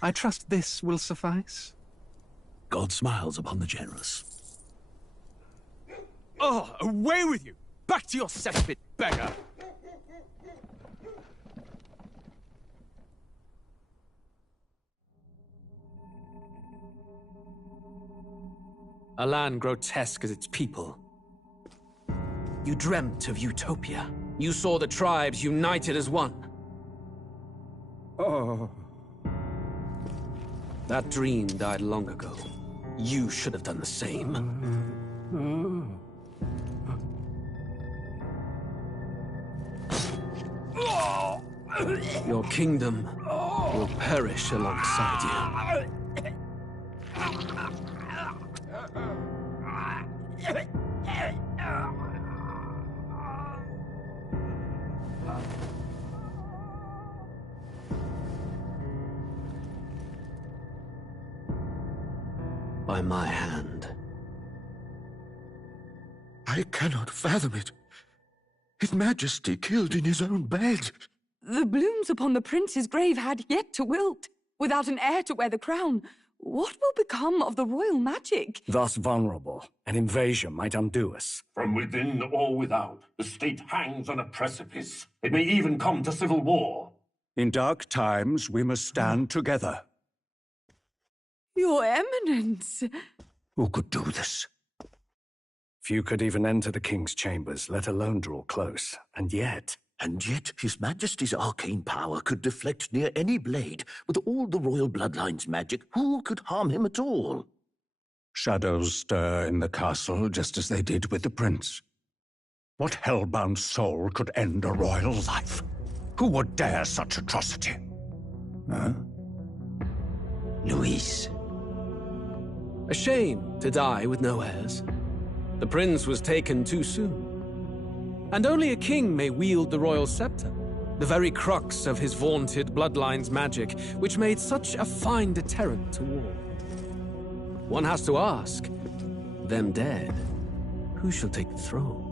I trust this will suffice? God smiles upon the generous. Oh, away with you! Back to your cesspit, beggar! A land grotesque as its people. You dreamt of utopia. You saw the tribes united as one. Oh. That dream died long ago. You should have done the same. Your kingdom will perish alongside you. By my hand. I cannot fathom it. His Majesty killed in his own bed. The blooms upon the prince's grave had yet to wilt. Without an heir to wear the crown, what will become of the royal magic? Thus vulnerable, an invasion might undo us. From within or without, the state hangs on a precipice. It may even come to civil war. In dark times, we must stand together. Your Eminence! Who could do this? Few could even enter the king's chambers, let alone draw close. And yet His Majesty's arcane power could deflect near any blade. With all the royal bloodline's magic, who could harm him at all? Shadows stir in the castle just as they did with the prince. What hellbound soul could end a royal life? Who would dare such atrocity? Huh? Luis. A shame to die with no heirs. The prince was taken too soon. And only a king may wield the royal scepter, the very crux of his vaunted bloodline's magic, which made such a fine deterrent to war. One has to ask, them dead, who shall take the throne?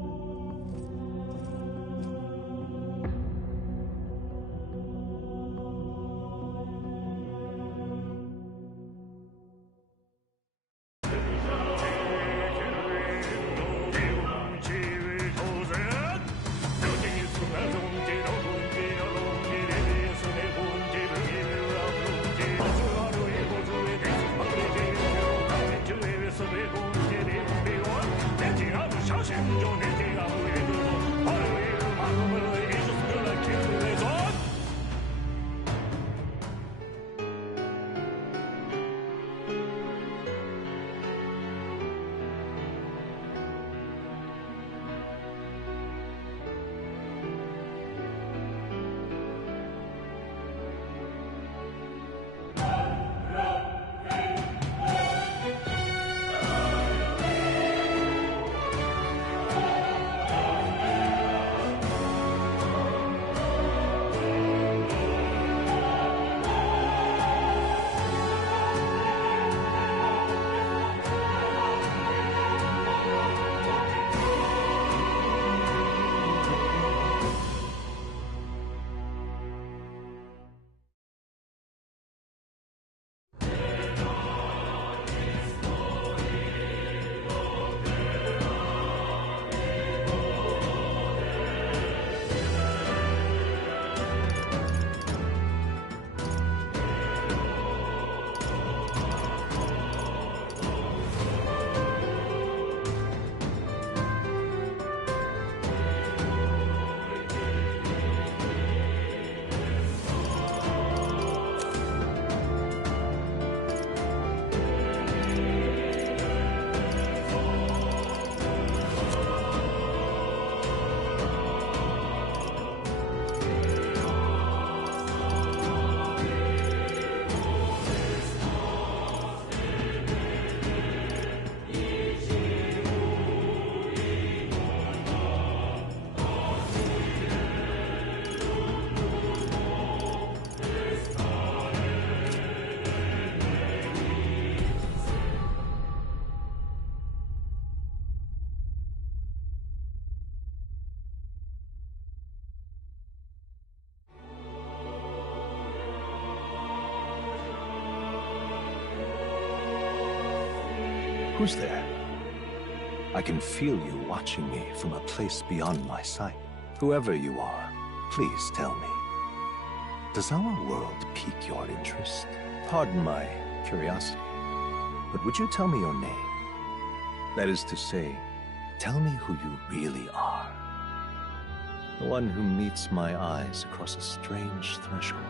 Who's there? I can feel you watching me from a place beyond my sight. Whoever you are, please tell me. Does our world pique your interest? Pardon my curiosity, but would you tell me your name? That is to say, tell me who you really are. The one who meets my eyes across a strange threshold.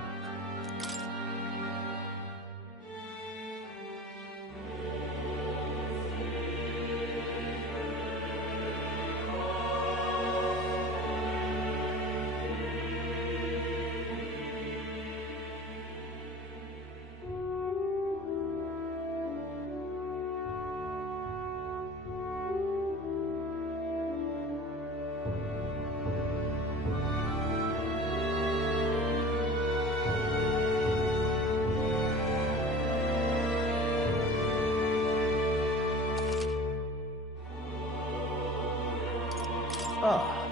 Ah,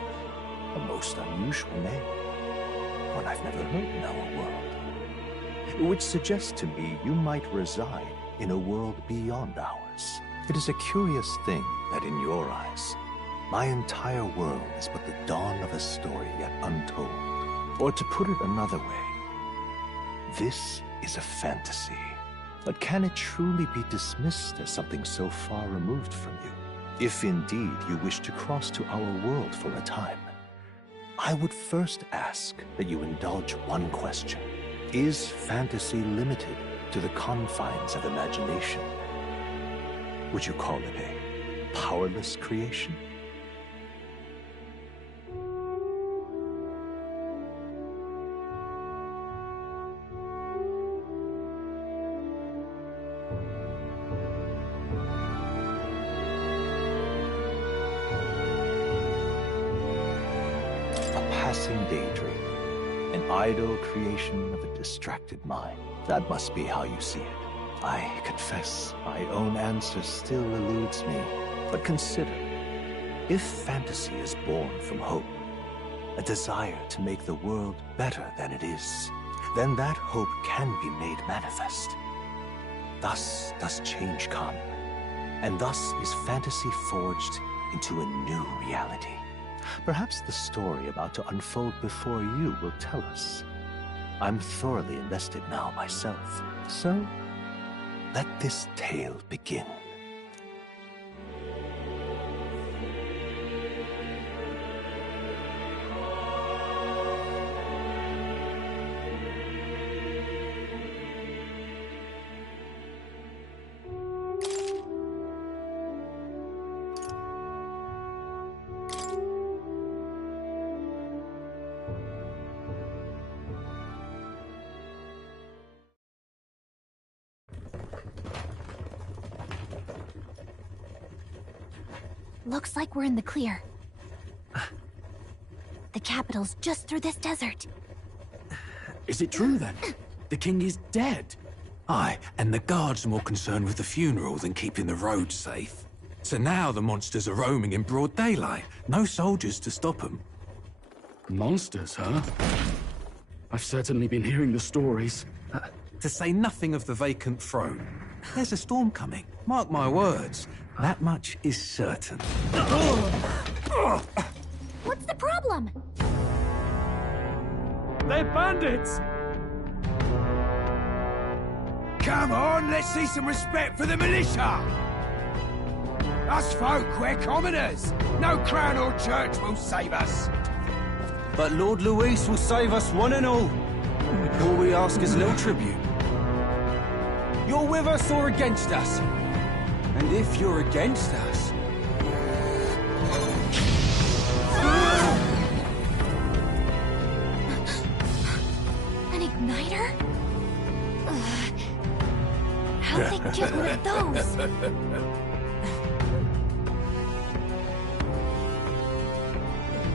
a most unusual name. One I've never heard in our world. Which suggests to me you might reside in a world beyond ours. It is a curious thing that in your eyes, my entire world is but the dawn of a story yet untold. Or to put it another way, this is a fantasy. But can it truly be dismissed as something so far removed from you? If indeed you wish to cross to our world for a time, I would first ask that you indulge one question. Is fantasy limited to the confines of imagination? Would you call it a powerless creation? Daydream, an idle creation of a distracted mind. That must be how you see it. I confess, my own answer still eludes me. But consider, if fantasy is born from hope, a desire to make the world better than it is, then that hope can be made manifest. Thus does change come, and thus is fantasy forged into a new reality. Perhaps the story about to unfold before you will tell us. I'm thoroughly invested now myself, so let this tale begin. Looks like we're in the clear. The capital's just through this desert. Is it true then? The king is dead? Aye, and the guards are more concerned with the funeral than keeping the roads safe. So now the monsters are roaming in broad daylight. No soldiers to stop them. Monsters, huh? I've certainly been hearing the stories. To say nothing of the vacant throne. There's a storm coming. Mark my words. That much is certain. What's the problem? They're bandits! Come on, let's see some respect for the militia! Us folk, we're commoners. No crown or church will save us. But Lord Luis will save us one and all. All we ask is a little tribute. You're with us or against us? And if you're against us... An igniter? How'd they get one of those?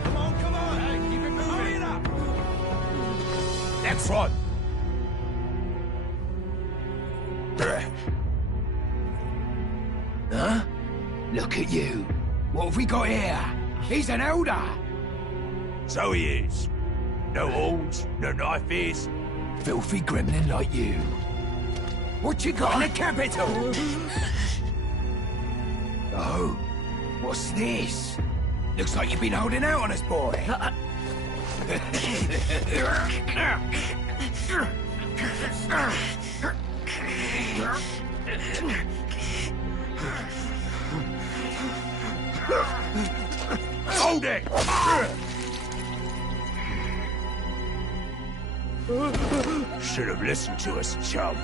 Come on, hey, keep it moving. Hurry it up! Next one! Huh? Look at you. What have we got here? He's an elder. So he is. No horns, no knife is. Filthy gremlin like you. What you got in the capital? Oh? What's this? Looks like you've been holding out on us, boy. Hold it! Should have listened to us, chum.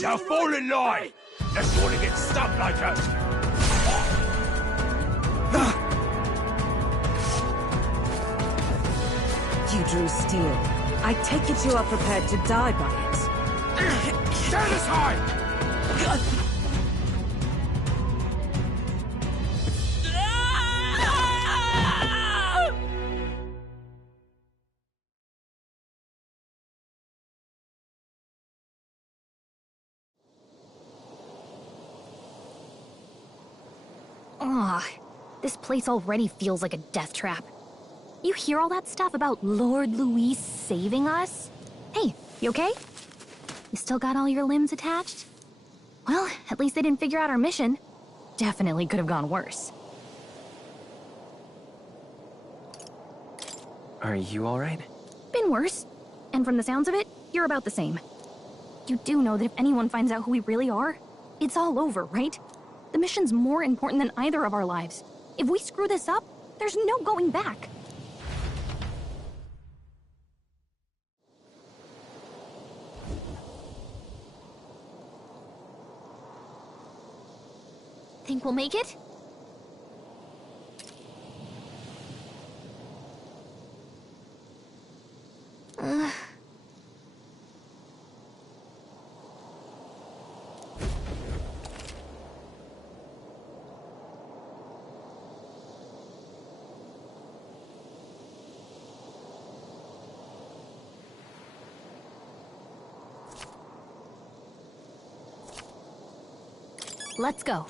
Now fall in line! Let's want to get stuck like us! You drew steel. I take it you are prepared to die by it. Stand aside! This place already feels like a death trap. You hear all that stuff about Lord Louis saving us? Hey, you okay? You still got all your limbs attached? Well, at least they didn't figure out our mission. Definitely could have gone worse. Are you alright? Been worse. And from the sounds of it, you're about the same. You do know that if anyone finds out who we really are, it's all over, right? The mission's more important than either of our lives. If we screw this up, there's no going back. Think we'll make it? Let's go.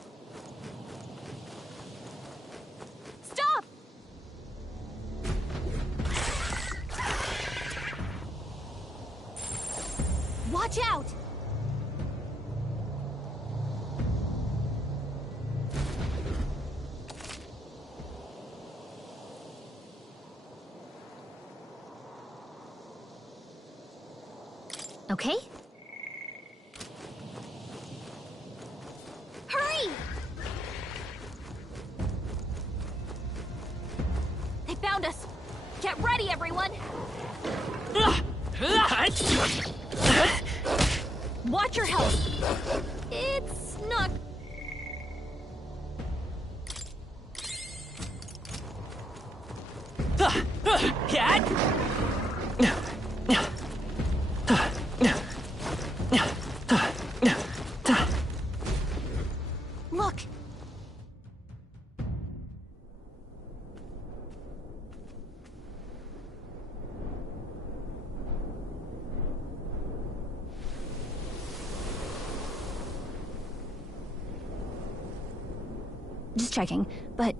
Stop! Watch out! Okay? Hurry! They found us! Get ready, everyone! Watch your health! It's not... Look! Just checking, but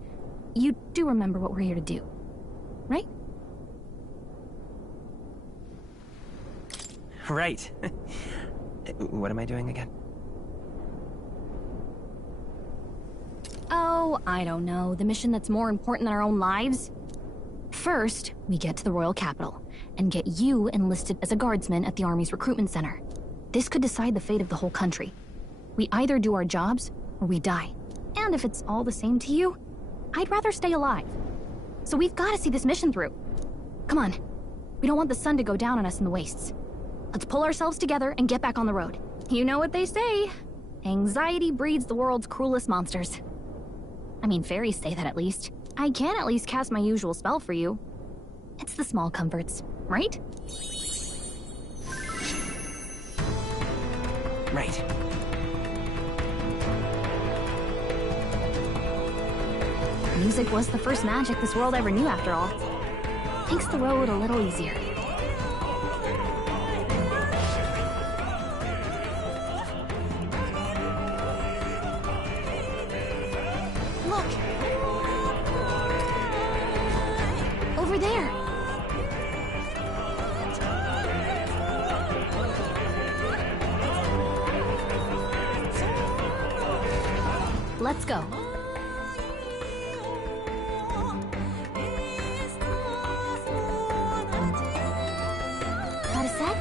you do remember what we're here to do, right? Right. What am I doing again? Oh, I don't know. The mission that's more important than our own lives? First, we get to the royal capital and get you enlisted as a guardsman at the army's recruitment center. This could decide the fate of the whole country. We either do our jobs or we die. And if it's all the same to you, I'd rather stay alive. So we've got to see this mission through. Come on. We don't want the sun to go down on us in the wastes. Let's pull ourselves together and get back on the road. You know what they say. Anxiety breeds the world's cruelest monsters. I mean, fairies say that at least. I can at least cast my usual spell for you. It's the small comforts, right? Right. Music was the first magic this world ever knew, after all. Makes the road a little easier. Look! Over there! Let's go. Got a sec?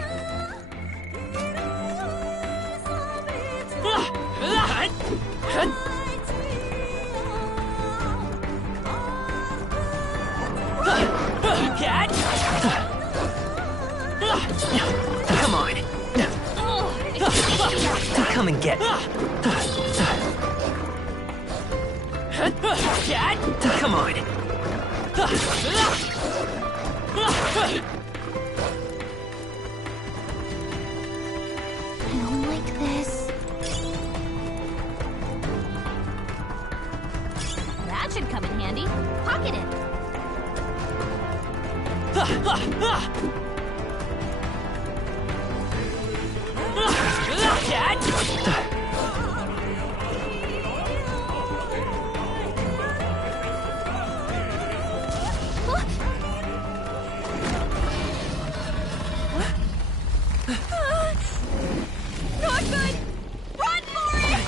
Come on. Come and get. Come on. I don't like this. That should come in handy. Pocket it. Not good! Run for it!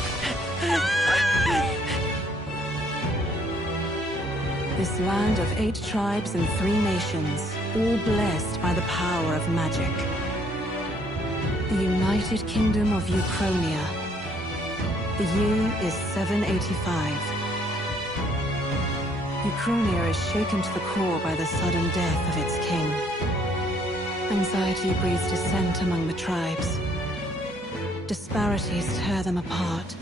This land of 8 tribes and 3 nations, all blessed by the power of magic. The United Kingdom of Ukronia. The year is 785. Ukronia is shaken to the core by the sudden death of its king. Anxiety breeds dissent among the tribes. Disparities tear them apart,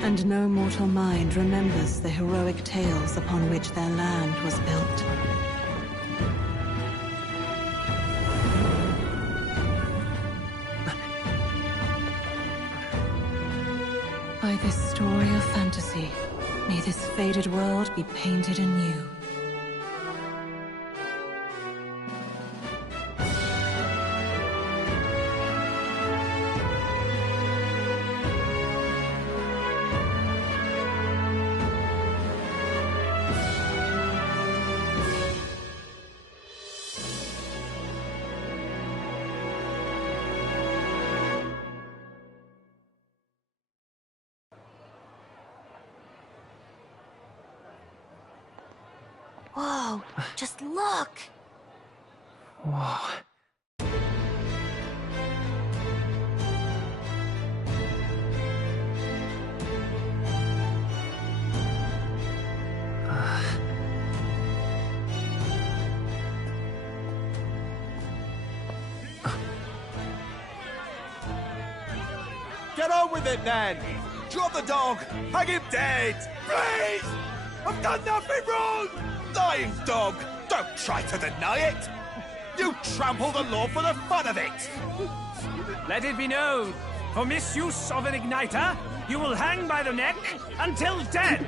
and no mortal mind remembers the heroic tales upon which their land was built. By this story of fantasy, may this faded world be painted anew. Whoa, just look! Whoa. Get on with it, Nan! Drop the dog! Hang him dead! Please! I've done nothing wrong! Lying dog! Don't try to deny it! You trample the law for the fun of it! Let it be known, for misuse of an igniter, you will hang by the neck until dead!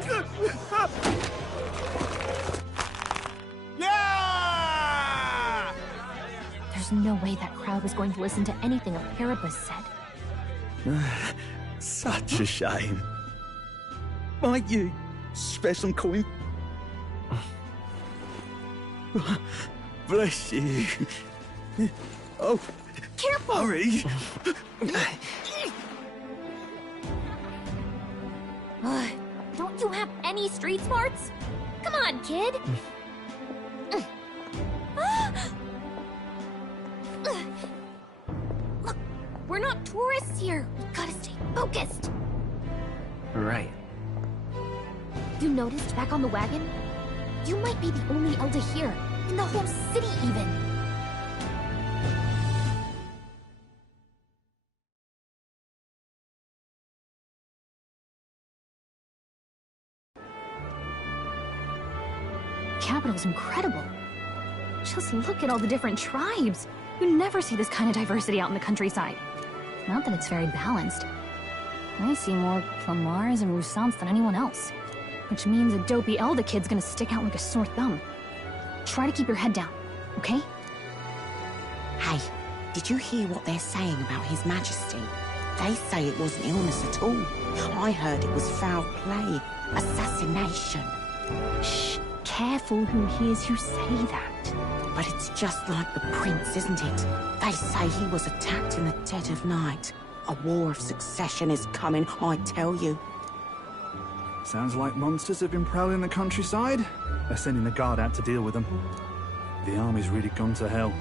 Yeah! There's no way that crowd was going to listen to anything a Erebus said. Such a shame. Might you spare some coin? Bless you. Oh, careful! Hurry! Don't you have any street smarts? Come on, kid! Look, we're not tourists here. We gotta stay focused. Right. You noticed back on the wagon? You might be the only Elder here, in the whole city even. Capital's incredible. Just look at all the different tribes. You never see this kind of diversity out in the countryside. Not that it's very balanced. I see more Flamars and Roussants than anyone else. Which means a dopey Elder kid's gonna stick out like a sore thumb. Try to keep your head down, okay? Hey, did you hear what they're saying about His Majesty? They say it wasn't illness at all. I heard it was foul play, assassination. Shh, careful who hears you say that. But it's just like the prince, isn't it? They say he was attacked in the dead of night. A war of succession is coming, I tell you. Sounds like monsters have been prowling the countryside. They're sending the guard out to deal with them. The army's really gone to hell.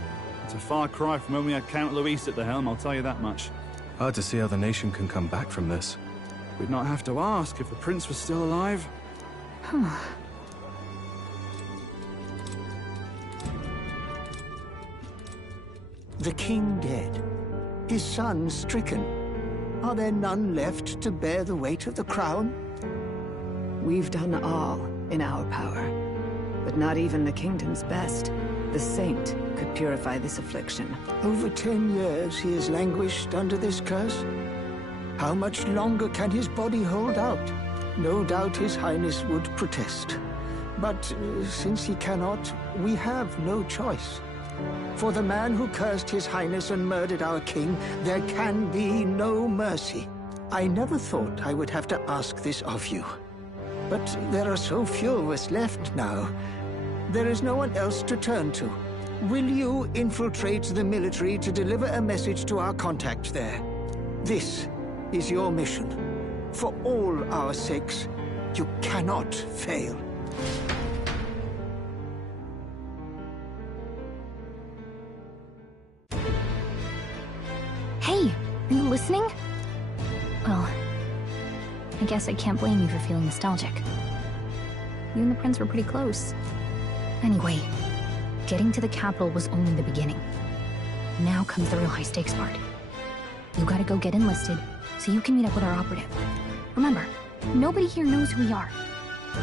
It's a far cry from when we had Count Luis at the helm, I'll tell you that much. Hard to see how the nation can come back from this. We'd not have to ask if the prince was still alive. The king dead, his son stricken. Are there none left to bear the weight of the crown? We've done all in our power, but not even the kingdom's best. The saint could purify this affliction. Over 10 years he has languished under this curse. How much longer can his body hold out? No doubt his highness would protest. But since he cannot, we have no choice. For the man who cursed his highness and murdered our king, there can be no mercy. I never thought I would have to ask this of you. But there are so few of us left now. There is no one else to turn to. Will you infiltrate the military to deliver a message to our contact there? This is your mission. For all our sakes, you cannot fail. Hey, are you listening? Well, I guess I can't blame you for feeling nostalgic. You and the prince were pretty close. Anyway, getting to the capital was only the beginning. Now comes the real high-stakes part. You gotta go get enlisted, so you can meet up with our operative. Remember, nobody here knows who we are.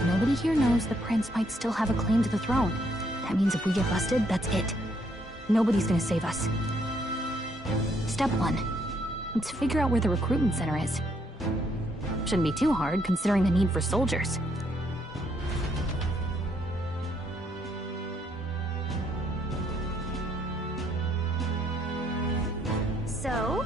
Nobody here knows the prince might still have a claim to the throne. That means if we get busted, that's it. Nobody's gonna save us. Step 1. Let's figure out where the recruitment center is. Shouldn't be too hard, considering the need for soldiers. So?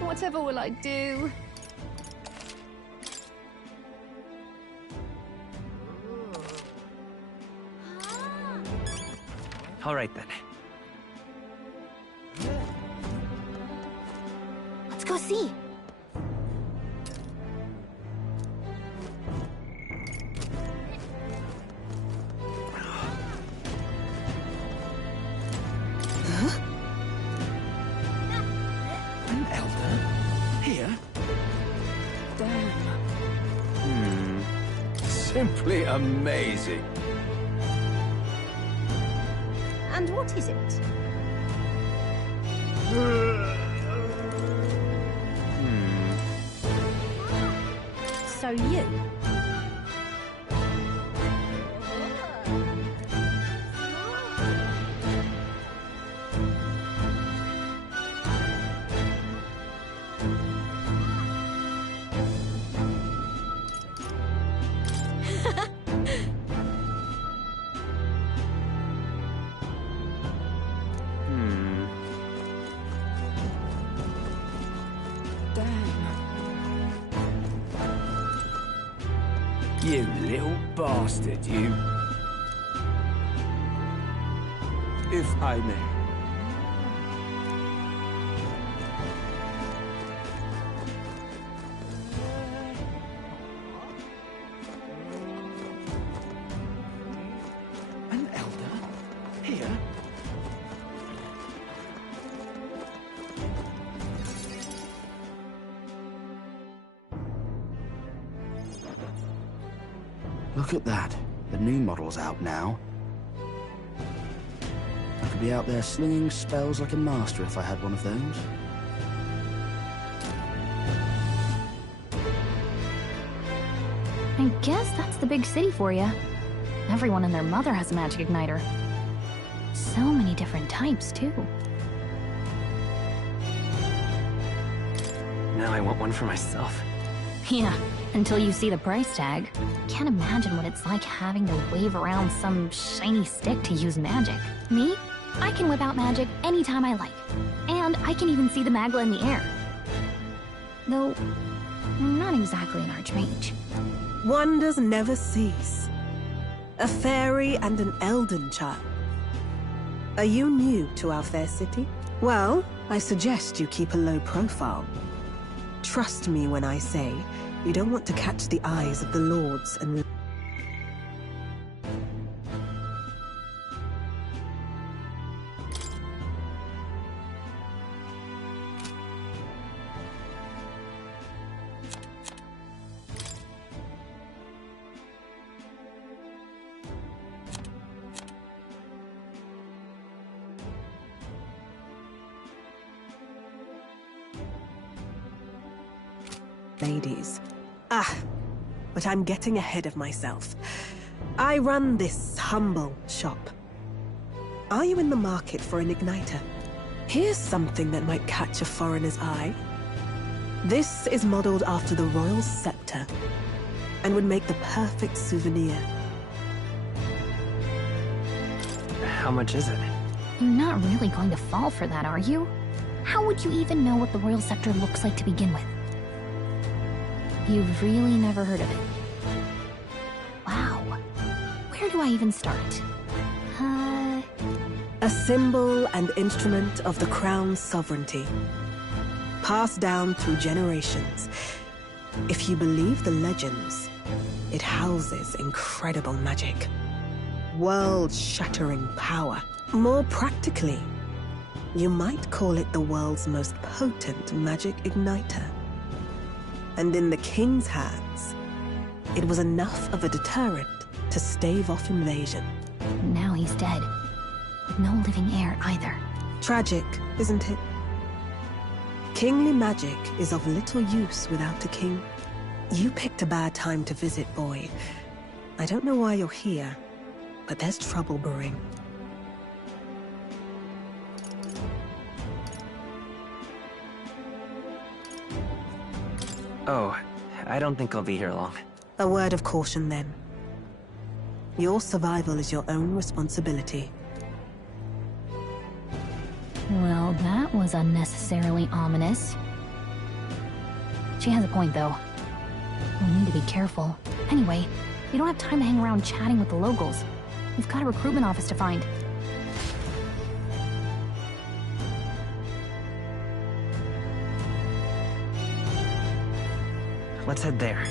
Whatever will I do? All right then. Let's go see. An elder? Here? Damn. Simply amazing. And what is it? So you? You little bastard, you. If I may. An elder? Here? Look at that. The new model's out now. I could be out there slinging spells like a master if I had one of those. I guess that's the big city for you. Everyone and their mother has a magic igniter. So many different types, too. Now I want one for myself. Yeah, until you see the price tag. Can't imagine what it's like having to wave around some shiny stick to use magic. Me? I can whip out magic anytime I like. And I can even see the Magla in the air. Though, I'm not exactly an archmage. Wonders never cease. A fairy and an Elden child. Are you new to our fair city? Well, I suggest you keep a low profile. Trust me when I say you don't want to catch the eyes of the lords and... ladies. But I'm getting ahead of myself. I run this humble shop. Are you in the market for an igniter? Here's something that might catch a foreigner's eye. This is modeled after the royal scepter and would make the perfect souvenir. How much is it? You're not really going to fall for that, are you? How would you even know what the royal scepter looks like to begin with? You've really never heard of it. Wow. Where do I even start? A symbol and instrument of the crown's sovereignty. Passed down through generations. If you believe the legends, it houses incredible magic. World-shattering power. More practically, you might call it the world's most potent magic igniter. And in the king's hands, it was enough of a deterrent to stave off invasion. Now he's dead. With no living heir either. Tragic, isn't it? Kingly magic is of little use without a king. You picked a bad time to visit, boy. I don't know why you're here, but there's trouble brewing. Oh, I don't think I'll be here long. A word of caution, then. Your survival is your own responsibility. Well, that was unnecessarily ominous. She has a point, though. We'll need to be careful. Anyway, we don't have time to hang around chatting with the locals. We've got a recruitment office to find. Let's head there.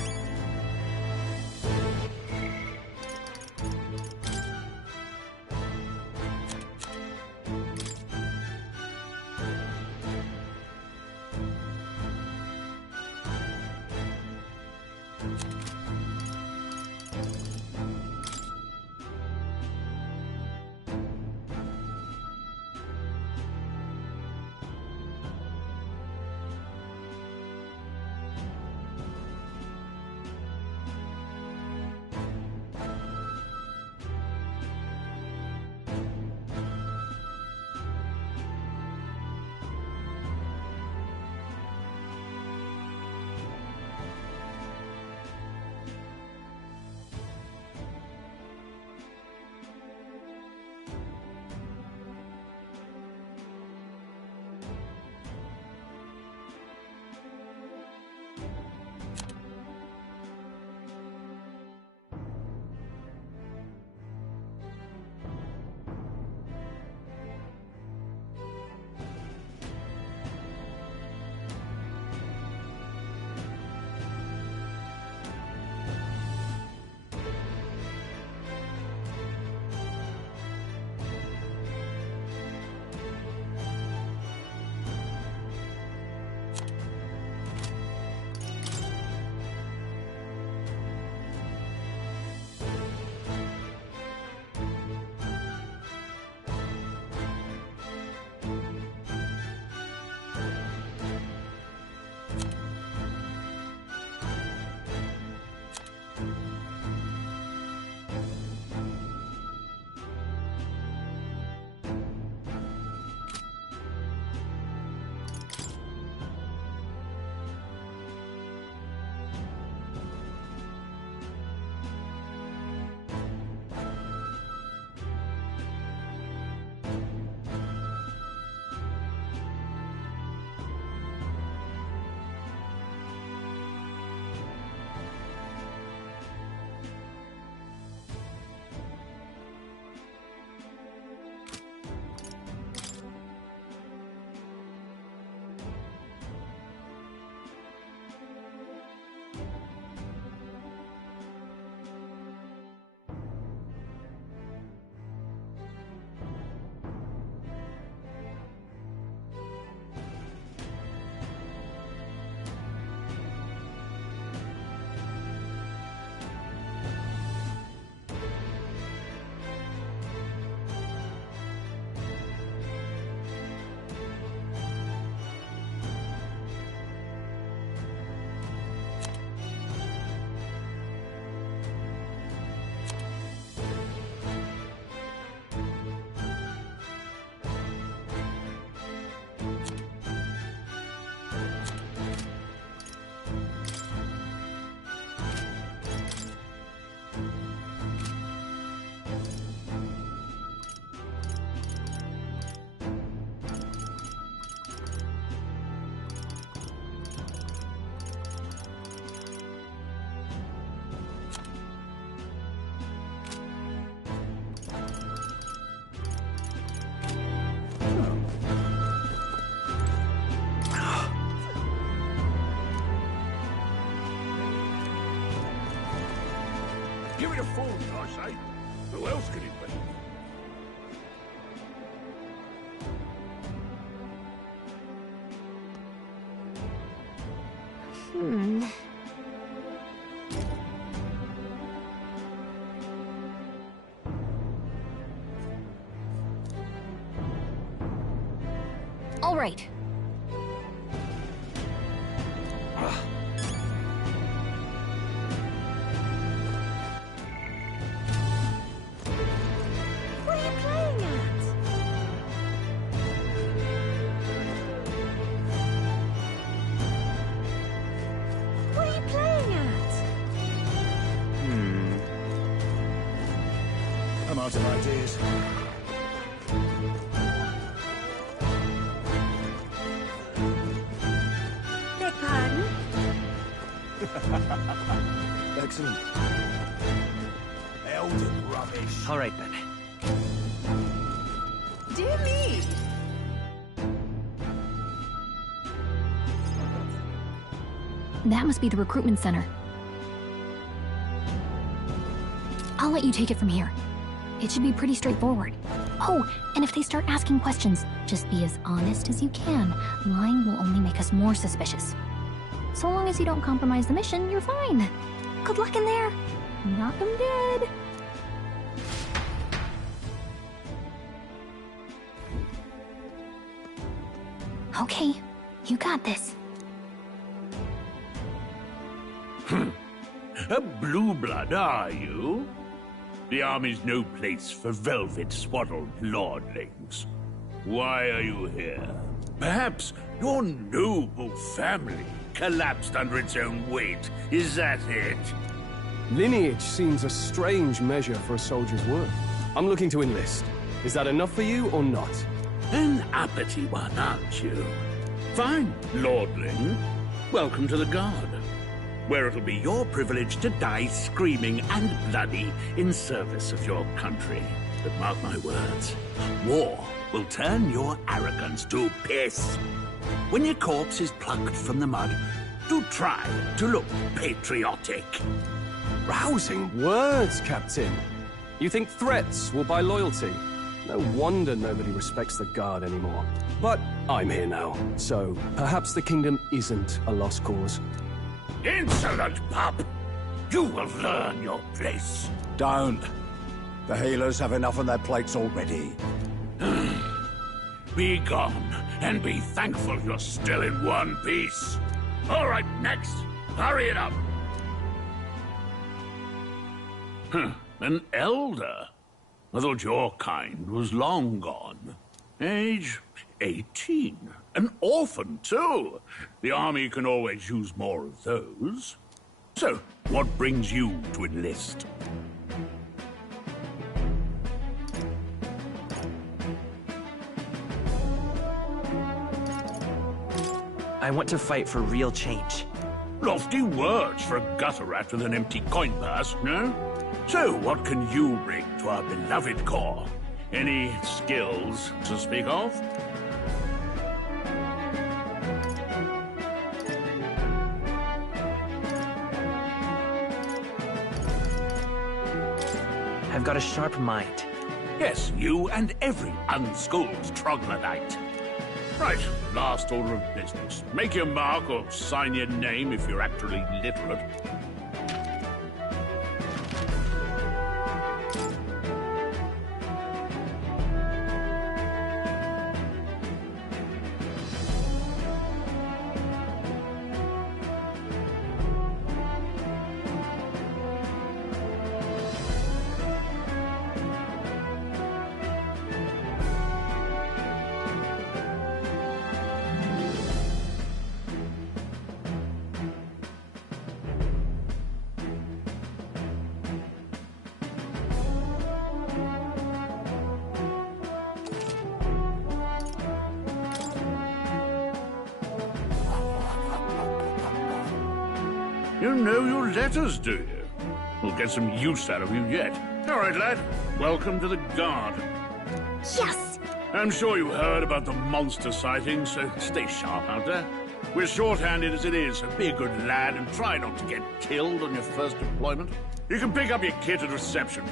fault, I say. Who else could it be? All right. What are you playing at? What are you playing at? I'm out of ideas. Beg pardon? Excellent. Elden rubbish. All right, then. Dear me! That must be the recruitment center. I'll let you take it from here. It should be pretty straightforward. Oh, and if they start asking questions, just be as honest as you can. Lying will only make us more suspicious. So long as you don't compromise the mission, you're fine. Good luck in there. Knock 'em dead. Okay, you got this. A blue blood, are you? The army's no place for velvet-swaddled lordlings. Why are you here? Perhaps your noble family collapsed under its own weight. Is that it? Lineage seems a strange measure for a soldier's worth. I'm looking to enlist. Is that enough for you or not? An uppity one, aren't you? Fine, lordling. Welcome to the Guard, where it'll be your privilege to die screaming and bloody in service of your country. But mark my words, war will turn your arrogance to piss. When your corpse is plucked from the mud, do try to look patriotic. Rousing words, Captain. You think threats will buy loyalty? No wonder nobody respects the Guard anymore. But I'm here now, so perhaps the kingdom isn't a lost cause. Insolent pup! You will learn your place. Don't. The healers have enough on their plates already. Be gone, and be thankful you're still in one piece. All right, next. Hurry it up. An elder? I thought your kind was long gone. Age 18. An orphan, too. The army can always use more of those. So, what brings you to enlist? I want to fight for real change. Lofty words for a gutter rat with an empty coin purse, no? So, what can you bring to our beloved corps? Any skills to speak of? I've got a sharp mind. Yes, you and every unschooled troglodyte. Right, last order of business. Make your mark or sign your name if you're actually literate. You know your letters, do you? We'll get some use out of you yet. All right, lad. Welcome to the Guard. Yes! I'm sure you heard about the monster sightings, so stay sharp out there. We're short-handed as it is, so be a good lad and try not to get killed on your first deployment. You can pick up your kit at reception.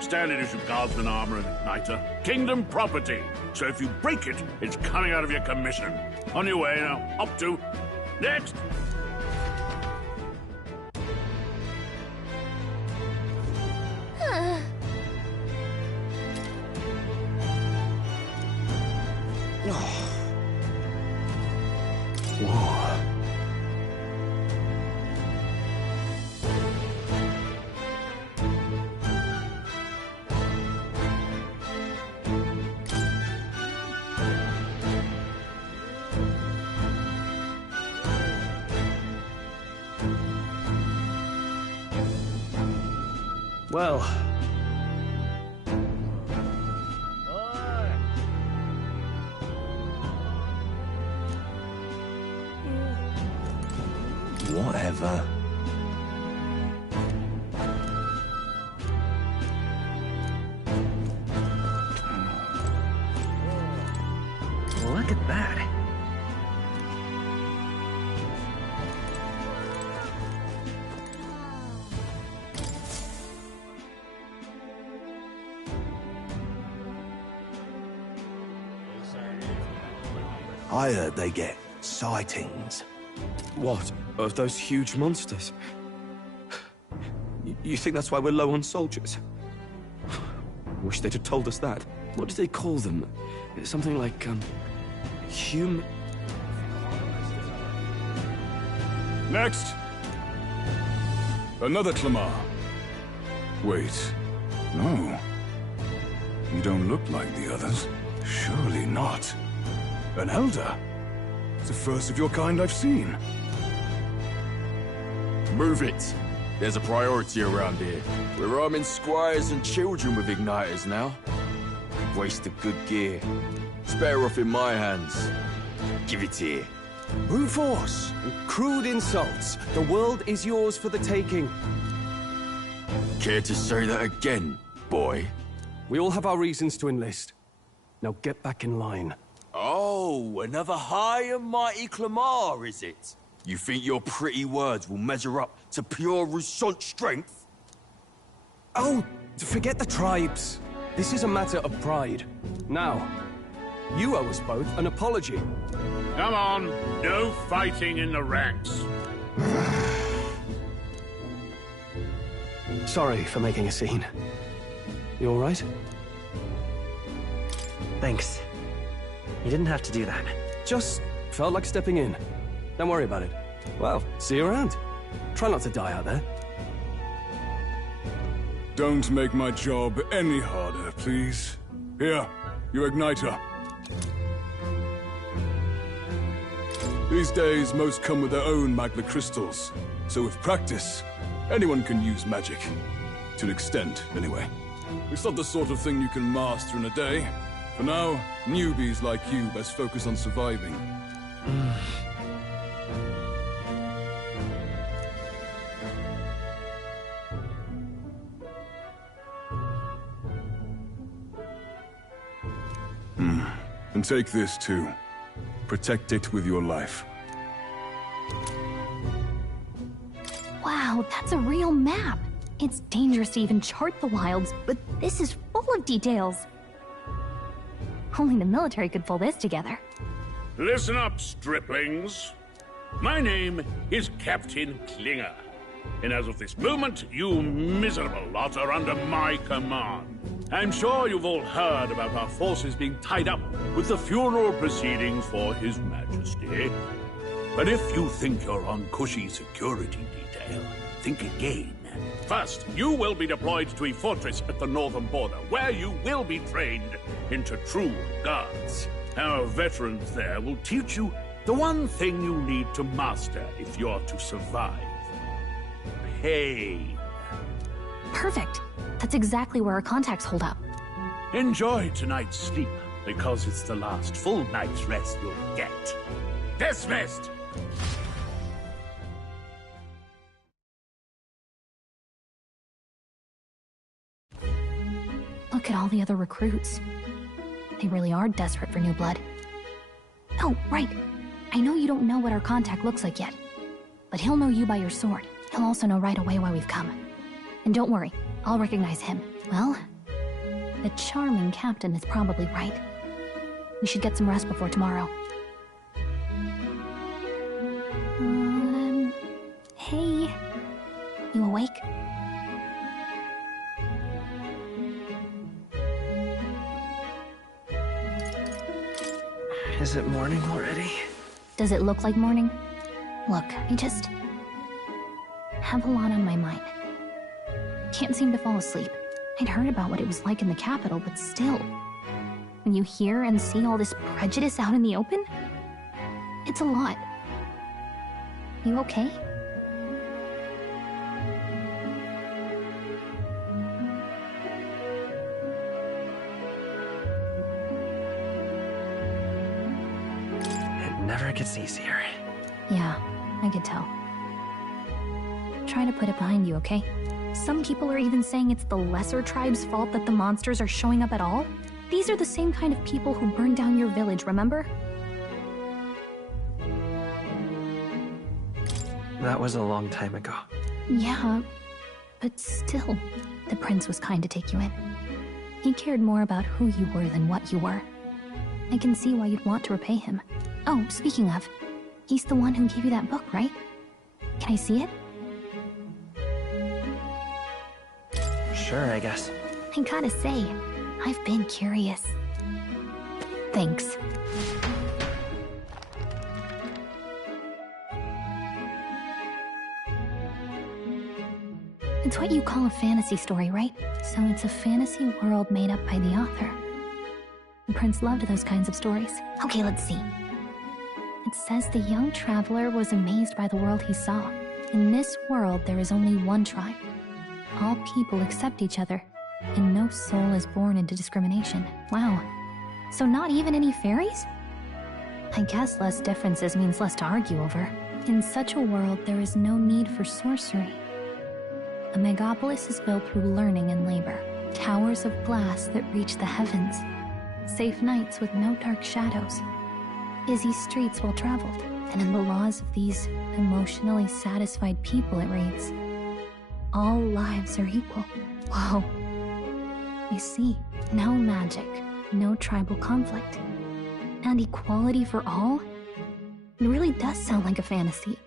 Standard issue guardsman armor and igniter. Kingdom property. So if you break it, it's coming out of your commission. On your way now. Up to. Next! Well. Whatever. Look at that. I heard they get sightings. What? Of those huge monsters? You think that's why we're low on soldiers? Wish they'd have told us that. What do they call them? Something like, human... Next! Another Clamar. Wait. No. You don't look like the others. Surely not. An Elder? It's the first of your kind I've seen. Move it. There's a priority around here. We're arming squires and children with igniters now. Waste of good gear. It's better off in my hands. Give it here. Brute force! Crude insults. The world is yours for the taking. Care to say that again, boy? We all have our reasons to enlist. Now get back in line. Oh, another high and mighty Clamar, is it? You think your pretty words will measure up to pure Roussant strength? Oh, forget the tribes. This is a matter of pride. Now, you owe us both an apology. Come on, no fighting in the ranks. Sorry for making a scene. You all right? Thanks. You didn't have to do that. Just felt like stepping in. Don't worry about it. Well, see you around. Try not to die out there. Don't make my job any harder, please. Here, your igniter. These days, most come with their own magna crystals. So with practice, anyone can use magic. To an extent, anyway. It's not the sort of thing you can master in a day. For now, newbies like you best focus on surviving. And take this too. Protect it with your life. Wow, that's a real map. It's dangerous to even chart the wilds, but this is full of details. Only the military could pull this together. Listen up, striplings. My name is Captain Klinger. And as of this moment, you miserable lot are under my command. I'm sure you've all heard about our forces being tied up with the funeral proceedings for His Majesty. But if you think you're on cushy security detail, think again. First, you will be deployed to a fortress at the northern border, where you will be trained into true guards. Our veterans there will teach you the one thing you need to master if you're to survive. Pain. Perfect. That's exactly where our contacts hold up. Enjoy tonight's sleep, because it's the last full night's rest you'll get. Dismissed! Look at all the other recruits. They really are desperate for new blood. Oh, right. I know you don't know what our contact looks like yet, but he'll know you by your sword. He'll also know right away why we've come. And don't worry, I'll recognize him. Well, the charming captain is probably right. We should get some rest before tomorrow. Hey. You awake? Is it morning already? Does it look like morning? Look, I just have a lot on my mind. Can't seem to fall asleep. I'd heard about what it was like in the capital, but still. When you hear and see all this prejudice out in the open, it's a lot. You okay? It never gets easier. Yeah, I could tell. Try to put it behind you, okay? Some people are even saying it's the lesser tribe's fault that the monsters are showing up at all. These are the same kind of people who burned down your village, remember? That was a long time ago. Yeah, but still, the prince was kind to take you in. He cared more about who you were than what you were. I can see why you'd want to repay him. Oh, speaking of, he's the one who gave you that book, right? Can I see it? Sure, I guess. I gotta say, I've been curious. Thanks. It's what you call a fantasy story, right? So it's a fantasy world made up by the author. The prince loved those kinds of stories. Okay, let's see. It says the young traveler was amazed by the world he saw. In this world, there is only one tribe. All people accept each other, and no soul is born into discrimination. Wow. So not even any fairies? I guess less differences means less to argue over. In such a world, there is no need for sorcery. A megapolis is built through learning and labor. Towers of glass that reach the heavens. Safe nights with no dark shadows. Busy streets well traveled. And in the laws of these emotionally satisfied people, it reads, all lives are equal. Whoa. You see, no magic, no tribal conflict, and equality for all? It really does sound like a fantasy.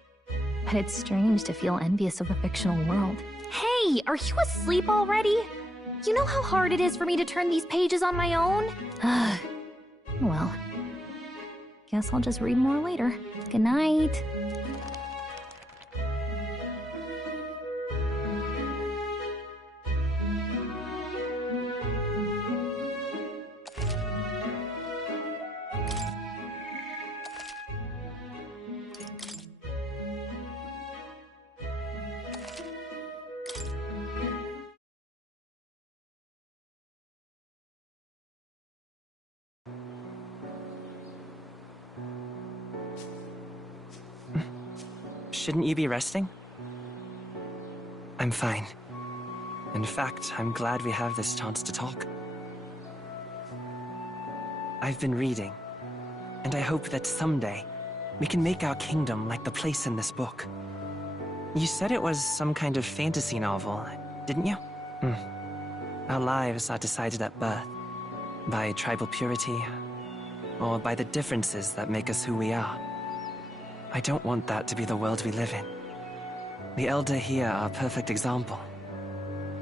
But it's strange to feel envious of a fictional world. Hey, are you asleep already? You know how hard it is for me to turn these pages on my own? Well, guess I'll just read more later. Good night. Shouldn't you be resting? I'm fine. In fact, I'm glad we have this chance to talk. I've been reading, and I hope that someday we can make our kingdom like the place in this book. You said it was some kind of fantasy novel, didn't you? Our lives are decided at birth, by tribal purity, or by the differences that make us who we are. I don't want that to be the world we live in. The Elder here are a perfect example.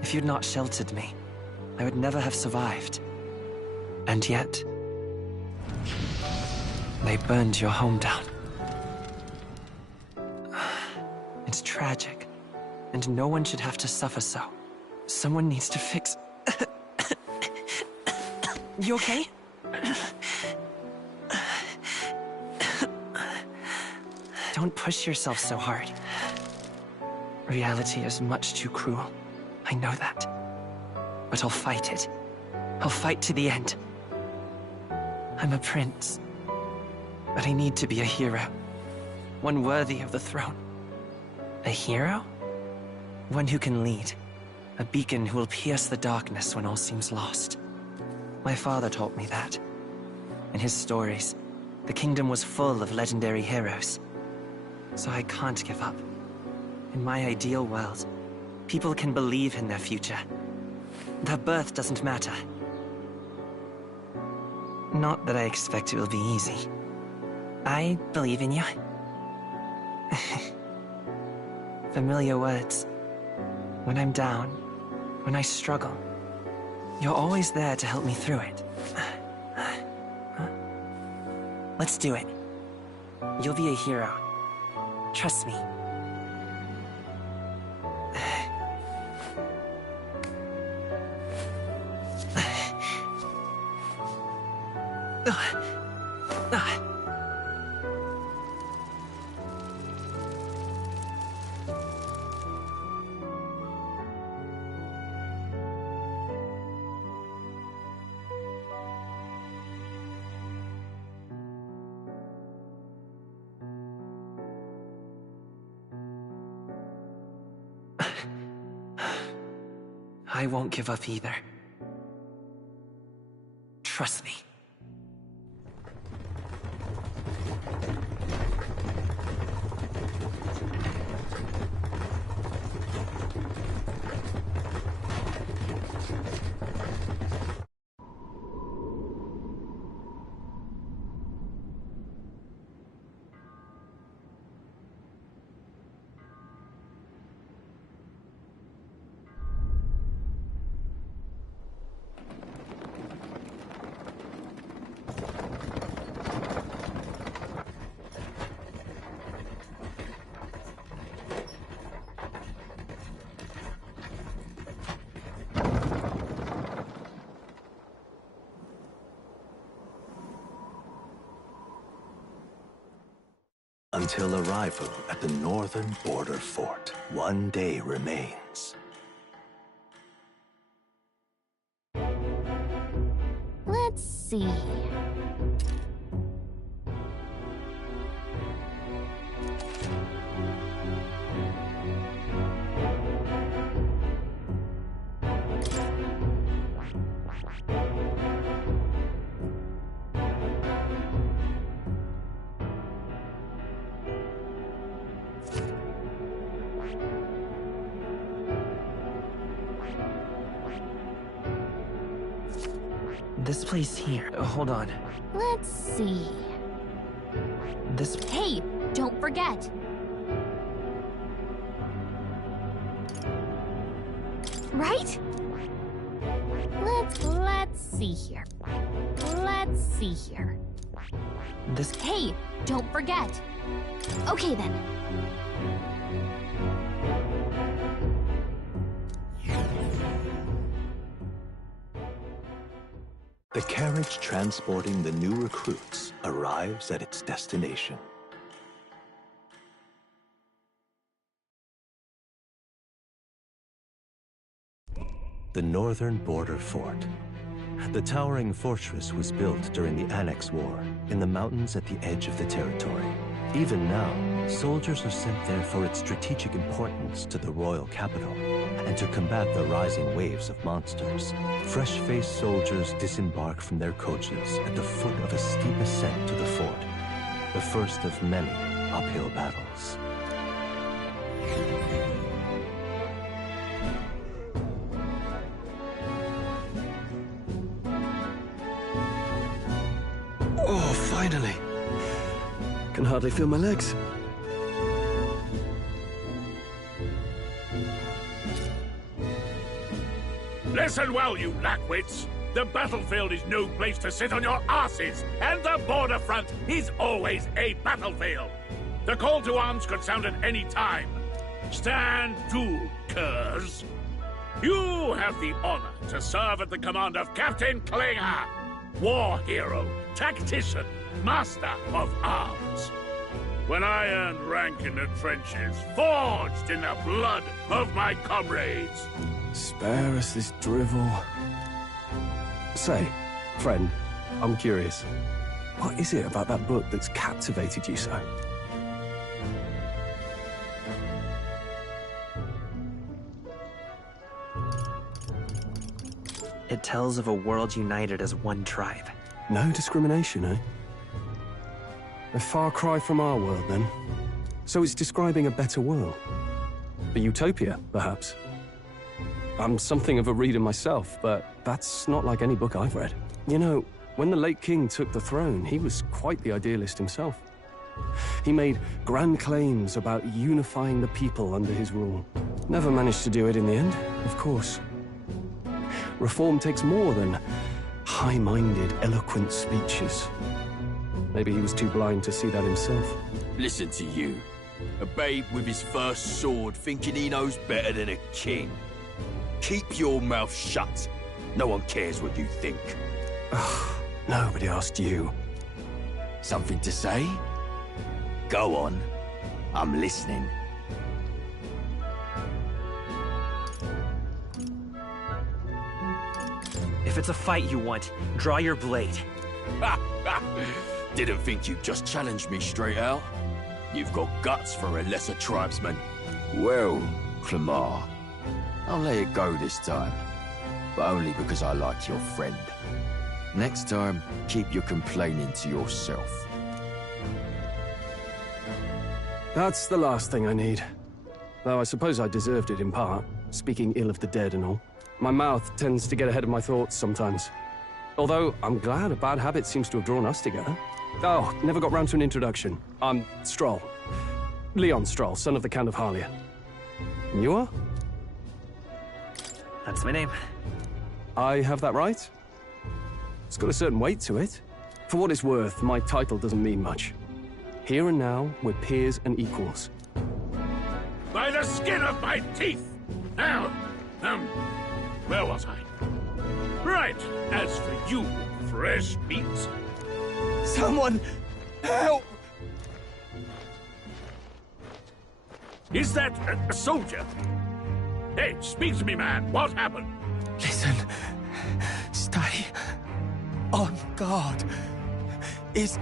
If you'd not sheltered me, I would never have survived. And yet, they burned your home down. It's tragic, and no one should have to suffer so. Someone needs to fix... You okay? Don't push yourself so hard. Reality is much too cruel. I know that. But I'll fight it. I'll fight to the end. I'm a prince. But I need to be a hero. One worthy of the throne. A hero? One who can lead. A beacon who will pierce the darkness when all seems lost. My father taught me that. In his stories, the kingdom was full of legendary heroes. So I can't give up. In my ideal world, people can believe in their future. Their birth doesn't matter. Not that I expect it will be easy. I believe in you. Familiar words. When I'm down, when I struggle, you're always there to help me through it. Let's do it. You'll be a hero. Trust me. I won't give up either. Trust me. Until arrival at the northern border fort, one day remains. Let's see. This place here. Hold on. Let's see. This... Hey, don't forget. Right? Let's see here. Let's see here. This... Hey, don't forget. Okay then. The carriage transporting the new recruits arrives at its destination. The northern border fort. The towering fortress was built during the Annex War in the mountains at the edge of the territory. Even now, soldiers are sent there for its strategic importance to the royal capital and to combat the rising waves of monsters. Fresh-faced soldiers disembark from their coaches at the foot of a steep ascent to the fort, the first of many uphill battles. Oh, finally. Can hardly feel my legs. Listen well, you lackwits. The battlefield is no place to sit on your asses, and the border front is always a battlefield. The call to arms could sound at any time. Stand to, curs. You have the honor to serve at the command of Captain Klinger, war hero, tactician, master of arms. When I earned rank in the trenches, forged in the blood of my comrades. Spare us this drivel. Say, friend, I'm curious. What is it about that book that's captivated you so? It tells of a world united as one tribe. No discrimination, eh? A far cry from our world, then. So it's describing a better world. A utopia, perhaps. I'm something of a reader myself, but that's not like any book I've read. You know, when the late king took the throne, he was quite the idealist himself. He made grand claims about unifying the people under his rule. Never managed to do it in the end, of course. Reform takes more than high-minded, eloquent speeches. Maybe he was too blind to see that himself. Listen to you. A babe with his first sword thinking he knows better than a king. Keep your mouth shut. No one cares what you think. Nobody asked you. Something to say? Go on. I'm listening. If it's a fight you want, draw your blade. Didn't think you'd just challenge me straight out. You've got guts for a lesser tribesman. Well, Clemar, I'll let it go this time. But only because I like your friend. Next time, keep your complaining to yourself. That's the last thing I need. Though I suppose I deserved it in part, speaking ill of the dead and all. My mouth tends to get ahead of my thoughts sometimes. Although, I'm glad a bad habit seems to have drawn us together. Oh, never got round to an introduction. I'm Stroll. Leon Stroll, son of the Count of Harlia. And you are? That's my name. I have that right? It's got a certain weight to it. For what it's worth, my title doesn't mean much. Here and now, we're peers and equals. By the skin of my teeth! Now, where was I? Right, as for you, fresh meat. Someone help! Is that a soldier? Hey, speak to me, man. What happened? Listen. Stay on guard. It's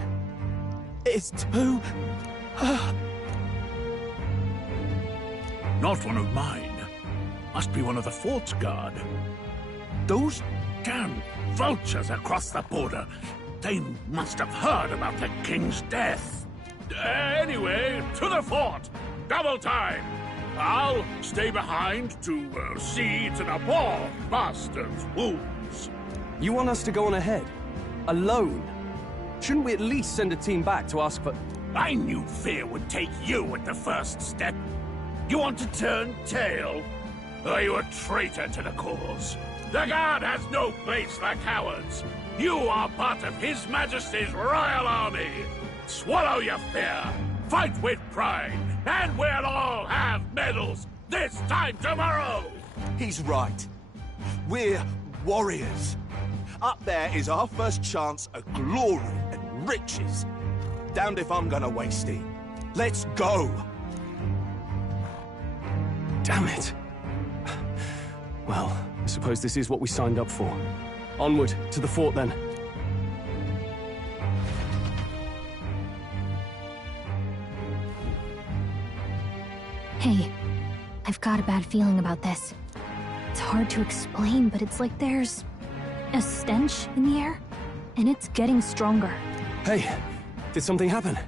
too... Not one of mine. Must be one of the fort's guard. Those damn vultures across the border. They must have heard about the king's death. Anyway, to the fort. Double time. I'll stay behind to see to the poor bastard's wounds. You want us to go on ahead? Alone? Shouldn't we at least send a team back to ask for... I knew fear would take you at the first step. You want to turn tail? Are you a traitor to the cause? The Guard has no place for cowards. You are part of His Majesty's Royal Army. Swallow your fear. Fight with pride. And we'll all have medals this time tomorrow. He's right. We're warriors. Up there is our first chance at glory and riches. Damned if I'm gonna waste it. Let's go! Damn it. Well, I suppose this is what we signed up for. Onward, to the fort then. Hey, I've got a bad feeling about this. It's hard to explain, but it's like there's a stench in the air, and it's getting stronger. Hey, did something happen?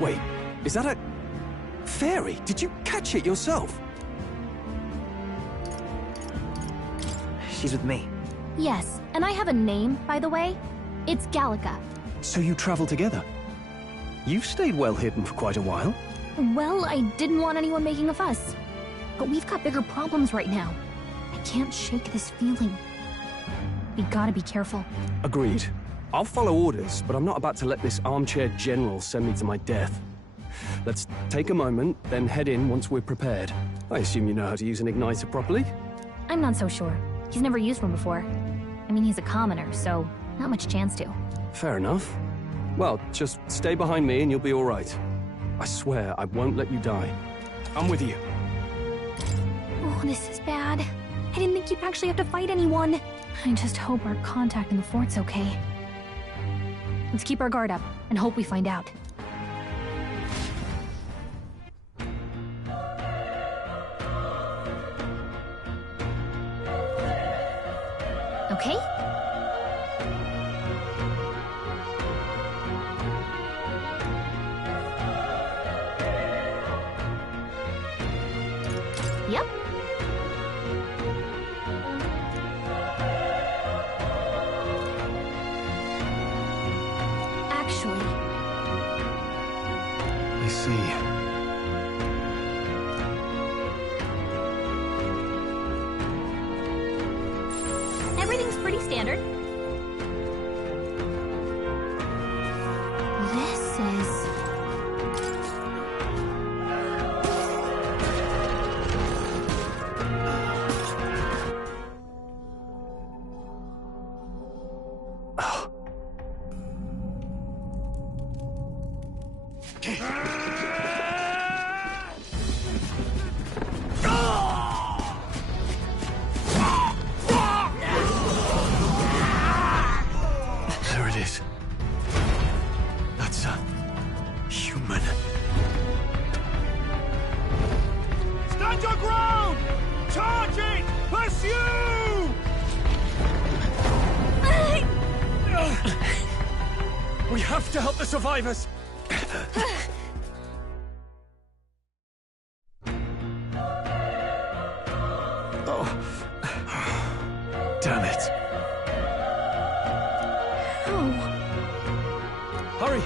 Wait, is that a... fairy? Did you catch it yourself? She's with me. Yes, and I have a name, by the way. It's Gallica. So you travel together? You've stayed well hidden for quite a while. Well, I didn't want anyone making a fuss. But we've got bigger problems right now. I can't shake this feeling. We gotta be careful. Agreed. I'll follow orders, but I'm not about to let this armchair general send me to my death. Let's take a moment, then head in once we're prepared. I assume you know how to use an igniter properly? I'm not so sure. He's never used one before. I mean, he's a commoner, so not much chance to. Fair enough. Well, just stay behind me and you'll be all right. I swear I won't let you die. I'm with you. Oh, this is bad. I didn't think you'd actually have to fight anyone. I just hope our contact in the fort's okay. Let's keep our guard up and hope we find out. Okay? Yep. actually. I see. Everything's pretty standard. This is... There it is. That's a human. Stand your ground! Charging! Pursue! We have to help the survivors! Oh. Damn it. Oh. Hurry!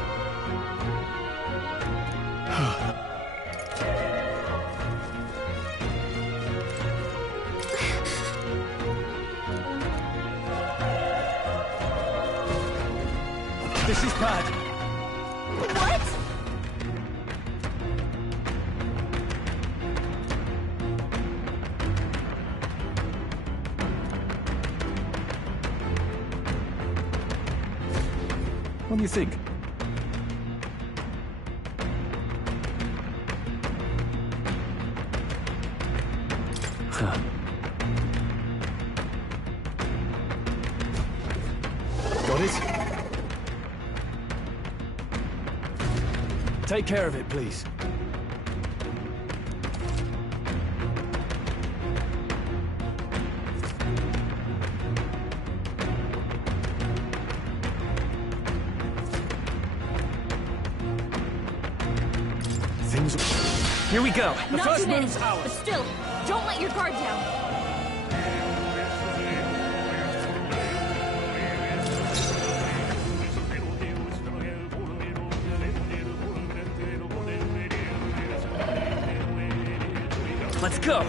This is bad. What? What do you think? Huh. Got it? Take care of it, please. Things... Here we go. The Not first too many, move's ours. but still, don't let your guard down. Let's go.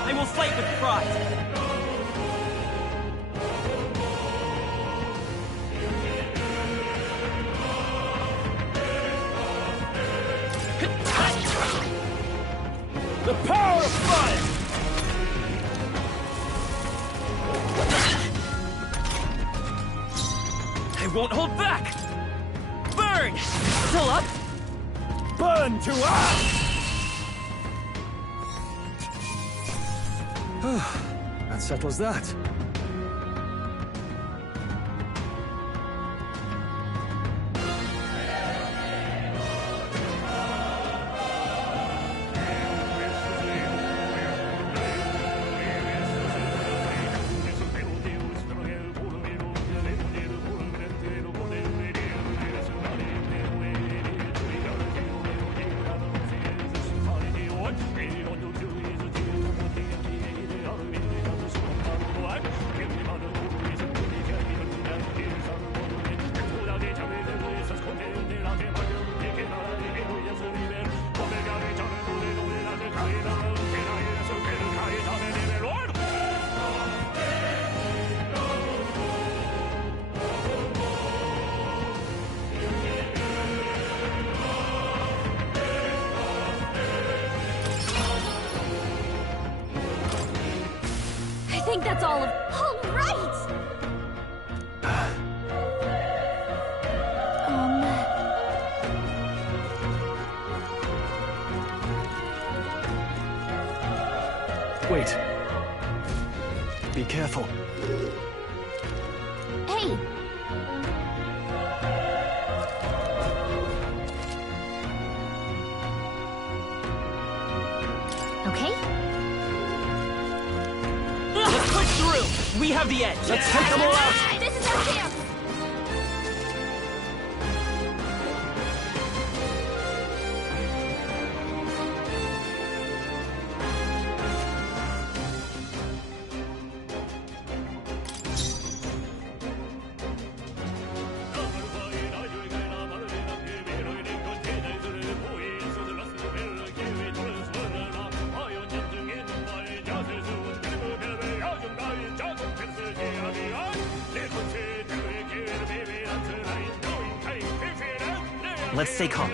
I will fight with pride. The power of fire! I won't hold back. Burn! Still up? Burn to ash! That settles that. I think that's all of... All right! Wait. Be careful. Hey! Okay? Let's push through! through! We have the edge! Let's take them all out! This is our chance! Let's stay calm.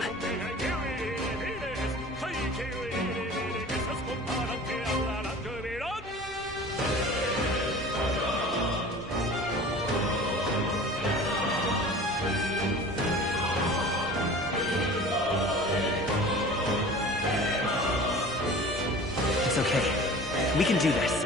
It's okay. We can do this.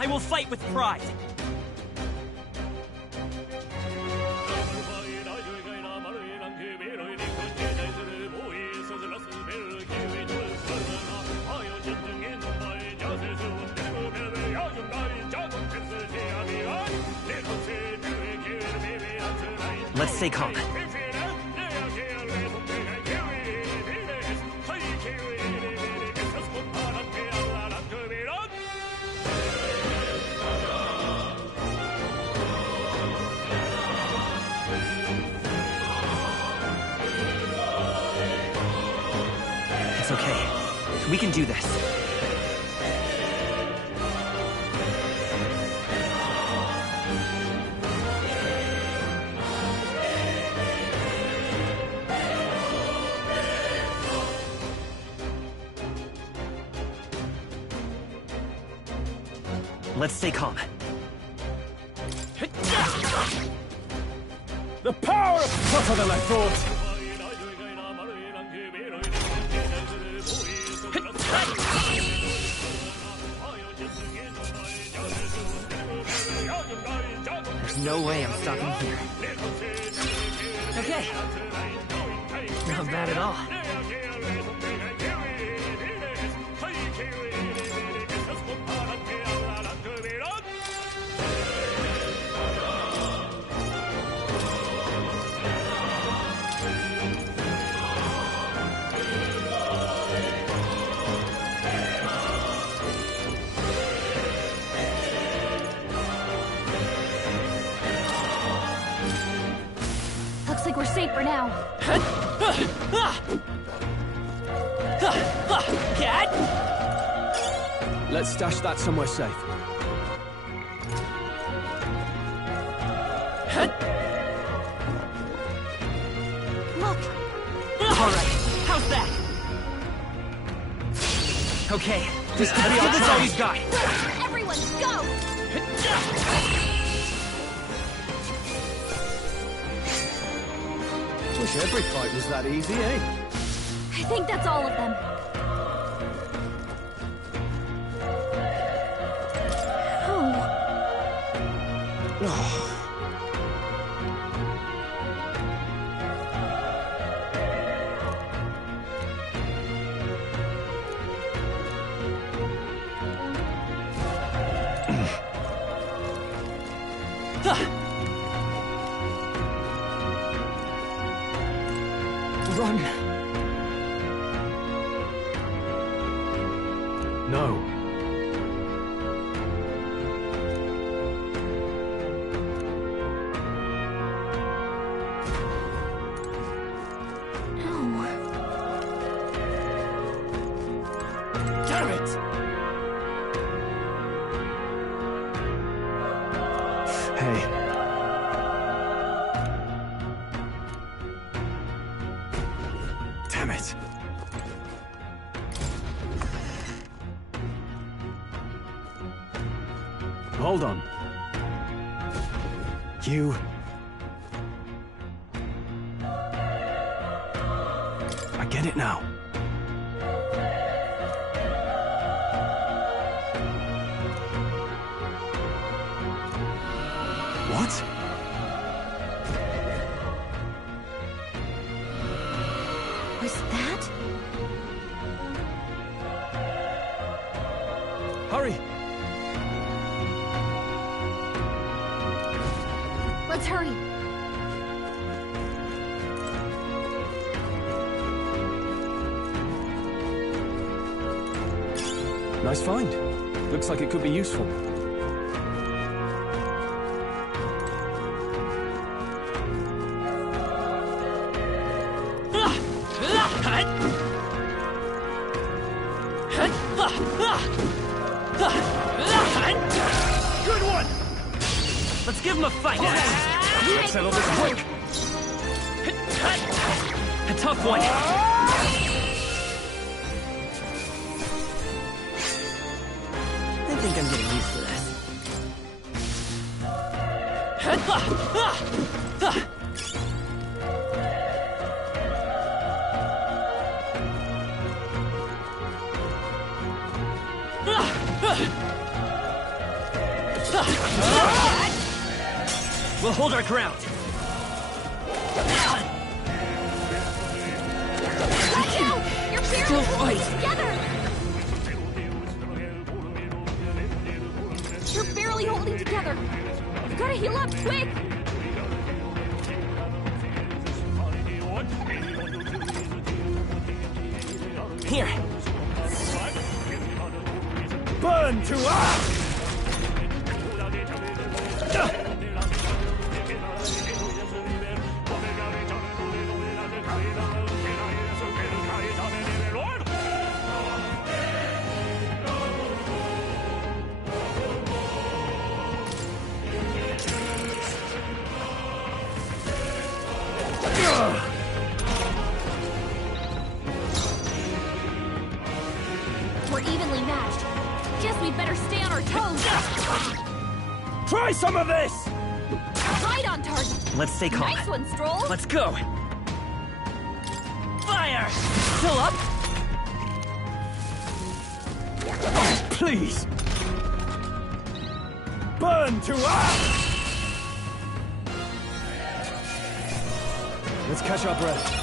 I will fight with pride. Let's stay calm. It's okay. We can do this. Let's stay calm. The power is tougher than I thought! There's no way I'm stopping here. Okay. Not bad at all. Looks like we're safe for now. Let's stash that somewhere safe. Look! Alright, how's that? Okay, this could be all we've got. Everyone, go! Wish every fight was that easy, eh? I think that's all of them. Run! No. Damn it! Hey. Damn it. Hold on. You... I get it now. Hurry! Let's hurry. Nice find. Looks like it could be useful. Good one! Let's give him a fight! Let's settle this quick! A tough one! I think I'm getting used to this. We'll hold our ground. Watch out! You're barely holding together! You're barely holding together! You've gotta heal up, quick! Here. Burn to us! We're evenly matched. Guess we'd better stay on our toes. Try some of this! Right on target. Let's stay calm. Nice one, Stroll. Let's go. Fire! Still up? Oh, please! Burn to us! Let's catch our breath.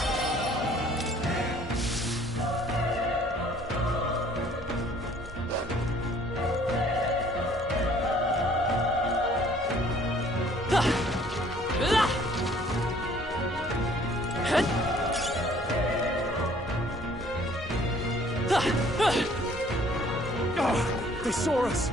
Oh, they saw us!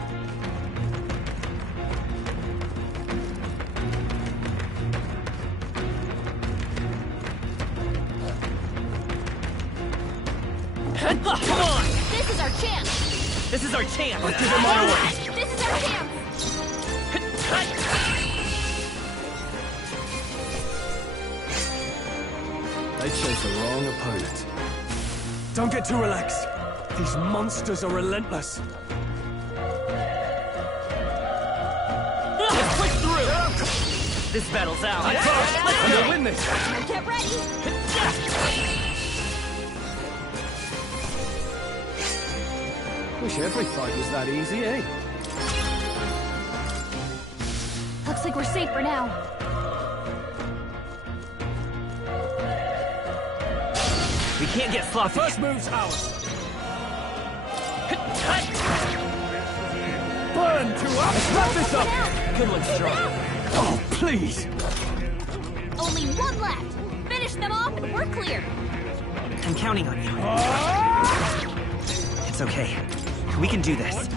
Come on! This is our chance! This is our chance! I'll give him my way! This is our chance! They chose the wrong opponent. Don't get too relaxed. These monsters are relentless. Let's push through! This battle's ours. Let's We'll win this! Get ready! Wish every fight was that easy, eh? Looks like we're safe for now. We can't get sloppy. First move's ours. Burn to us! Let's wrap this up! Good one, Strong. Oh, please! Only one left. Finish them off and we're clear. I'm counting on you. It's okay. We can do this.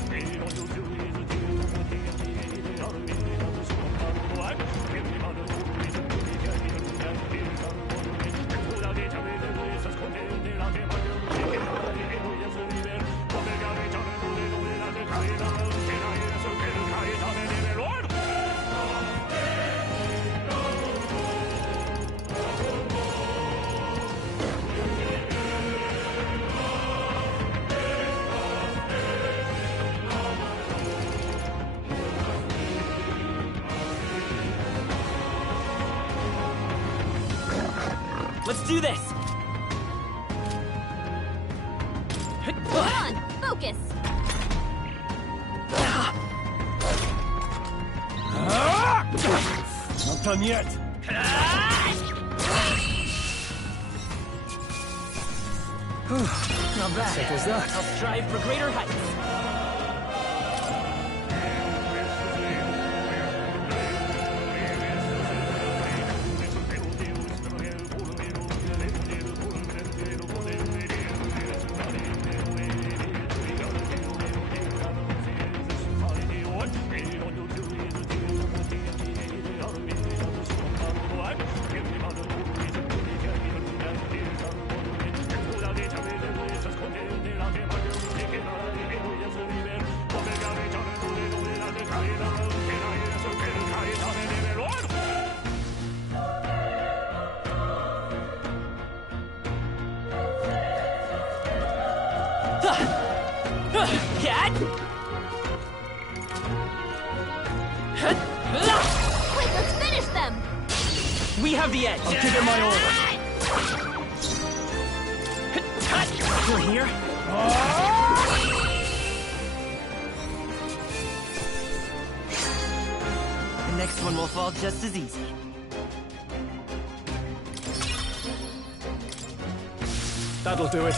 Let's do this! Come on, focus! Not done yet! Not bad. Settles that. I'll strive for greater heights. Cat! Quick, let's finish them! We have the edge. I'll give it my order. You're here? The next one will fall just as easy. That'll do it.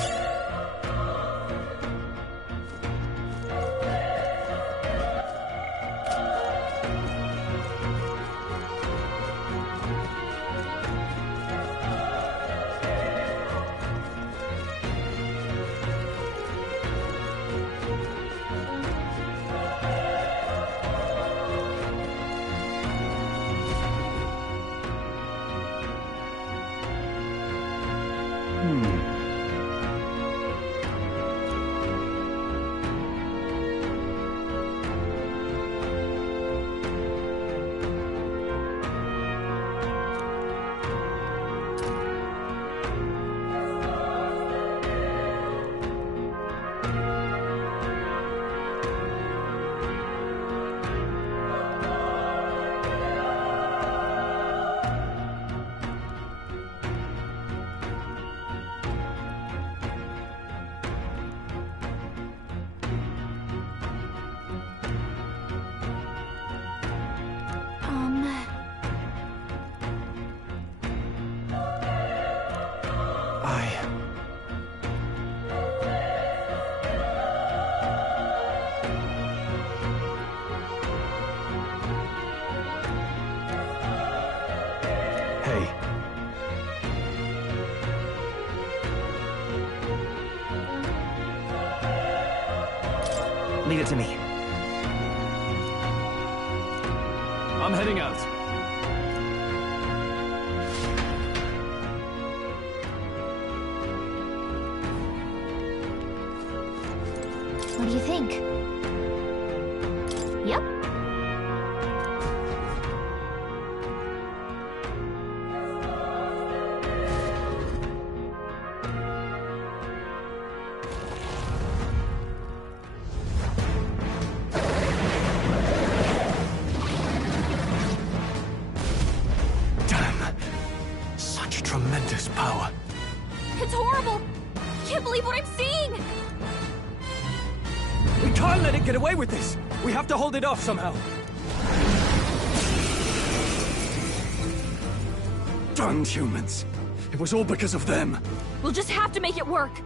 Leave it to me. I'm heading out. What do you think? Yep. Tremendous power. It's horrible! I can't believe what I'm seeing! We can't let it get away with this! We have to hold it off somehow. Damned humans. It was all because of them. We'll just have to make it work.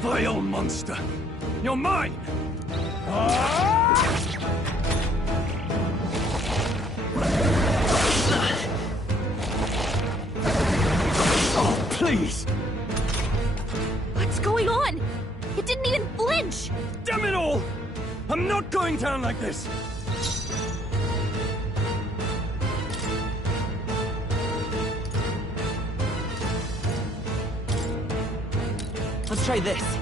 Vile monster! You're mine! Oh, please! What's going on? It didn't even flinch! Damn it all! I'm not going down like this! Let's try this.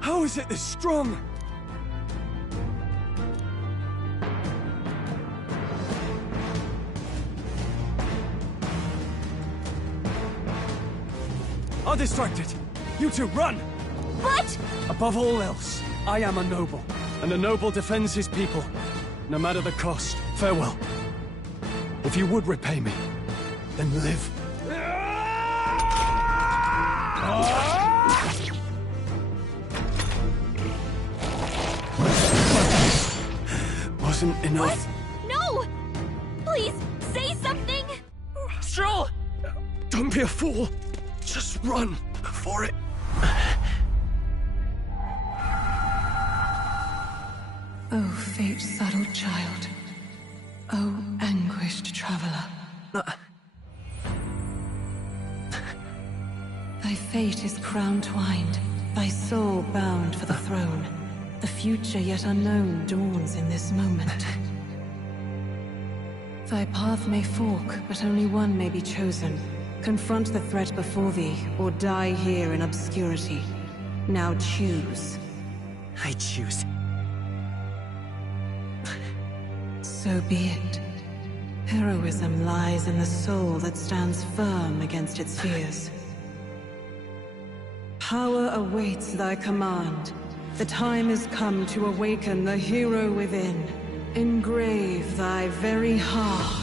How is it this strong? I'll distract it. You two, run! What? Above all else, I am a noble, and a noble defends his people, no matter the cost. Farewell. If you would repay me, then live. Wasn't enough. What? No! Please, say something! Stroll! Don't be a fool. Just run for it. Oh, fate-saddled child. Oh, anguished traveler. Thy fate is crown-twined, thy soul bound for the throne. The future yet unknown dawns in this moment. Thy path may fork, but only one may be chosen. Confront the threat before thee, or die here in obscurity. Now choose. I choose. So be it. Heroism lies in the soul that stands firm against its fears. Power awaits thy command. The time is come to awaken the hero within. Engrave thy very heart.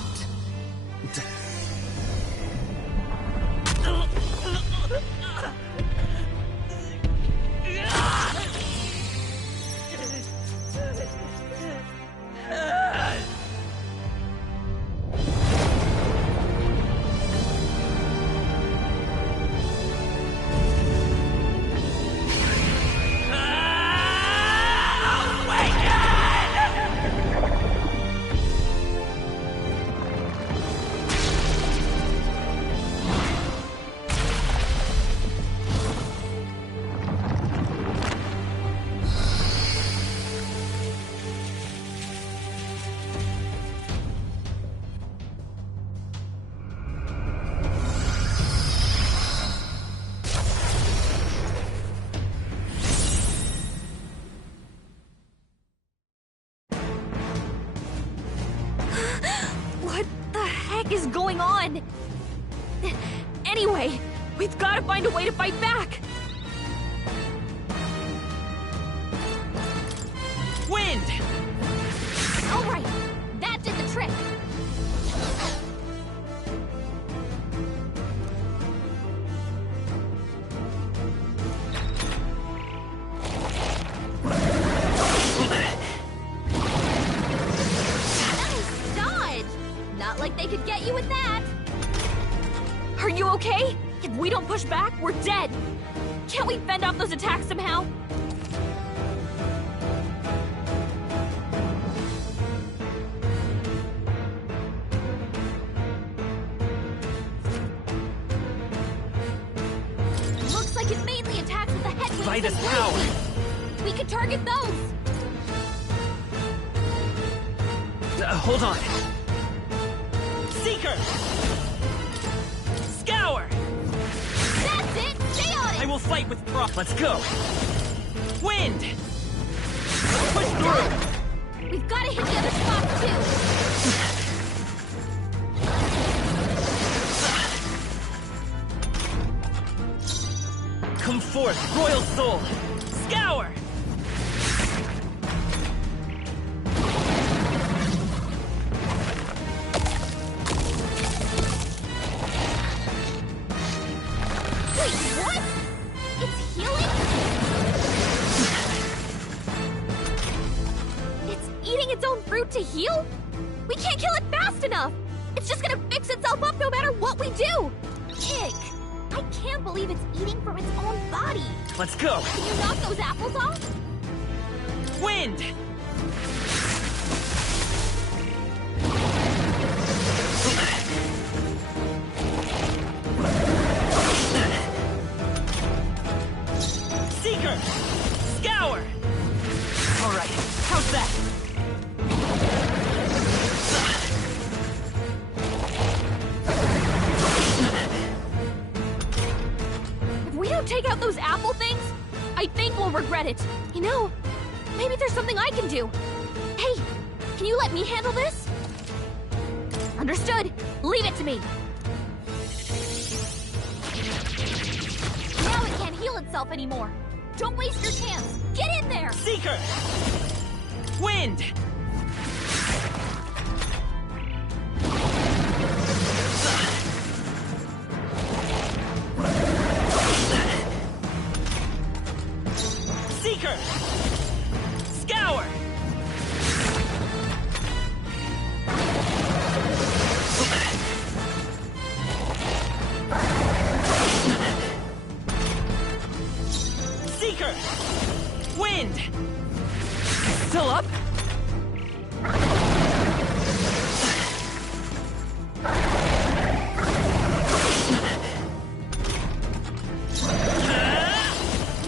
Is going on? Anyway, we've got to find a way to fight back. Wind! All right, that did the trick. Nice dodge! Not like they could get you with that. Are you okay? If we don't push back, we're dead. Can't we fend off those attacks somehow? Looks like it mainly attacks with the headwinds By this and power. blade. We could target those. Hold on. Seeker! Scour! That's it! Stay on it! I will fight with prop. Let's go! Wind! Let's push through! We've got to hit the other spots too! Come forth, Royal Soul! Scour! Wait, what? It's healing? It's eating its own fruit to heal? We can't kill it fast enough! It's just gonna fix itself up no matter what we do! Ick! I can't believe it's eating from its own body! Let's go! Can you knock those apples off? Wind! Seeker! Scour! Alright, how's that? If we don't take out those apple things, I think we'll regret it. You know, maybe there's something I can do. Hey, can you let me handle this? Understood. Leave it to me. Now it can't heal itself anymore. Don't waste your chance. Get in there! Seeker! Wind! Seeker! Scour! Seeker! Wind! Still up?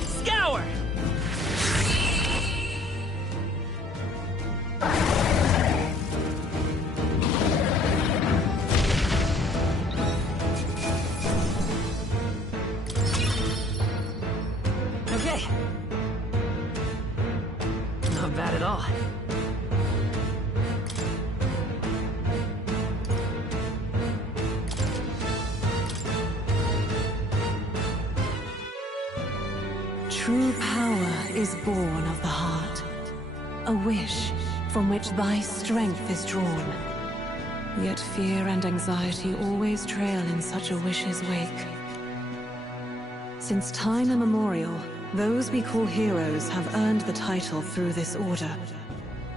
Scour! True power is born of the heart. A wish from which thy strength is drawn. Yet fear and anxiety always trail in such a wish's wake. Since time immemorial, those we call heroes have earned the title through this order.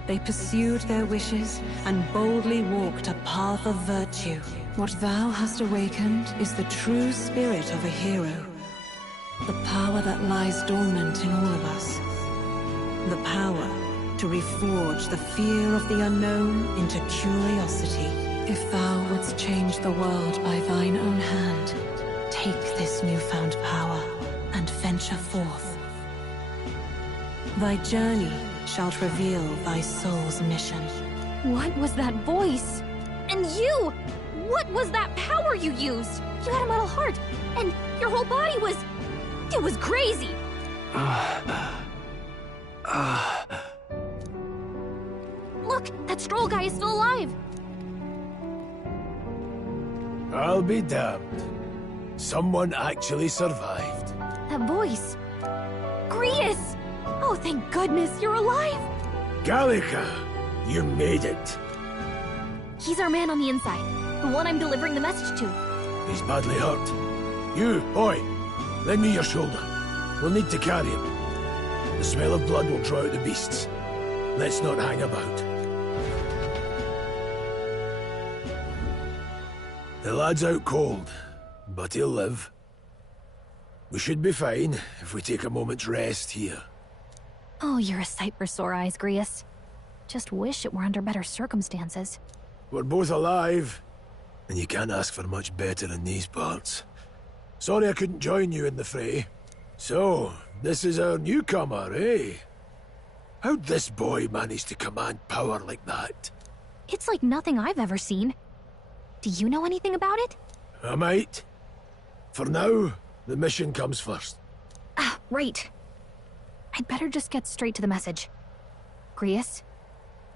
They pursued their wishes and boldly walked a path of virtue. What thou hast awakened is the true spirit of a hero. The power that lies dormant in all of us. The power to reforge the fear of the unknown into curiosity. If thou wouldst change the world by thine own hand, take this newfound power and venture forth. Thy journey shalt reveal thy soul's mission. What was that voice? And you! What was that power you used? You had a metal heart, and your whole body was... It was crazy! Look, that Stroll guy is still alive! I'll be damned. Someone actually survived. That voice... Grius! Oh, thank goodness, you're alive! Gallica, you made it. He's our man on the inside. The one I'm delivering the message to. He's badly hurt. You, boy, lend me your shoulder. We'll need to carry him. The smell of blood will draw out the beasts. Let's not hang about. The lad's out cold, but he'll live. We should be fine if we take a moment's rest here. Oh, you're a sight for sore eyes, Grius. Just wish it were under better circumstances. We're both alive, and you can't ask for much better in these parts. Sorry I couldn't join you in the fray. So, this is our newcomer, eh? How'd this boy manage to command power like that? It's like nothing I've ever seen. Do you know anything about it? I might. For now, the mission comes first. Ah, right. I'd better just get straight to the message. Grius,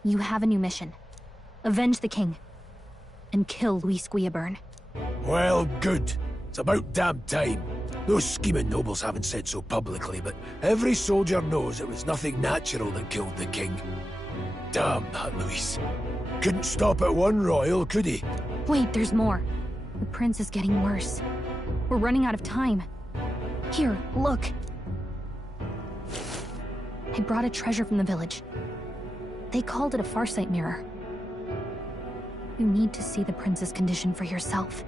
you have a new mission. Avenge the king. And kill Luis Guillaburn. Well, good. It's about damn time. Those scheming nobles haven't said so publicly, but every soldier knows it was nothing natural that killed the king. Damn that Luis. Couldn't stop at one royal, could he? Wait, there's more. The prince is getting worse. We're running out of time. Here, look. I brought a treasure from the village. They called it a Farsight mirror. You need to see the prince's condition for yourself.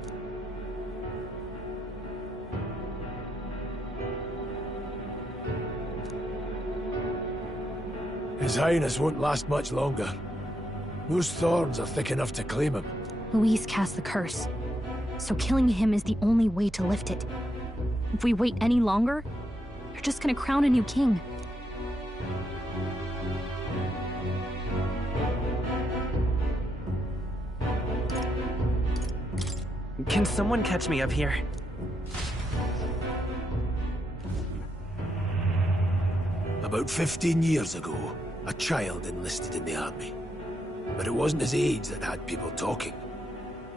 His Highness won't last much longer. Those thorns are thick enough to claim him. Luis cast the curse, so killing him is the only way to lift it. If we wait any longer, they're just gonna crown a new king. Can someone catch me up here? About 15 years ago, a child enlisted in the army. But it wasn't his age that had people talking.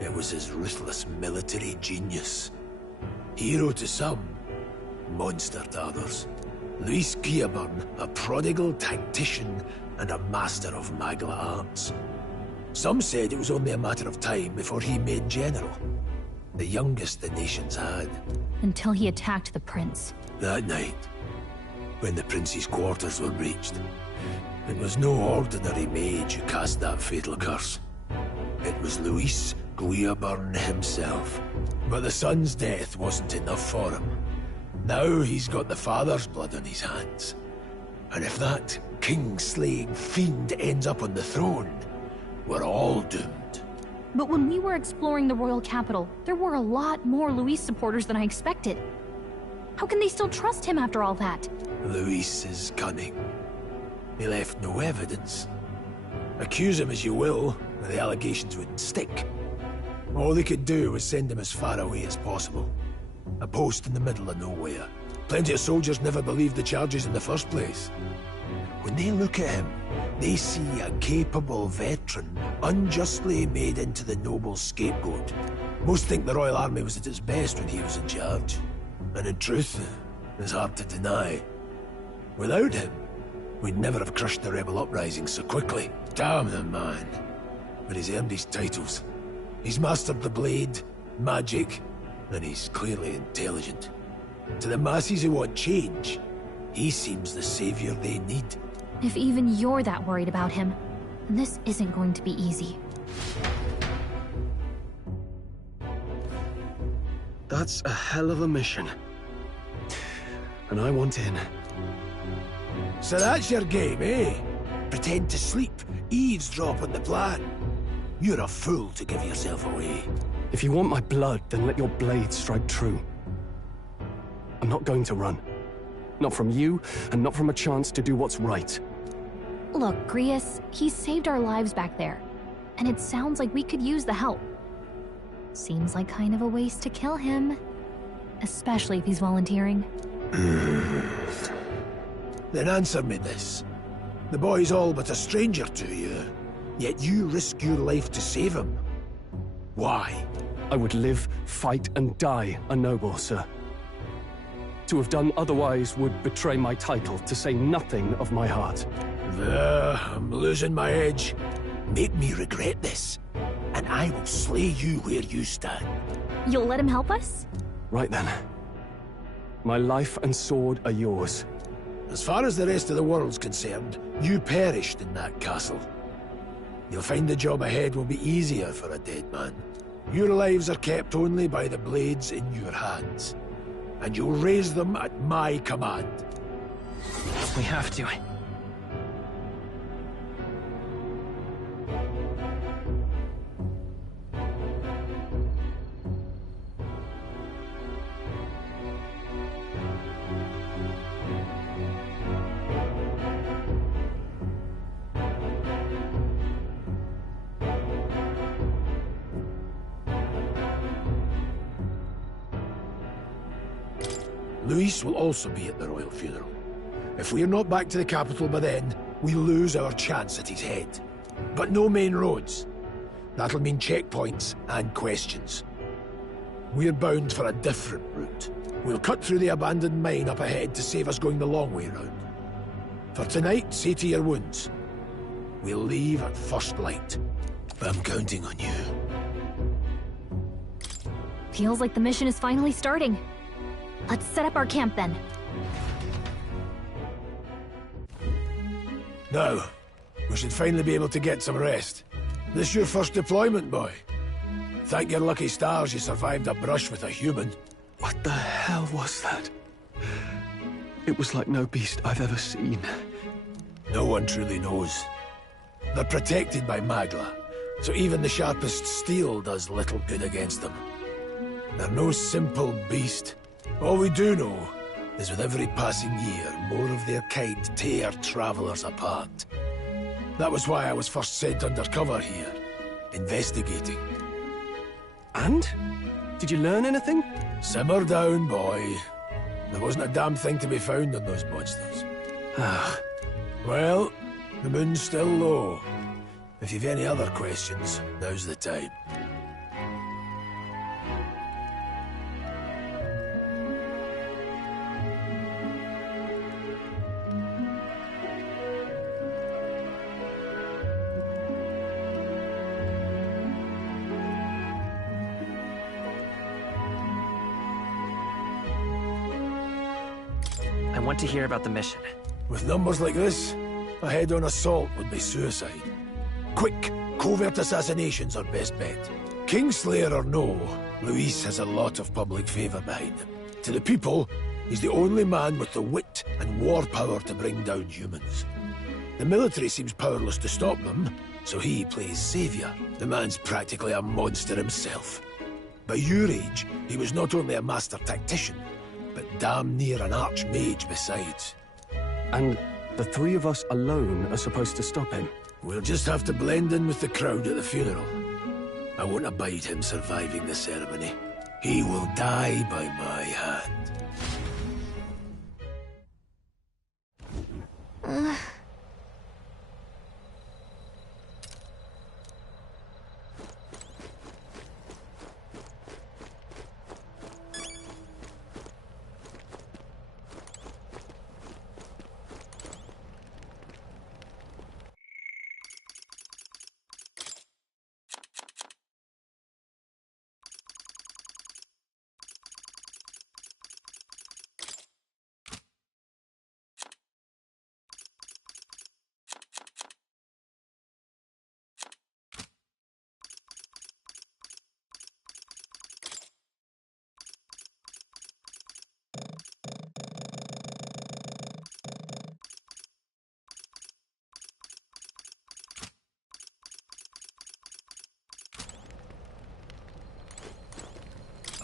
It was his ruthless military genius. Hero to some, monster to others. Luis Guillaburn, a prodigal tactician and a master of Magla arts. Some said it was only a matter of time before he made general. The youngest the nation's had. Until he attacked the prince. That night, when the prince's quarters were breached, it was no ordinary mage who cast that fatal curse. It was Luis Guillaburn himself. But the son's death wasn't enough for him. Now he's got the father's blood on his hands. And if that king-slaying fiend ends up on the throne, we're all doomed. But when we were exploring the royal capital, there were a lot more Luis supporters than I expected. How can they still trust him after all that? Luis is cunning. He left no evidence. Accuse him as you will, the allegations wouldn't stick. All they could do was send him as far away as possible. A post in the middle of nowhere. Plenty of soldiers never believed the charges in the first place. When they look at him, they see a capable veteran unjustly made into the noble's scapegoat. Most think the Royal Army was at its best when he was in charge. And in truth, it's hard to deny. Without him, we'd never have crushed the rebel uprising so quickly. Damn the man. But he's earned his titles. He's mastered the blade, magic, and he's clearly intelligent. To the masses who want change, he seems the savior they need. If even you're that worried about him, then this isn't going to be easy. That's a hell of a mission. And I want in. So that's your game, eh? Pretend to sleep, eavesdrop on the plan. You're a fool to give yourself away. If you want my blood, then let your blade strike true. I'm not going to run. Not from you, and not from a chance to do what's right. Look, Grius, he saved our lives back there. And it sounds like we could use the help. Seems like kind of a waste to kill him. Especially if he's volunteering. Then answer me this. The boy's all but a stranger to you, yet you risk your life to save him. Why? I would live, fight, and die a noble, sir. To have done otherwise would betray my title, to say nothing of my heart. I'm losing my edge. Make me regret this, and I will slay you where you stand. You'll let him help us? Right then. My life and sword are yours. As far as the rest of the world's concerned, you perished in that castle. You'll find the job ahead will be easier for a dead man. Your lives are kept only by the blades in your hands, and you'll raise them at my command. We have to. Luis will also be at the royal funeral. If we're not back to the capital by then, we lose our chance at his head. But no main roads. That'll mean checkpoints and questions. We're bound for a different route. We'll cut through the abandoned mine up ahead to save us going the long way round. For tonight, see to your wounds. We'll leave at first light. I'm counting on you. Feels like the mission is finally starting. Let's set up our camp then. Now, we should finally be able to get some rest. This your first deployment, boy? Thank your lucky stars you survived a brush with a human. What the hell was that? It was like no beast I've ever seen. No one truly knows. They're protected by Magla, so even the sharpest steel does little good against them. They're no simple beast. All we do know is with every passing year, more of their kind tear travelers apart. That was why I was first sent undercover here, investigating. And? Did you learn anything? Simmer down, boy. There wasn't a damn thing to be found on those monsters. Well, the moon's still low. If you've any other questions, now's the time. I want to hear about the mission. With numbers like this, a head-on assault would be suicide. Quick, covert assassinations are best bet. Kingslayer or no, Luis has a lot of public favor behind him. To the people, he's the only man with the wit and war power to bring down humans. The military seems powerless to stop them, so he plays savior. The man's practically a monster himself. By your age, he was not only a master tactician, but damn near an archmage besides. And the three of us alone are supposed to stop him? We'll just have to blend in with the crowd at the funeral. I won't abide him surviving the ceremony. He will die by my hand.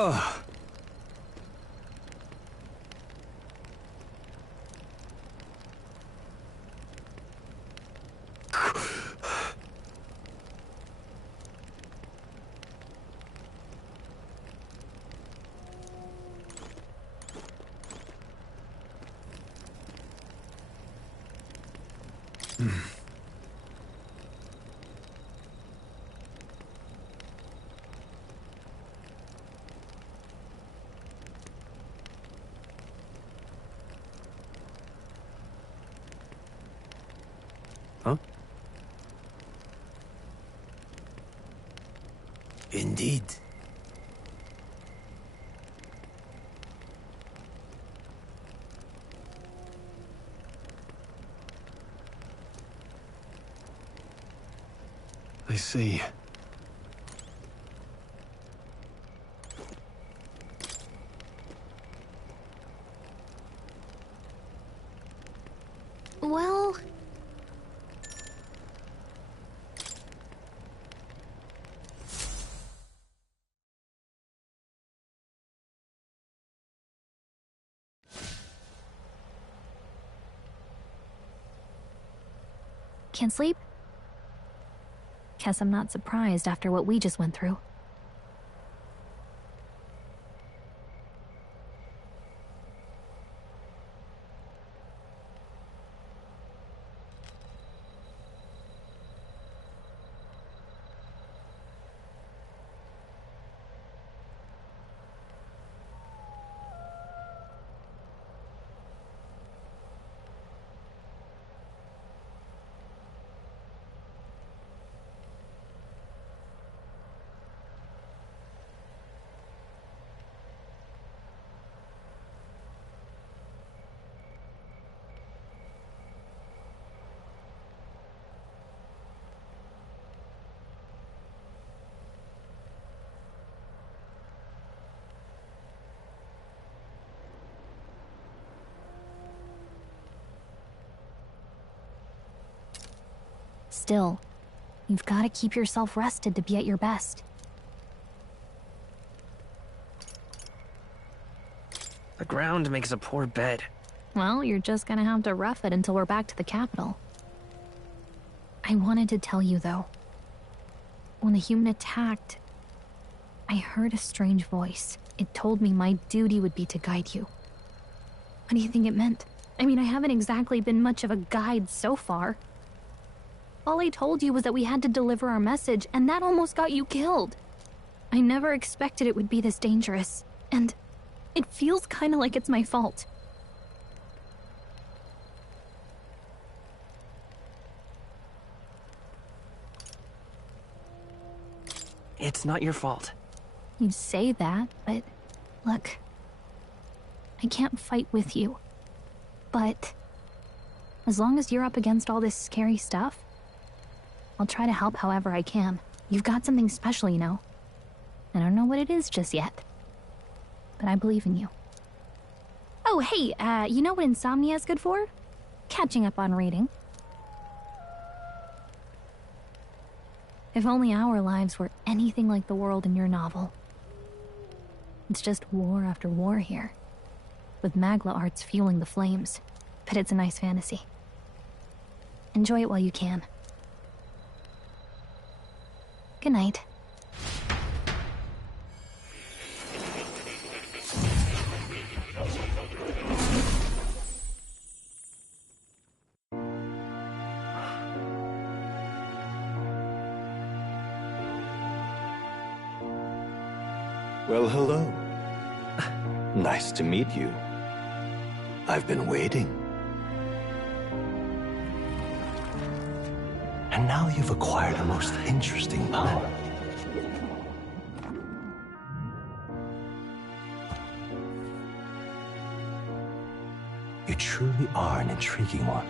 Ugh. Huh? Indeed. I see. Well... Can't sleep? Guess I'm not surprised after what we just went through. Still, you've got to keep yourself rested to be at your best. The ground makes a poor bed. Well, you're just gonna have to rough it until we're back to the capital. I wanted to tell you, though. When the human attacked, I heard a strange voice. It told me my duty would be to guide you. What do you think it meant? I mean, I haven't exactly been much of a guide so far. All I told you was that we had to deliver our message, and that almost got you killed. I never expected it would be this dangerous, and it feels kind of like it's my fault. It's not your fault. You say that, but look, I can't fight with you. But as long as you're up against all this scary stuff, I'll try to help however I can. You've got something special, you know. I don't know what it is just yet, but I believe in you. Oh, hey, you know what insomnia is good for? Catching up on reading. If only our lives were anything like the world in your novel. It's just war after war here, with Magla arts fueling the flames, but it's a nice fantasy. Enjoy it while you can. Good night. Well, hello. Nice to meet you. I've been waiting. And now you've acquired a most interesting power. You truly are an intriguing one.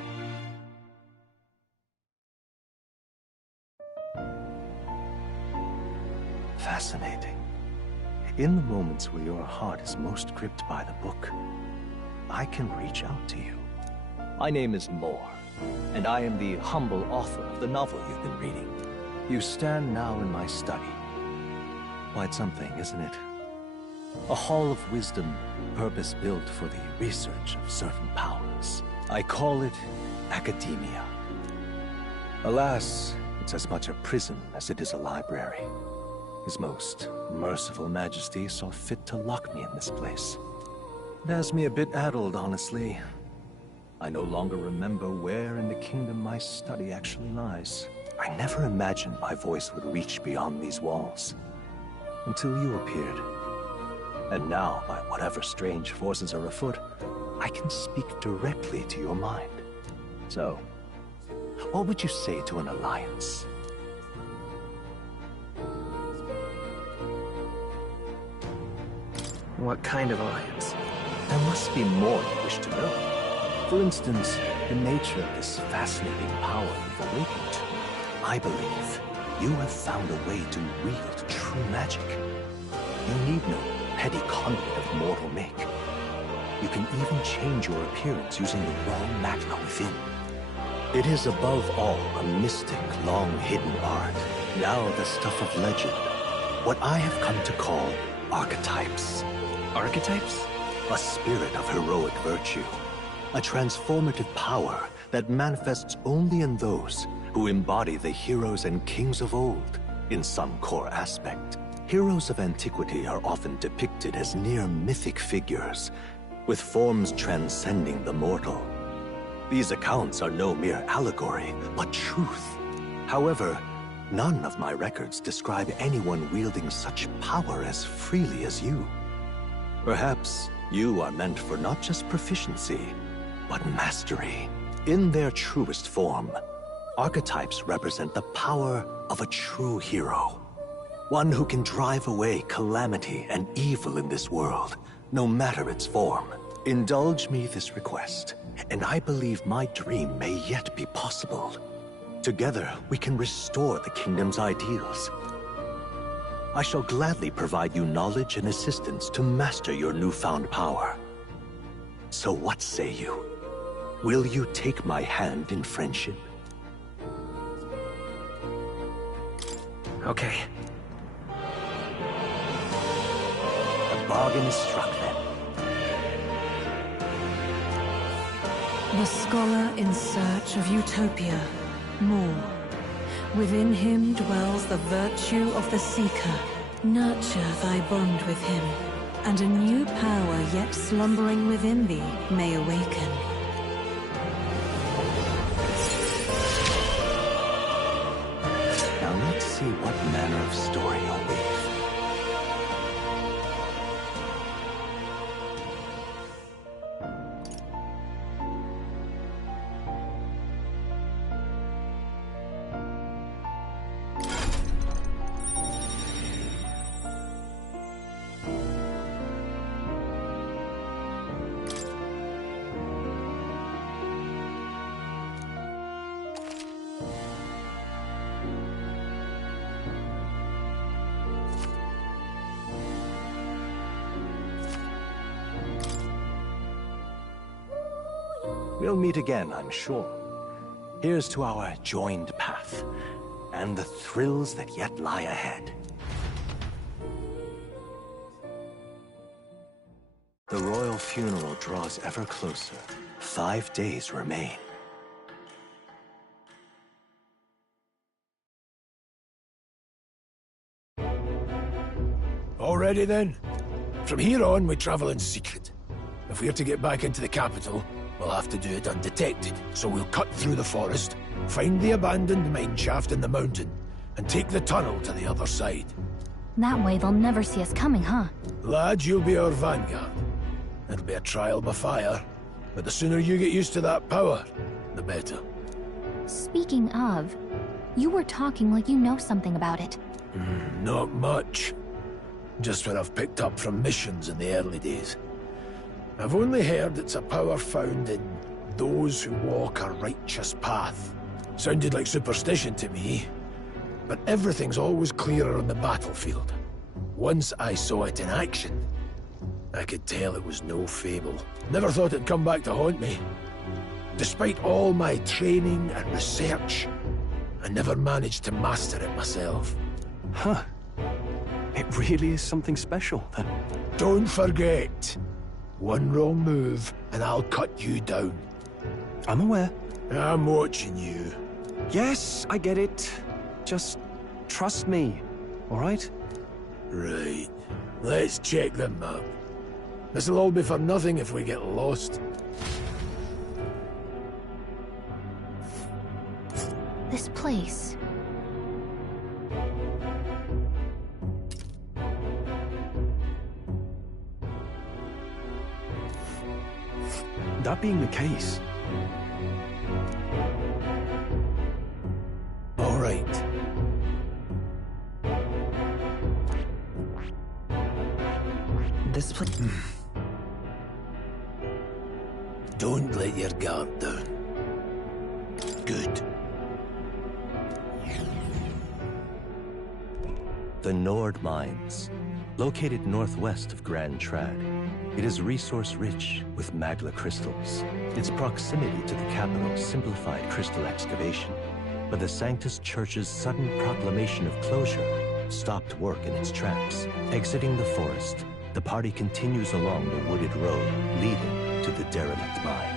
Fascinating. In the moments where your heart is most gripped by the book, I can reach out to you. My name is Moore, and I am the humble author of the novel you've been reading. You stand now in my study. Quite something, isn't it? A hall of wisdom, purpose-built for the research of certain powers. I call it academia. Alas, it's as much a prison as it is a library. His most merciful majesty saw fit to lock me in this place. It has me a bit addled, honestly. I no longer remember where in the kingdom my study actually lies. I never imagined my voice would reach beyond these walls. Until you appeared. And now, by whatever strange forces are afoot, I can speak directly to your mind. So, what would you say to an alliance? What kind of alliance? There must be more you wish to know. For instance, the nature of this fascinating power you've awakened to. I believe you have found a way to wield true magic. You need no petty conduit of mortal make. You can even change your appearance using the raw magma within. It is above all a mystic, long-hidden art, now the stuff of legend. What I have come to call archetypes. Archetypes? A spirit of heroic virtue. A transformative power that manifests only in those who embody the heroes and kings of old in some core aspect. Heroes of antiquity are often depicted as near mythic figures, with forms transcending the mortal. These accounts are no mere allegory, but truth. However, none of my records describe anyone wielding such power as freely as you. Perhaps you are meant for not just proficiency, but mastery. In their truest form, archetypes represent the power of a true hero. One who can drive away calamity and evil in this world, no matter its form. Indulge me this request, and I believe my dream may yet be possible. Together, we can restore the kingdom's ideals. I shall gladly provide you knowledge and assistance to master your newfound power. So what say you? Will you take my hand in friendship? Okay. The bargain is struck then. The scholar in search of utopia. More. Within him dwells the virtue of the seeker. Nurture thy bond with him, and a new power yet slumbering within thee may awaken. Now let's see what manner of story you'll weave. We'll meet again, I'm sure. Here's to our joined path, and the thrills that yet lie ahead. The royal funeral draws ever closer. 5 days remain. Already then? From here on, we travel in secret. If we're to get back into the capital, we'll have to do it undetected. So we'll cut through the forest, find the abandoned mine shaft in the mountain, and take the tunnel to the other side. That way they'll never see us coming, huh? Lad, you'll be our vanguard. It'll be a trial by fire, but the sooner you get used to that power, the better. Speaking of, you were talking like you know something about it. Not much. Just what I've picked up from missions in the early days. I've only heard it's a power found in those who walk a righteous path. Sounded like superstition to me, but everything's always clearer on the battlefield. Once I saw it in action, I could tell it was no fable. Never thought it'd come back to haunt me. Despite all my training and research, I never managed to master it myself. Huh. it really is something special, then. Don't forget, one wrong move and I'll cut you down. I'm aware. I'm watching you. Yes, I get it. Just trust me, all right? Right. Let's check the map. This'll all be for nothing if we get lost. This place. That being the case... All right. This place... Don't let your guard down. Good. The Nord Mines, located northwest of Grand Trad. It is resource-rich with magla crystals. Its proximity to the capital simplified crystal excavation, but the Sanctus Church's sudden proclamation of closure stopped work in its tracks. Exiting the forest, the party continues along the wooded road leading to the derelict mine.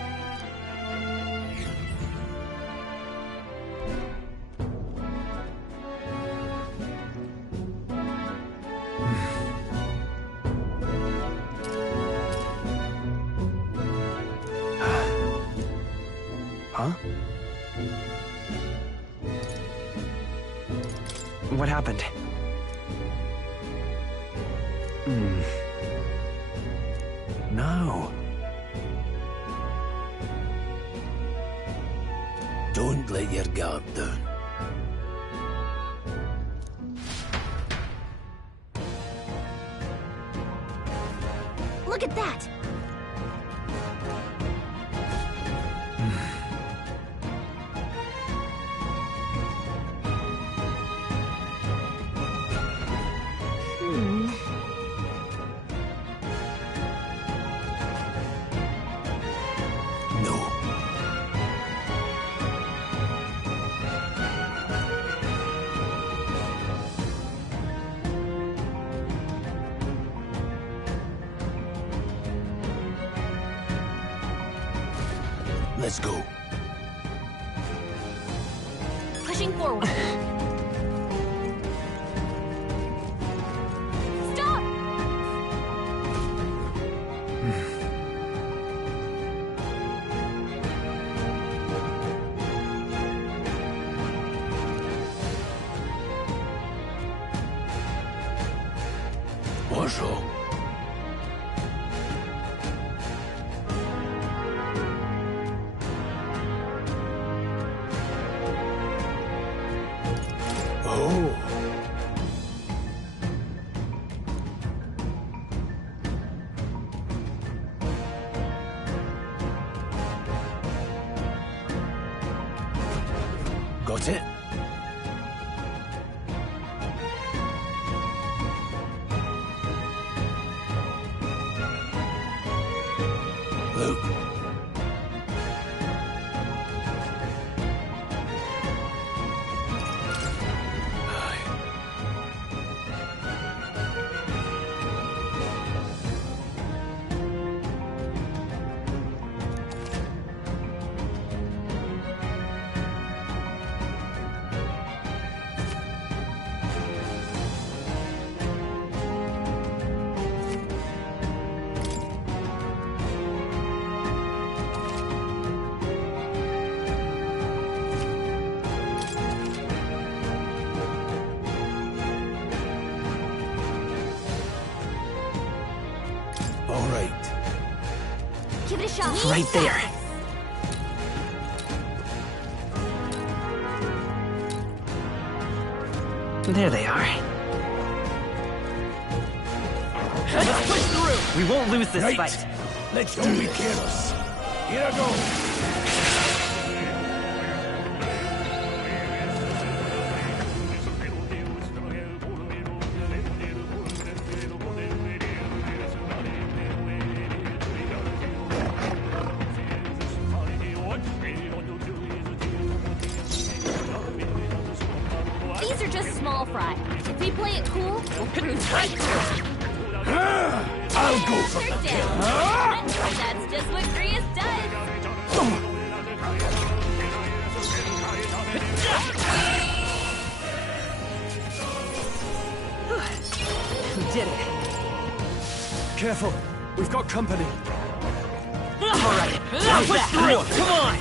Huh? What happened? No. Don't let your guard down. Look at that! Let's go. Pushing forward. Stop! What's wrong? Oh. Got it? Luke. All right. Give it a shot. Right there. There they are. Let's push through! We won't lose this fight. Let's don't be careless. Here I go. These are just small fry. If we play it cool, I'll go for the kill. That's just what Grius does. We did it. Careful, we've got company. All right, push through. Come on.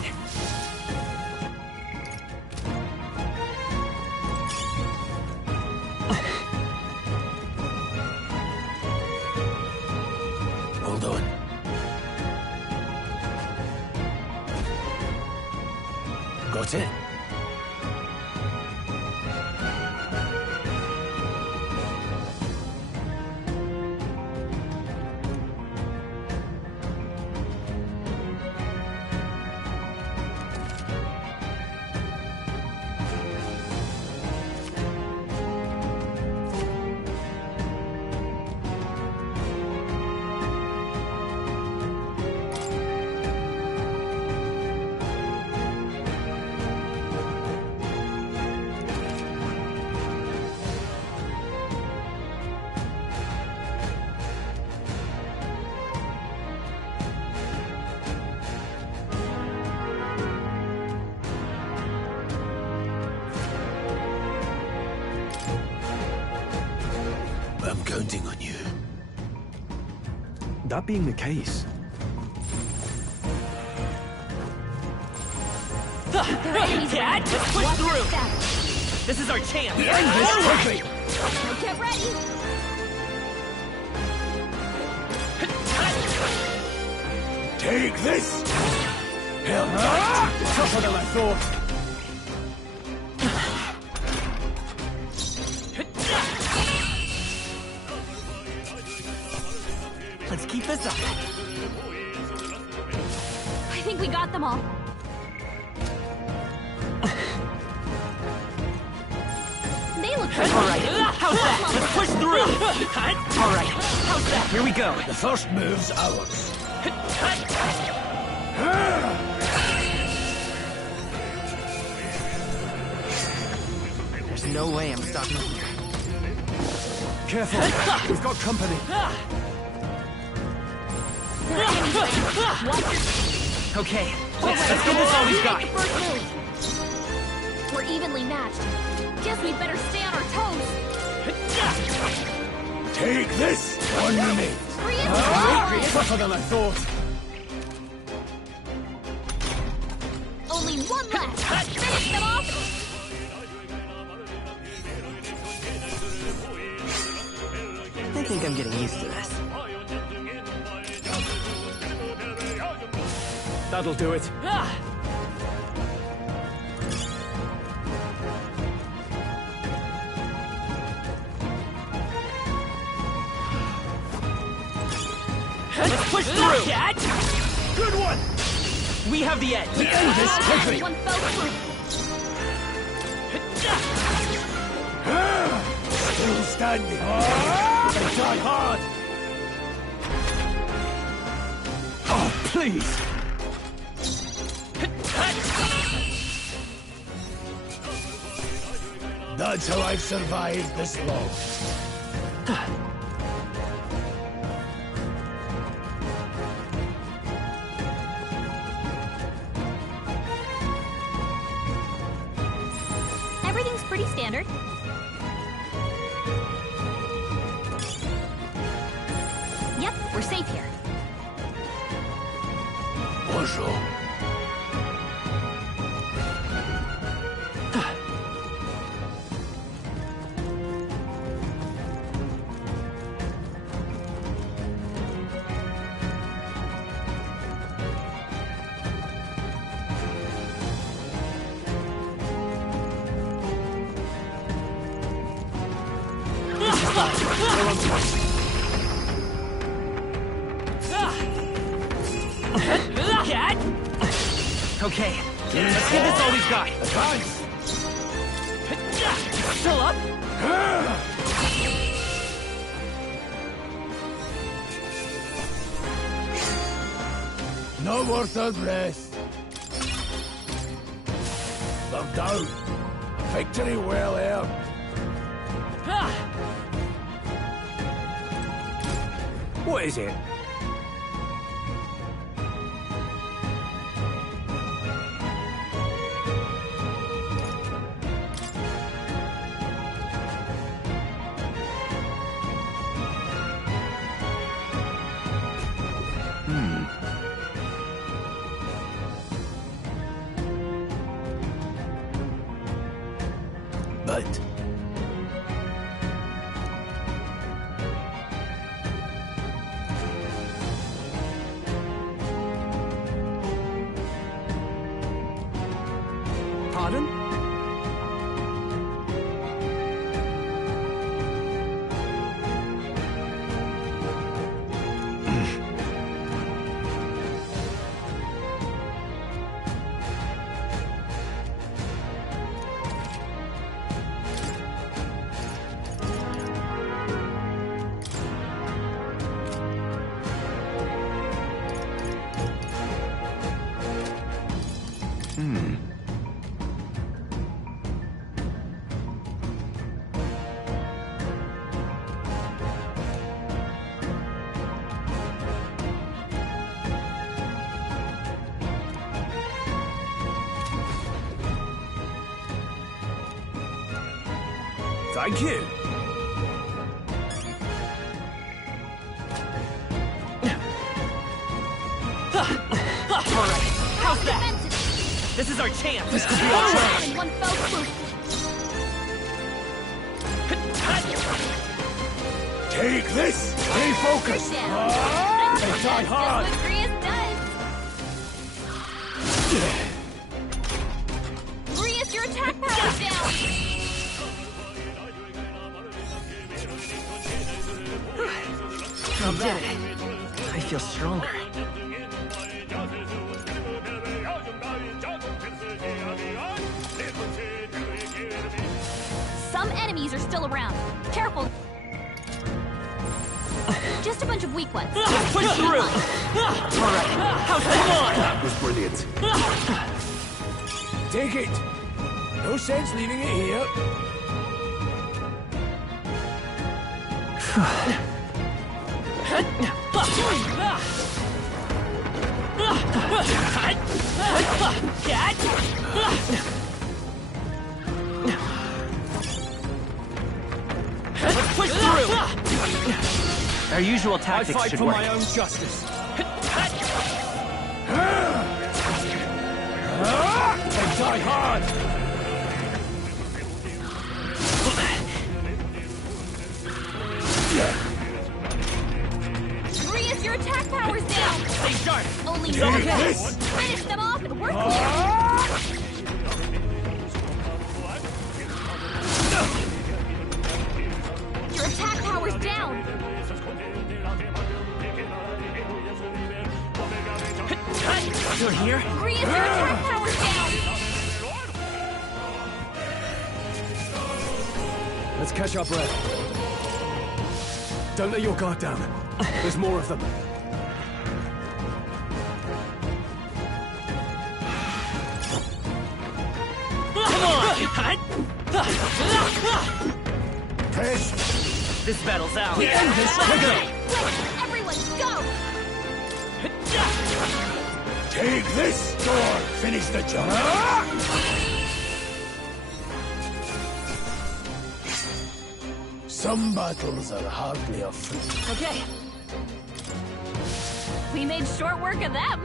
Hold on. Got it? I'm counting on you. That being the case, Dad, let's push through. This is our chance. End this quickly. Now get ready. Take this! Hell, tougher than I thought. Let's keep this up. I think we got them all. They look pretty. All right, how's that? Let's push through. All right, how's that? Here we go. The first move's ours. There's no way I'm stopping here. careful. We've got company. Okay, let's get this all we've got. We're evenly matched. Guess we'd better stay on our toes. Take this! One minute. Tougher than I thought. Only one left. Finish them off. I think I'm getting used to this. That'll do it. Let's push through! Cat! Good one! We have the edge! We end this quickly! One fell through. Still standing. They try hard. Oh, please! That's how I've survived this long. Everything's pretty standard. Yep, we're safe here. Bonjour. Cat! Okay, let's give this all we've got. Advance! Still up? No worth a breath. They're down. Victory well earned. What is it? But Pardon? Thank you. Alright, how's that? This is our chance. This could be our chance. In one fell swoop. take this! Stay focused! That's die hard! just what Grius does. Grius, your attack power's down. I did it. I feel stronger. Some enemies are still around. Careful. Just a bunch of weak ones. Push through! Alright, how's that? That was brilliant. Take it! No sense leaving it here. Let's push through! Our usual tactics I fight should for work. my own justice. And die hard! Grius, your attack power's down. Stay sharp! Only Take one this! Finish them off and we're clear. Your attack power's down. You're here? Grius, your attack power's down. Let's catch our breath. Don't let your guard down. There's more of them. Come on! Press! This battle's out. We end this quickly! Everyone, go! Take this! Sword! Finish the job! Some battles are hardly a fruit. Okay. We made short work of them.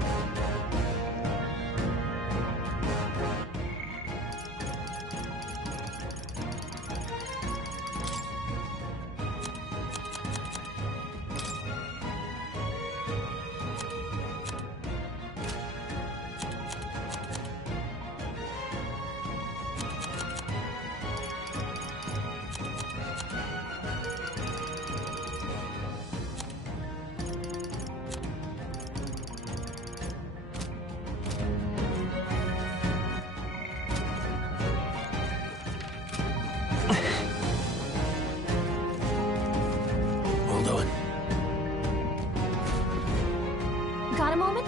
Hold on. Got a moment?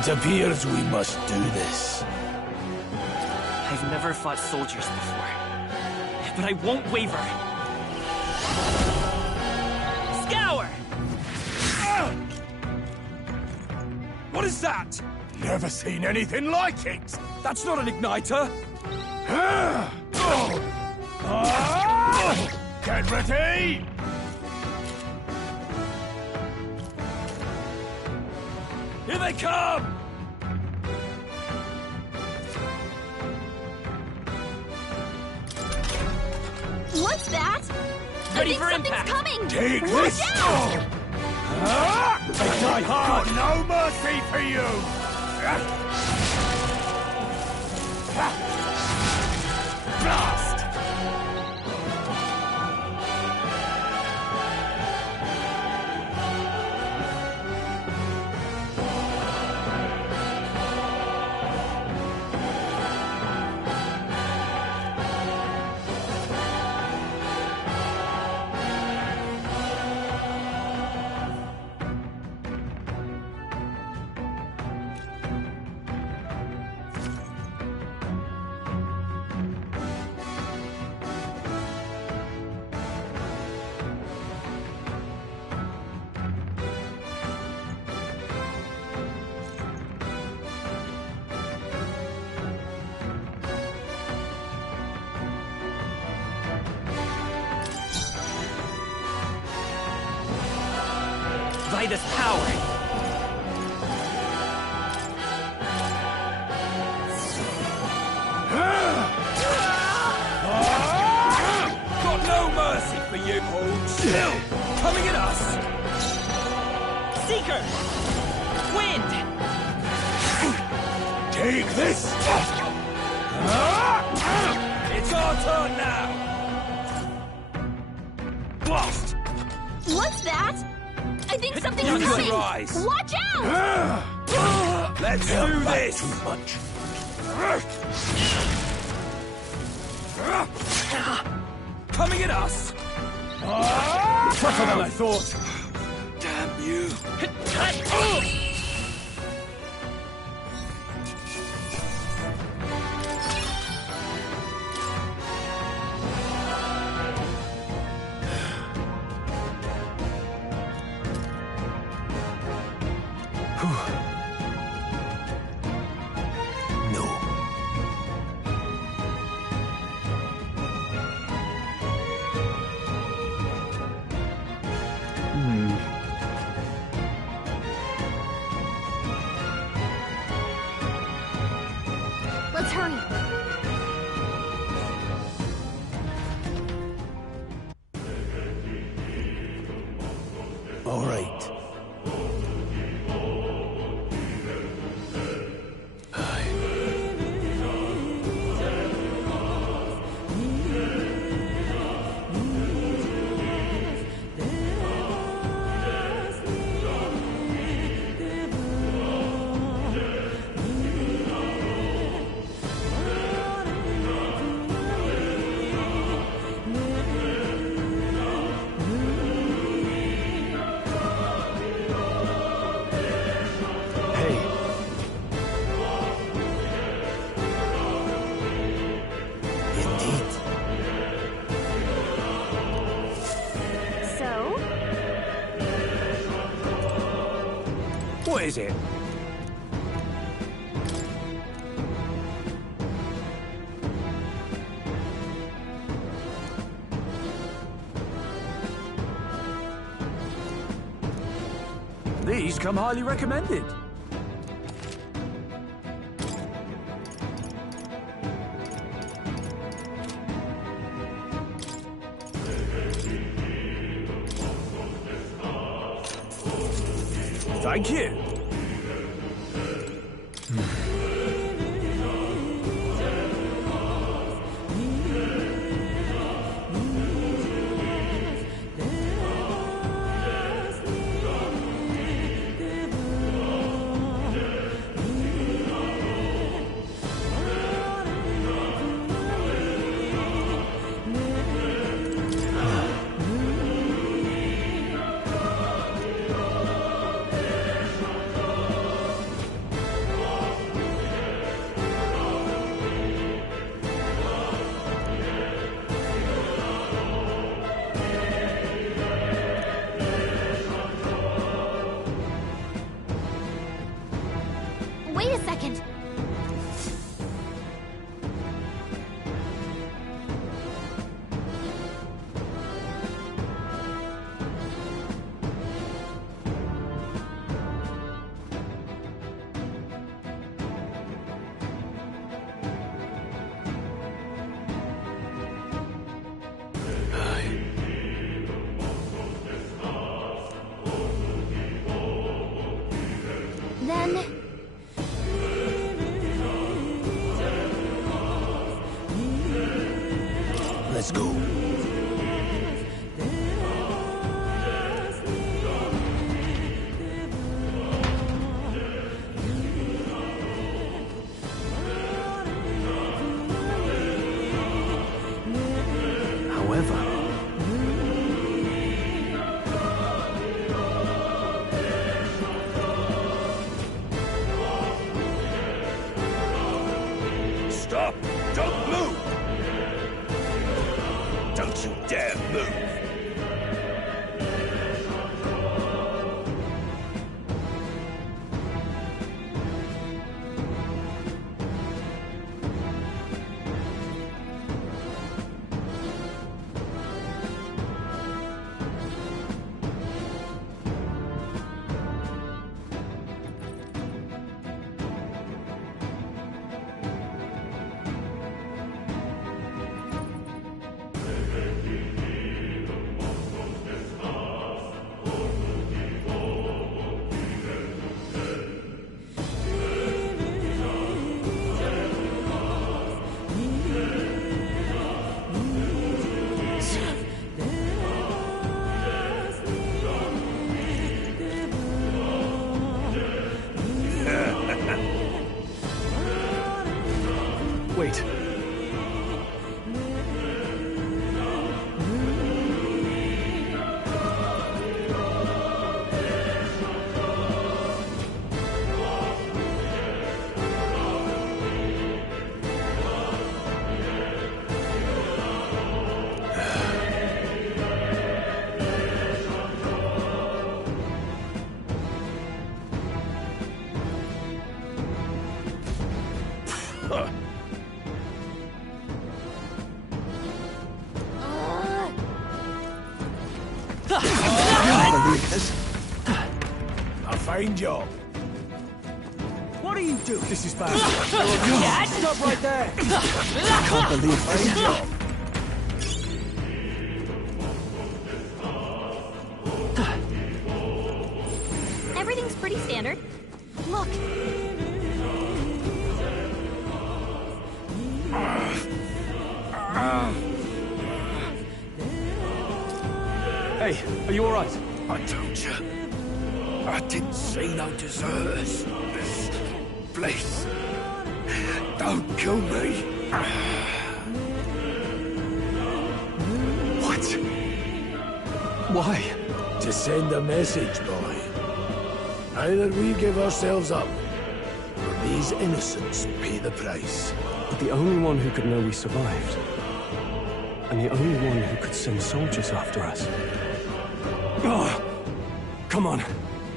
It appears we must do this. I've never fought soldiers before, but I won't waver. Scour! What is that? Never seen anything like it! That's not an igniter! Get ready! Here they come! What's that? Ready I think for something's impact. coming! Take Watch this! out! I've got no mercy for you! Blast! Vitus power! Got no mercy for you! Hold still! Coming at us! Seeker! Wind! Take this! It's our turn now! Blast! What's that? I think something's None coming! to rise. Watch out! Let's do this! Too much. Coming at us! Tougher than I thought! Damn you! Let's hurry. All right. What is it? These come highly recommended. Thank you. Let's go. However, Stop! Don't move! Don't you dare move! wait. A fine job. What are you doing? This is bad. Stop right there! I can't believe this. Fine job. Everything's pretty standard. Look. Hey, are you all right? I told you. I didn't see no deserters. This place. Don't kill me. What? Why? To send a message, boy. Either we give ourselves up, or these innocents pay the price. But the only one who could know we survived, and the only one who could send soldiers after us. Oh, come on,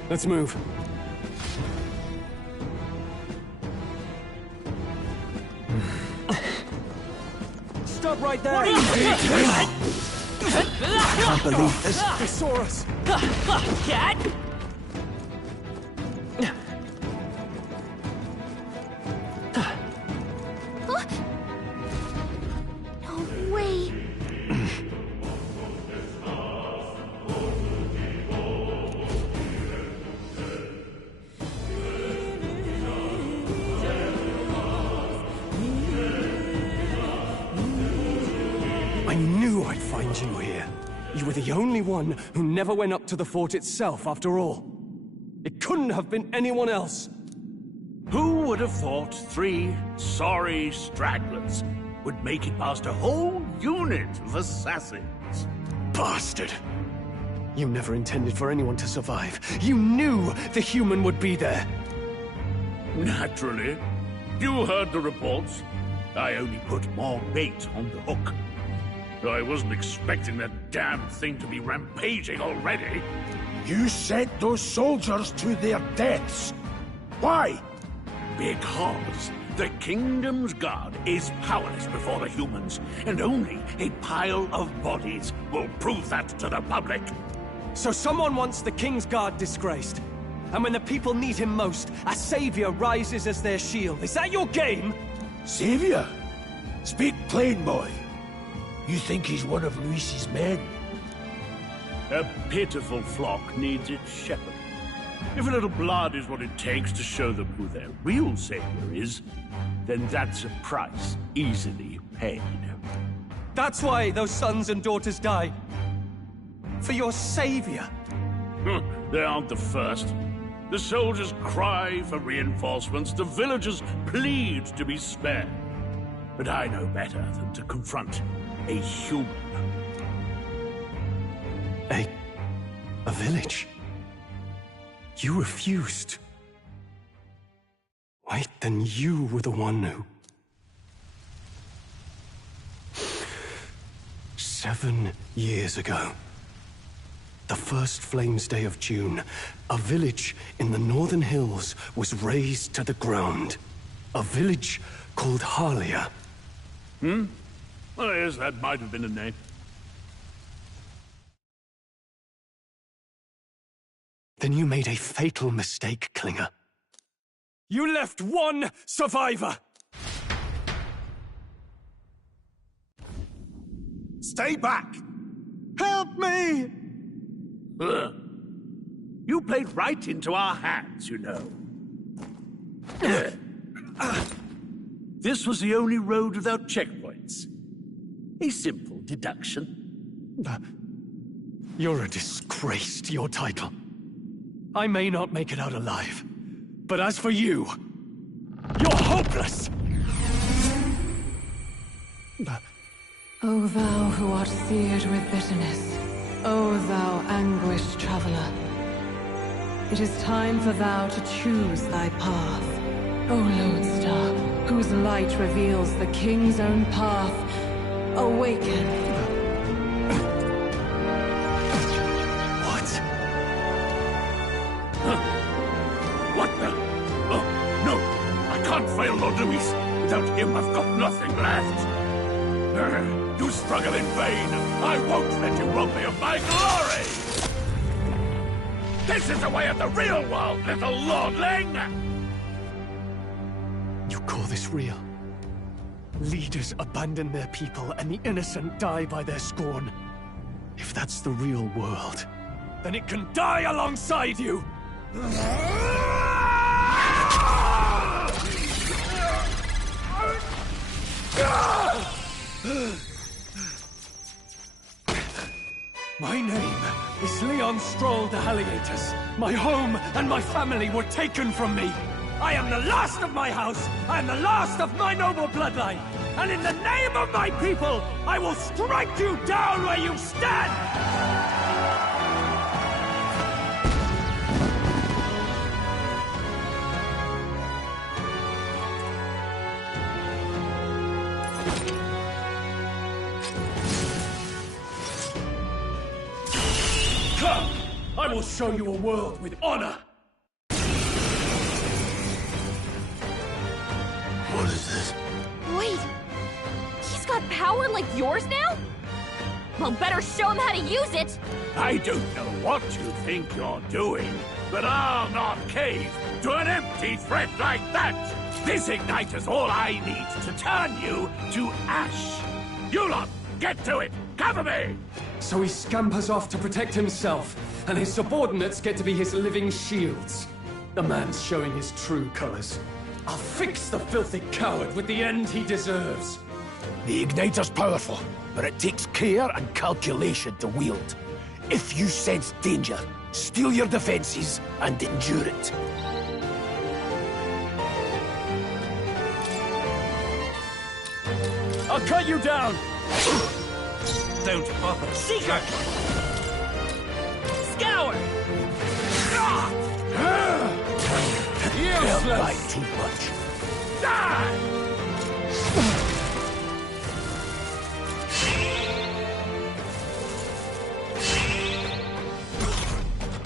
let's move. Stop right there! I can't believe this. They saw us. Cat! No way. I knew I'd find you here. You were the only one who never went up to the fort itself, after all. It couldn't have been anyone else. Who would have thought 3 sorry stragglers would make it past a whole unit of assassins? Bastard! You never intended for anyone to survive. You knew the human would be there. Naturally. You heard the reports. I only put more bait on the hook. I wasn't expecting that damn thing to be rampaging already. You sent those soldiers to their deaths. Why? Because the Kingdom's Guard is powerless before the humans, and only a pile of bodies will prove that to the public. So someone wants the King's Guard disgraced. And when the people need him most, a savior rises as their shield. Is that your game? Savior? Speak plain, boy. You think he's one of Luis's men? A pitiful flock needs its shepherd. If a little blood is what it takes to show them who their real savior is, then that's a price easily paid. That's why those sons and daughters died. For your savior. They aren't the first. The soldiers cry for reinforcements, the villagers plead to be spared. But I know better than to confront a human. A village? You refused. Wait, then you were the one who... 7 years ago. The first Flames Day of June, a village in the Northern Hills was razed to the ground. A village called Harlia. Well, yes, that might have been a name. Then you made a fatal mistake, Klinger. You left one survivor! Stay back! Help me! You played right into our hands, you know. This was the only road without checkpoints. A simple deduction. You're a disgrace to your title. I may not make it out alive, but as for you, you're hopeless! O thou who art seared with bitterness, O thou anguished traveler, it is time for thou to choose thy path. O lodestar, whose light reveals the king's own path, awaken. What? What the? Oh, no! I can't fail Lord Louis. Without him, I've got nothing left. You struggle in vain. I won't let you rob me of my glory! This is the way of the real world, little lordling! You call this real? Leaders abandon their people and the innocent die by their scorn. If that's the real world, then it can die alongside you! My name is Leon Stroll de Haliatus. My home and my family were taken from me. I am the last of my house. I am the last of my noble bloodline. And in the name of my people, I will strike you down where you stand! Come! I will show you a world with honor! What is this? Wait! He's got power like yours now? Well, better show him how to use it! I don't know what you think you're doing, but I'll not cave to an empty threat like that! This igniter's all I need to turn you to ash! You lot, get to it! Cover me! So he scampers off to protect himself, and his subordinates get to be his living shields. The man's showing his true colors. I'll fix the filthy coward with the end he deserves. The Igniter's powerful, but it takes care and calculation to wield. If you sense danger, steel your defenses and endure it. I'll cut you down! Don't bother. Seeker! Scour! Don't bite too much. Die!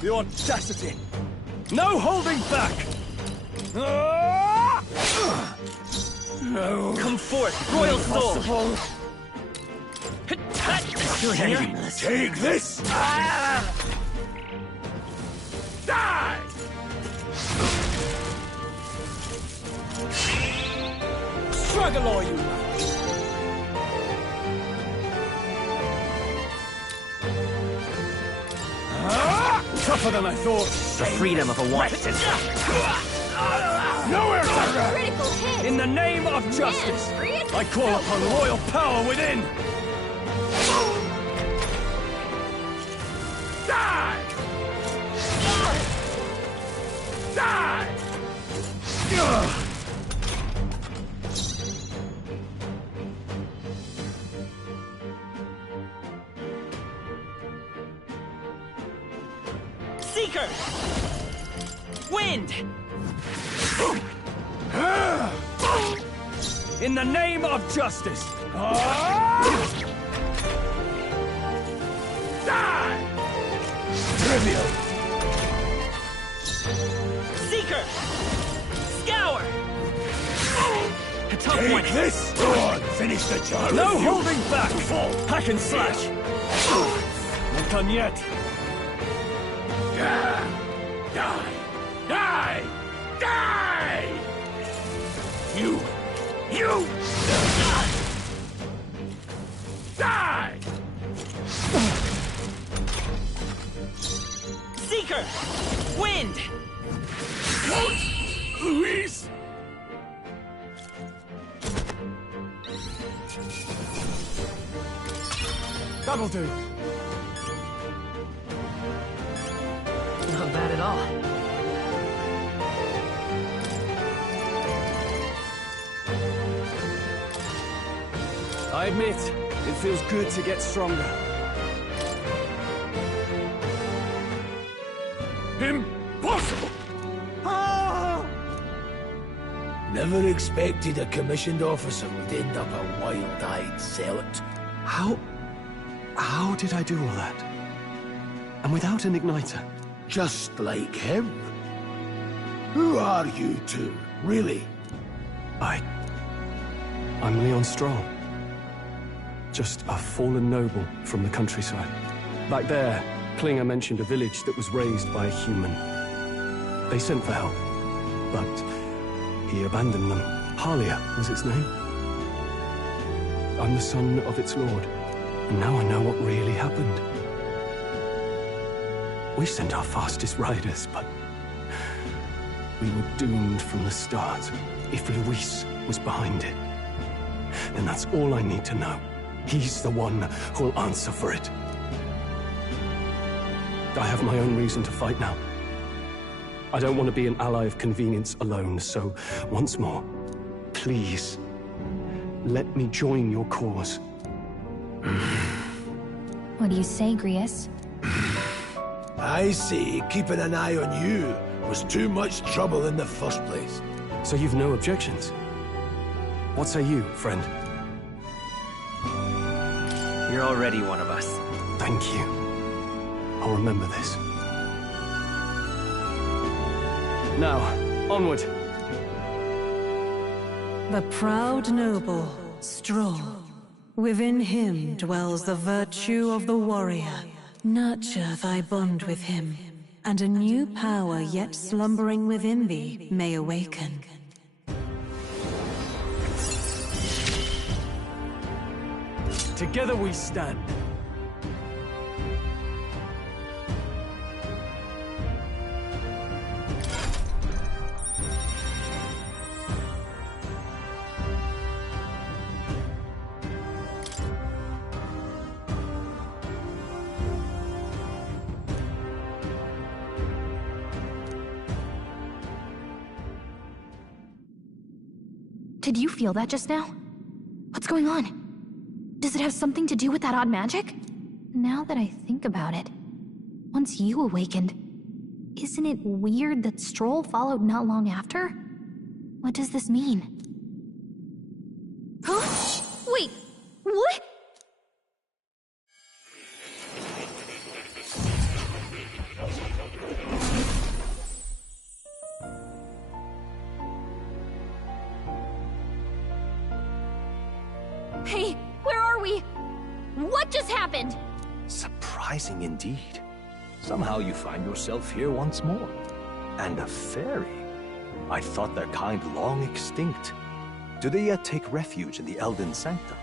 The audacity! No holding back! No. Come forth, Royal Soul! Shameless. Take this! Die! Struggle, all you! Tougher than I thought. The freedom of a wife is... Nowhere to run! Critical hit! In the name of justice, I call upon royal power within! Die! Die! Seeker! Wind! In the name of justice! Die! Trivial! Seeker! Scour! A tough Take one! this! Go on, finish the job! No holding back! Hack and slash! Not done yet! Die! Die! Die! You! Die! Seeker! Wind! Louise! That'll do. Not bad at all. I admit, it feels good to get stronger. Impossible! Never expected a commissioned officer would end up a wild-eyed zealot. How did I do all that? And without an igniter? Just like him. Who are you two, really? I'm Leon Stroll. Just a fallen noble from the countryside. Back there, Klinger mentioned a village that was raised by a human. They sent for help, but he abandoned them. Halia was its name. I'm the son of its lord, and now I know what really happened. We sent our fastest riders, but we were doomed from the start. If Luis was behind it, then that's all I need to know. He's the one who'll answer for it. I have my own reason to fight now. I don't want to be an ally of convenience alone, so once more, please, let me join your cause. What do you say, Grius? I say keeping an eye on you was too much trouble in the first place. So you've no objections? What say you, friend? You're already one of us. Thank you. I'll remember this. Now, onward. The proud noble, Stroll. Within him dwells the virtue of the warrior. Nurture thy bond with him, and a new power yet slumbering within thee may awaken. Together we stand. Did you feel that just now? What's going on? Does it have something to do with that odd magic? Now that I think about it, once you awakened, isn't it weird that Stroll followed not long after? What does this mean? Huh? Wait, what? Hey, where are we? What just happened? Surprising indeed. Somehow you find yourself here once more. And a fairy. I thought their kind long extinct. Do they yet take refuge in the Elden Sanctum?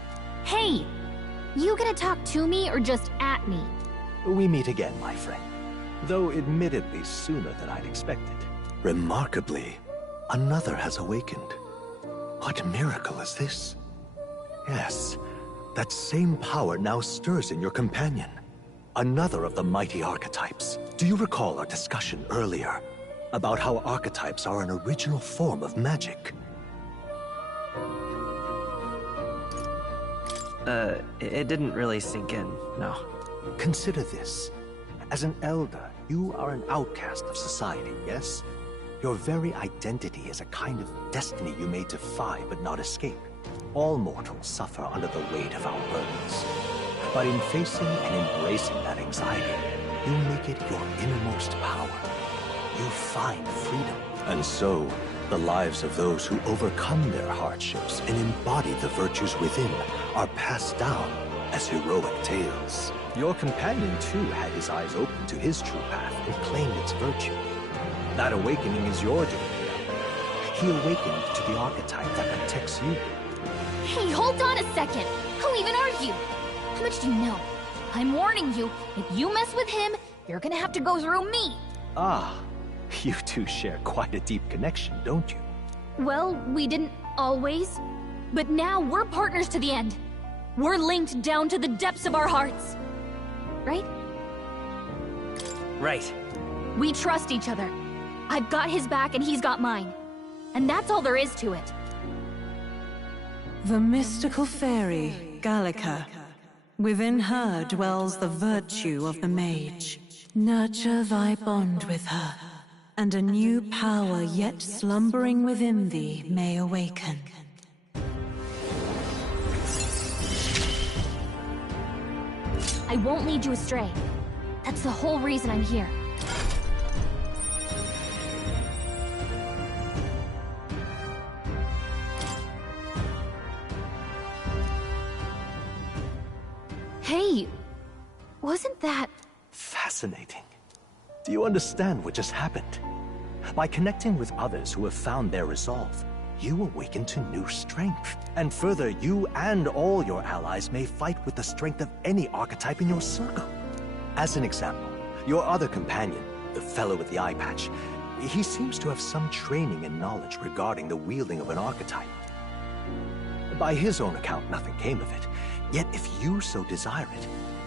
Hey! You gonna talk to me or just at me? We meet again, my friend. Though admittedly sooner than I'd expected. Remarkably, another has awakened. What miracle is this? Yes, that same power now stirs in your companion. another of the mighty archetypes. Do you recall our discussion earlier about how archetypes are an original form of magic? It didn't really sink in, no. Consider this. As an elder, you are an outcast of society, yes? Your very identity is a kind of destiny you may defy but not escape. All mortals suffer under the weight of our burdens. But in facing and embracing that anxiety, you make it your innermost power. You find freedom. And so, the lives of those who overcome their hardships and embody the virtues within are passed down as heroic tales. Your companion, too, had his eyes open to his true path and claimed its virtue. That awakening is your doing. He awakened to the archetype that protects you. Hey, hold on a second! Who even are you? How much do you know? I'm warning you, if you mess with him, you're gonna have to go through me! Ah, you two share quite a deep connection, don't you? Well, we didn't always. But now we're partners to the end. We're linked down to the depths of our hearts. Right? Right. We trust each other. I've got his back and he's got mine. And that's all there is to it. The mystical fairy, Gallica. Within her dwells the virtue of the mage. Nurture thy bond with her, and a new power yet slumbering within thee may awaken. I won't lead you astray. That's the whole reason I'm here. Hey, wasn't that... Fascinating. Do you understand what just happened? By connecting with others who have found their resolve, you awaken to new strength. And further, you and all your allies may fight with the strength of any archetype in your circle. As an example, your other companion, the fellow with the eye patch, he seems to have some training and knowledge regarding the wielding of an archetype. By his own account, nothing came of it. Yet if you so desire it,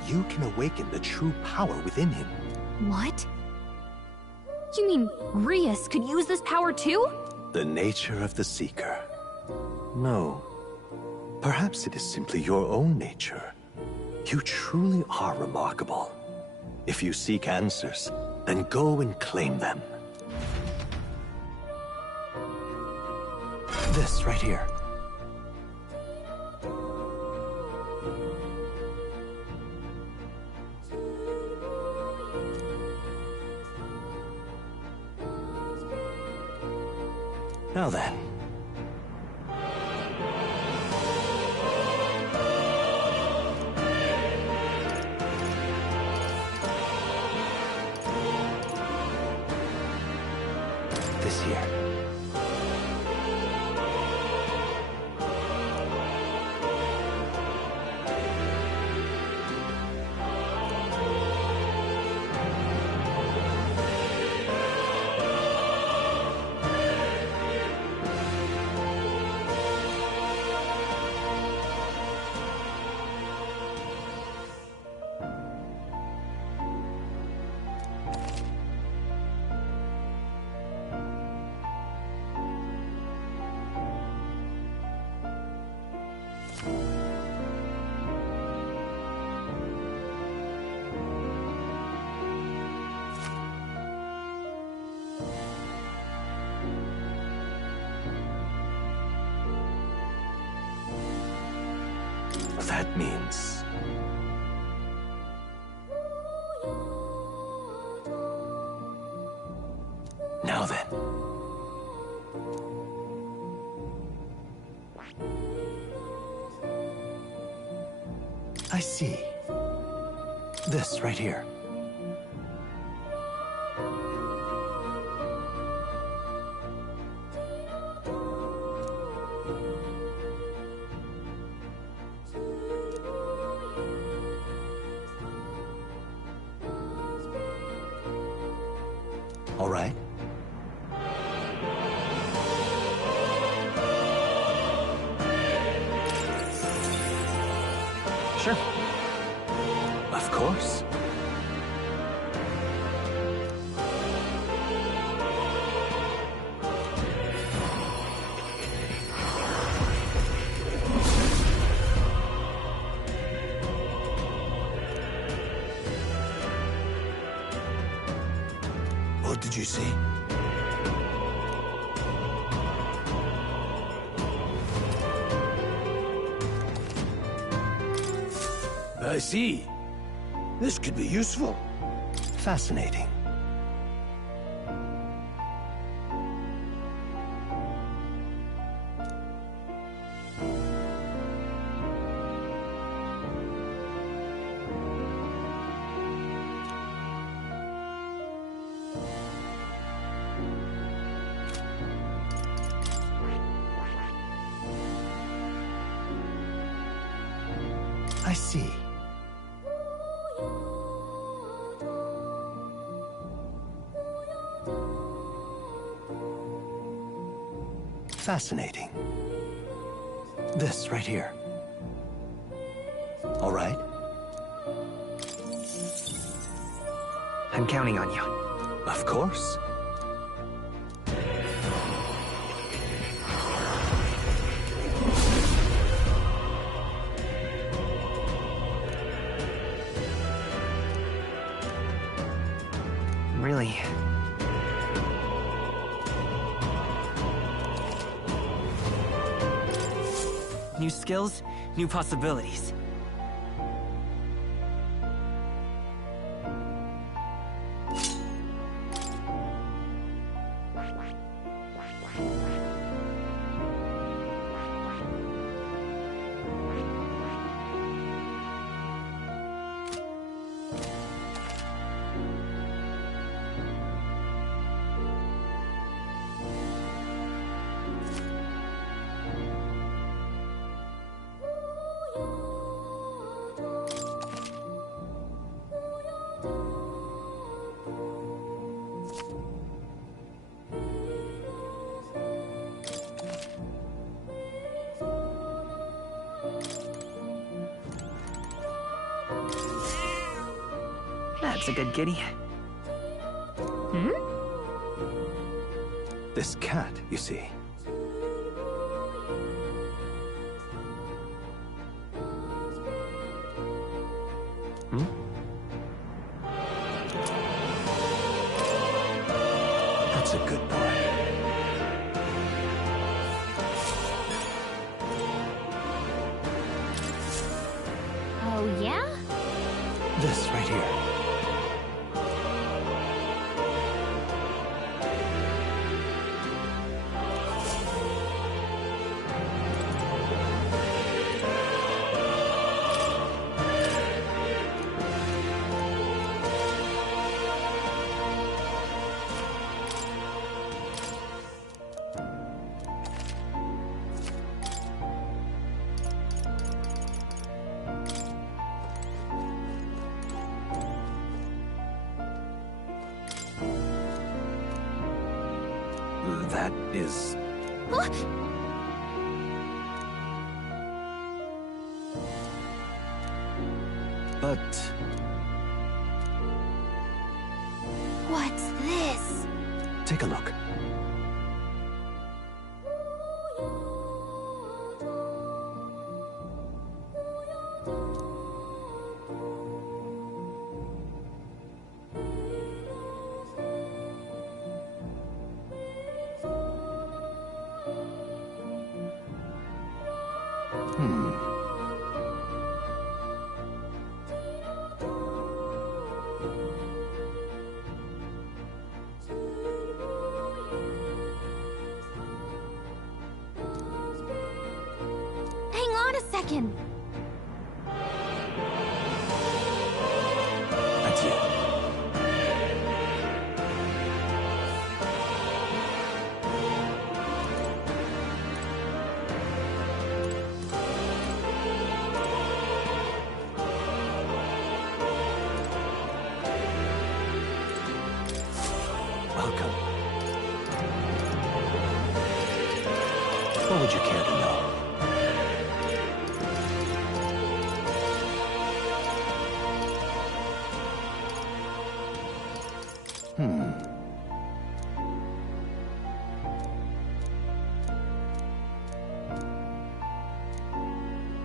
you can awaken the true power within him. What? You mean Rias could use this power too? The nature of the Seeker. No. Perhaps it is simply your own nature. You truly are remarkable. If you seek answers, then go and claim them. This right here. Now then. This here. That means... Now then. I see. This right here. All right. Sure. Of course. you say? I see. This could be useful. Fascinating. I see. Fascinating. This right here. All right? I'm counting on you. Of course. Really? New skills, new possibilities. That's a good kitty. Hmm? This cat, you see. Hmm? That's a good boy. Oh, yeah? This right here. That is... But... What's this? Take a look. Hang on a second. That's it. Welcome. What would you care to know?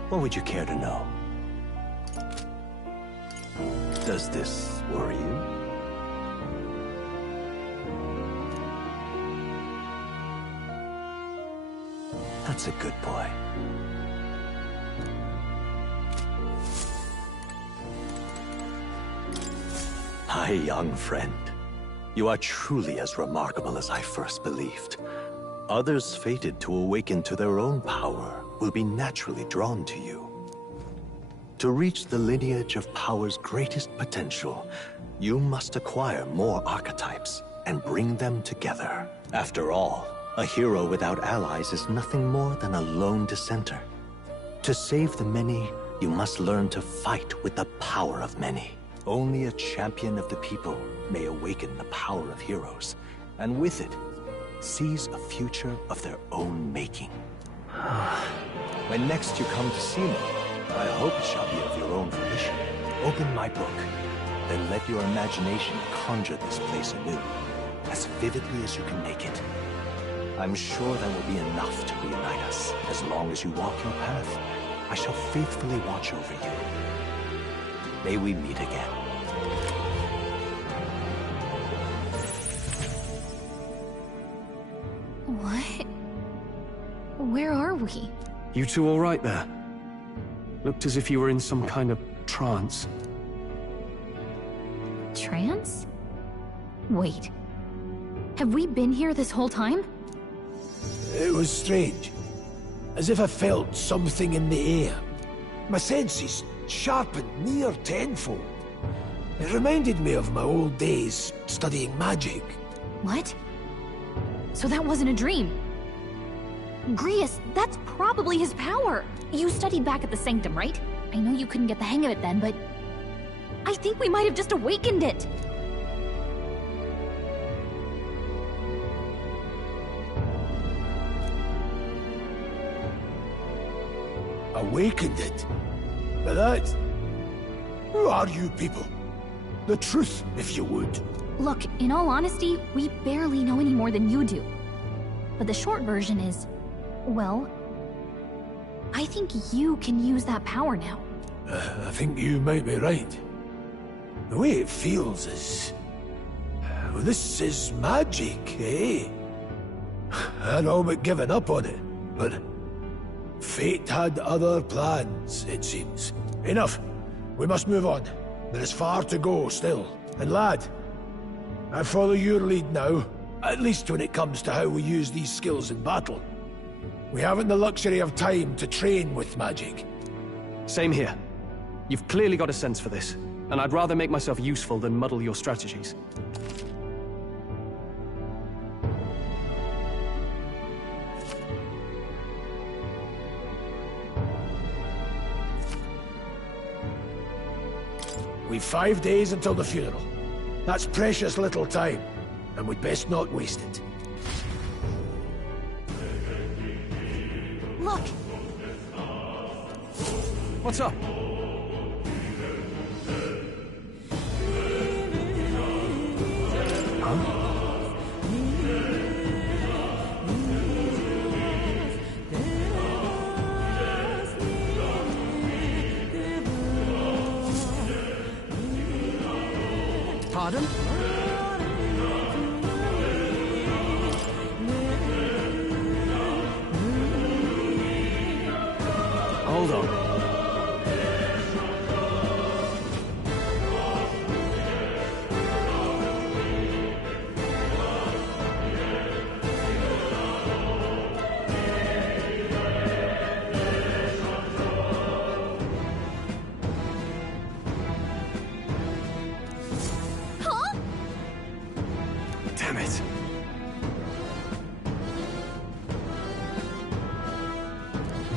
What would you care to know? Does this worry you? That's a good boy. My young friend, you are truly as remarkable as I first believed. Others fated to awaken to their own power will be naturally drawn to you. To reach the lineage of power's greatest potential, you must acquire more archetypes and bring them together. After all, a hero without allies is nothing more than a lone dissenter. To save the many, you must learn to fight with the power of many. Only a champion of the people may awaken the power of heroes, and with it, seize a future of their own making. When next you come to see me, I hope it shall be of your own volition. Open my book, then let your imagination conjure this place anew, as vividly as you can make it. I'm sure that will be enough to reunite us. As long as you walk your path, I shall faithfully watch over you. May we meet again. What? Where are we? You two all right there? Looked as if you were in some kind of trance. Trance? Wait. Have we been here this whole time? It was strange. As if I felt something in the air. My senses sharpened near tenfold. It reminded me of my old days studying magic. What? So that wasn't a dream. Grius, that's probably his power. You studied back at the Sanctum, right? I know you couldn't get the hang of it then, but I think we might have just awakened it. Awakened it? But that... Who are you people? The truth, if you would. Look, in all honesty, we barely know any more than you do. But the short version is, well, I think you can use that power now. I think you might be right. The way it feels is... Well, this is magic, eh? I'd all but given up on it, but... Fate had other plans, it seems. Enough. We must move on. There is far to go still. And lad, I follow your lead now, at least when it comes to how we use these skills in battle. We haven't the luxury of time to train with magic. Same here. You've clearly got a sense for this, and I'd rather make myself useful than muddle your strategies. We've 5 days until the funeral. That's precious little time, and we'd best not waste it. Look! What's up? Pardon? Hold on. Damn it.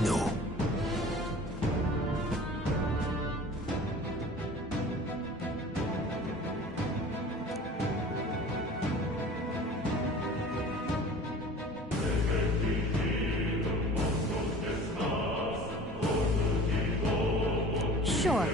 No. Sure.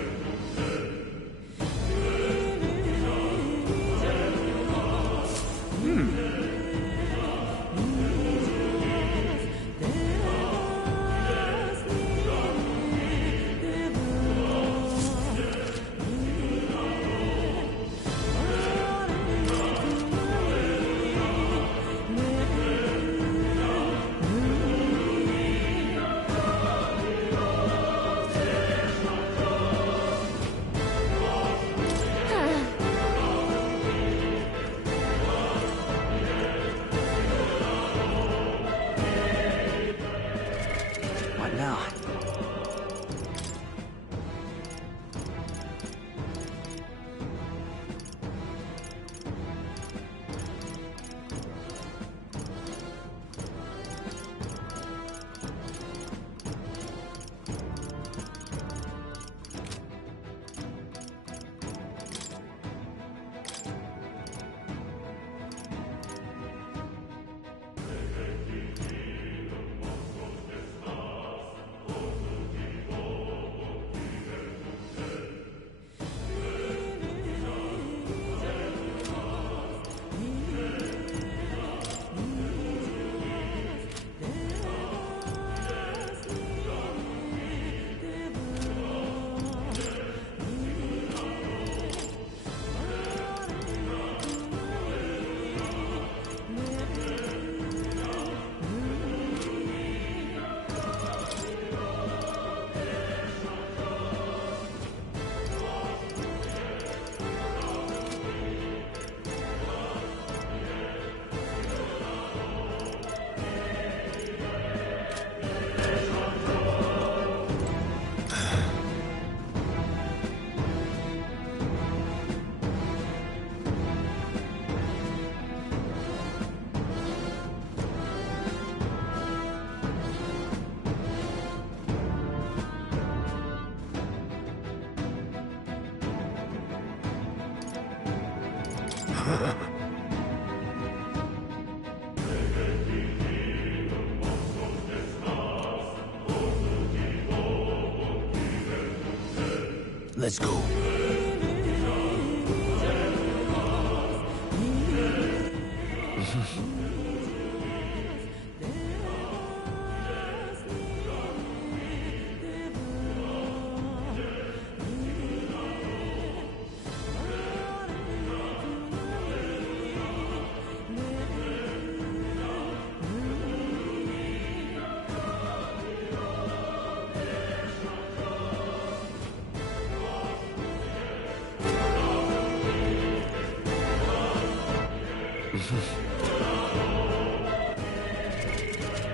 Let's go.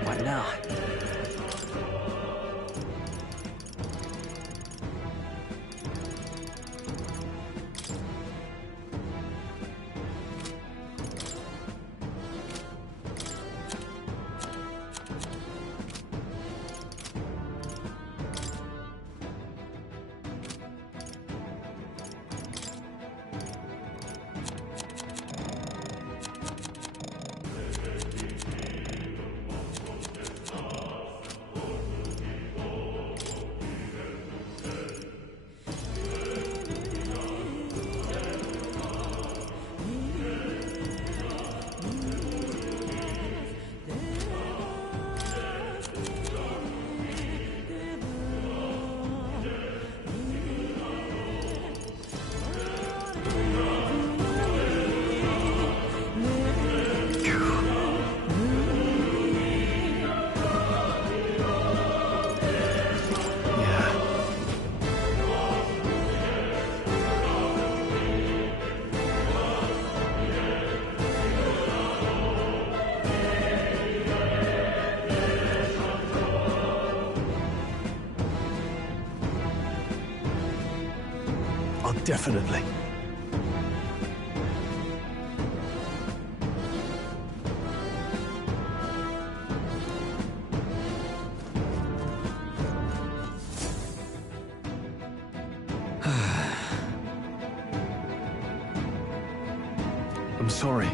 What now? Definitely. I'm sorry.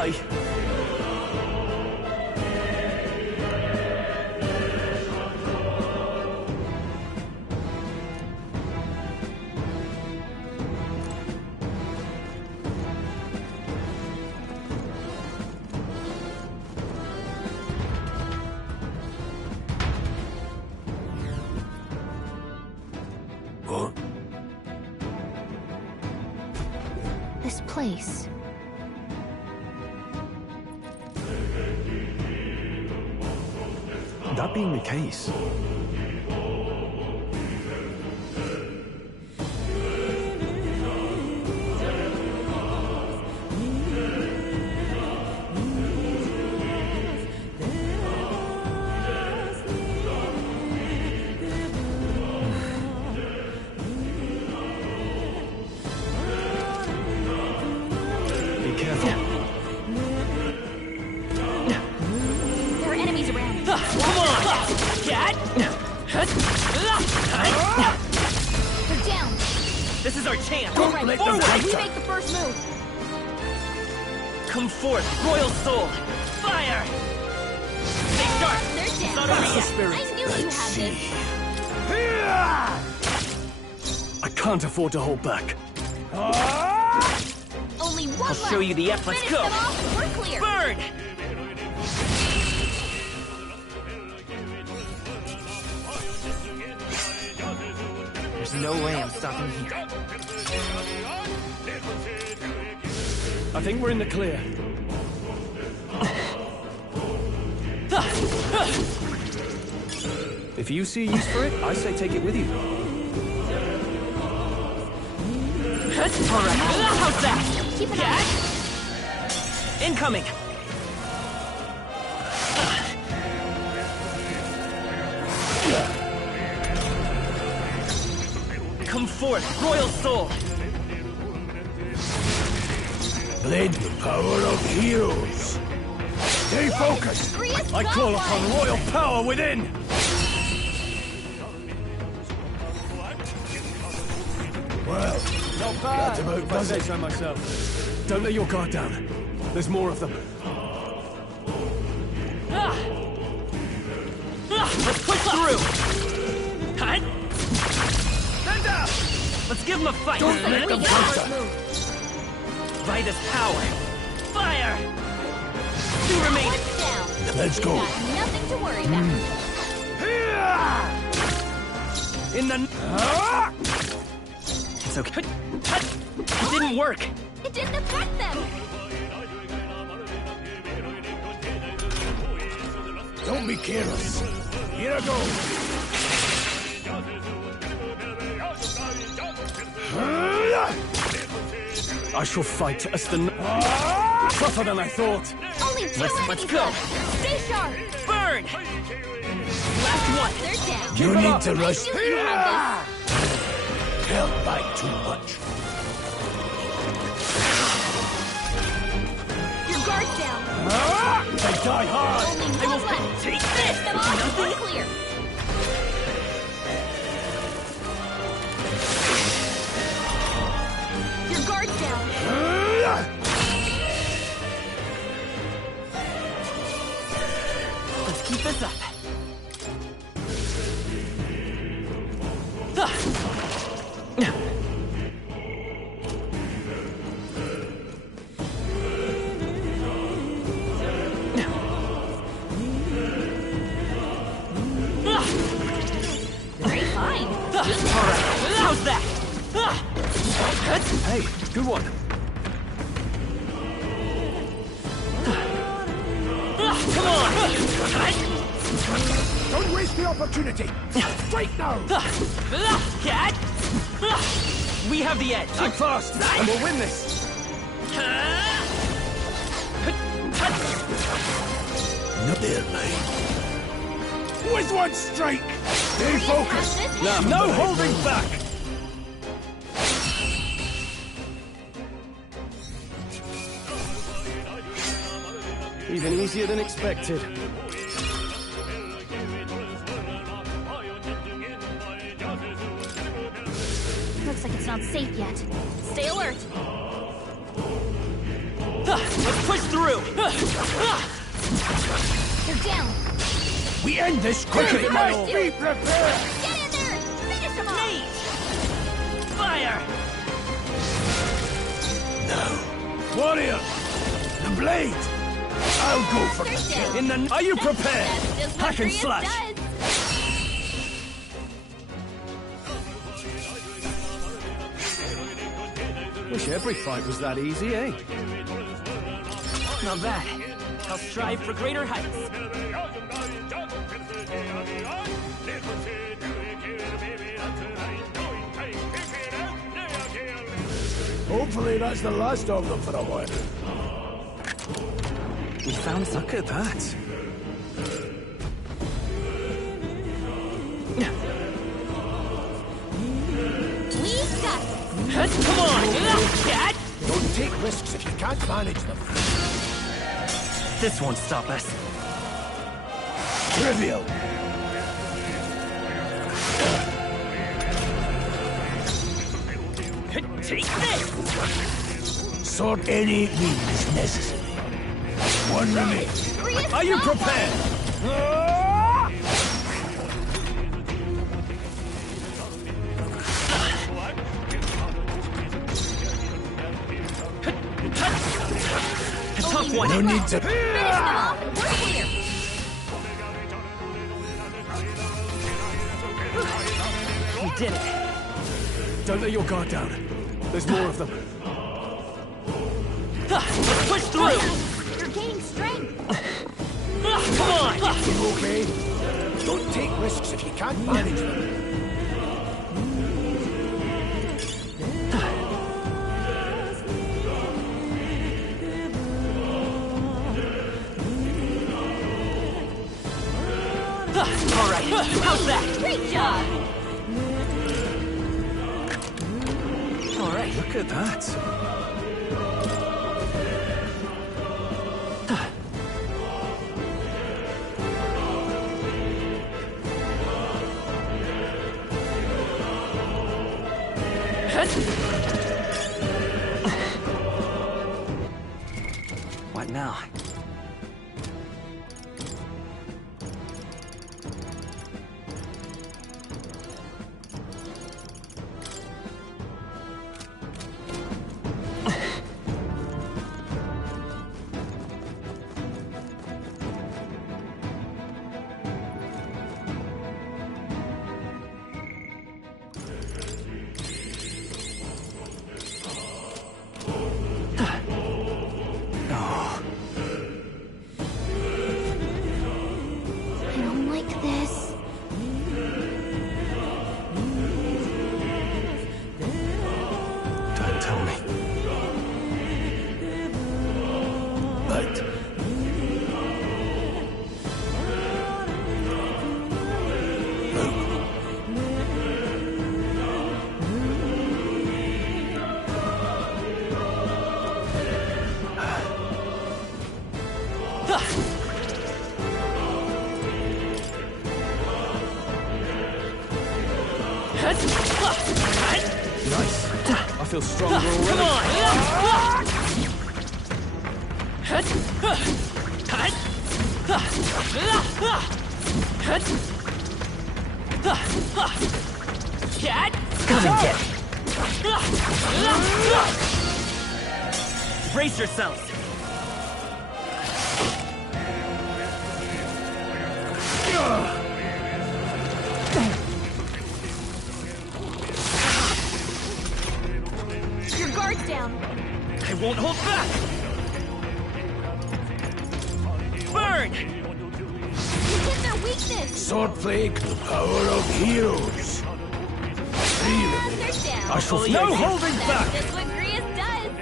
Aye. This place. That being the case, be careful. There are enemies around. Come on! Cat! They're down. This is our chance! All right, Forward! we make the first move. Come forth, Royal Soul! Fire! Stay sharp! They're down. Not over yet. I knew you had this. I can't afford to hold back. Only one I'll left. show you the F. Let's Finish go! them off, we're clear. Burn! There's no way I'm stopping here. I think we're in the clear. If you see a use for it, I say take it with you. All right, how's that? Keep it up. Incoming. Come forth, Royal Soul. Blend the power of heroes. Stay focused. I call upon royal power within. Well, Not that about if I does say it. so myself. Don't let your guard down. There's more of them. Let's push through. Cut. Stand up. Let's give them a fight. Don't let them counter. Vitus power. Fire. 2 remain. One's down. Let's go. Got nothing to worry about. In the... It's okay. It didn't work. It didn't affect them. Don't be careless. Here I go. I shall fight as the... Tougher than I thought. Only 2 Let's enemies go. left. Stay sharp. Burn. Last one. They're down. You need to rush. I knew you had Held back too much. this. Your guard's down. They die hard. Only one left. Take Finish this. them off. We're clear. Your guard's down. Let's keep this up. Very fine. All right, how's that? Hey, good one. Come on! Don't waste the opportunity. Straight now. Cat! We have the edge. I'm fast, and we'll win this. No, there, mate. With one strike. Stay focused. No holding back. Even easier than expected. Looks like it's not safe yet. Stay alert. Let's push through. through! You're down! We end this quicker than my own. Be prepared! Get in there! Finish him off! Fire! No. Warrior! The blade! I'll go for the kill. Are you prepared? Hack and slash! Wish every fight was that easy, eh? Not bad. I'll strive for greater heights. Hopefully that's the last of them for a while. We found some. Look at that. We got it! Come on! Cat! Don't take risks if you can't manage them. This won't stop us. Trivial. Take this! Sword any means necessary. One remains. Are you prepared? A tough one. No need to. We did it. Don't let your guard down. There's more of them. Let's push through! You're gaining strength! Come on! You okay? Don't take risks if you can't manage them. All right, how's that? Great job! All right, Look at that. What now? I don't like this. Don't tell me. But Nice. I feel stronger already. come on! Cat! Come and get it. Brace yourselves! Your guard's down! I won't hold back! Burn! You hit their weakness! swordplay, the power of heroes. They're down! I shall no holding back! That's just what Grius does!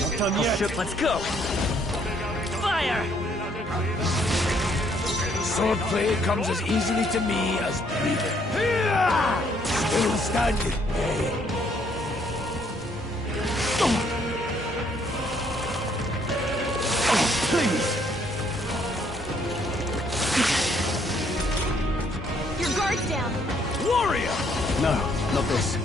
Not done yet. Ship, let's go! Fire! Swordplay comes as easily to me as breathing. Still standing. Please! Your guard's down! Warrior! No, not this.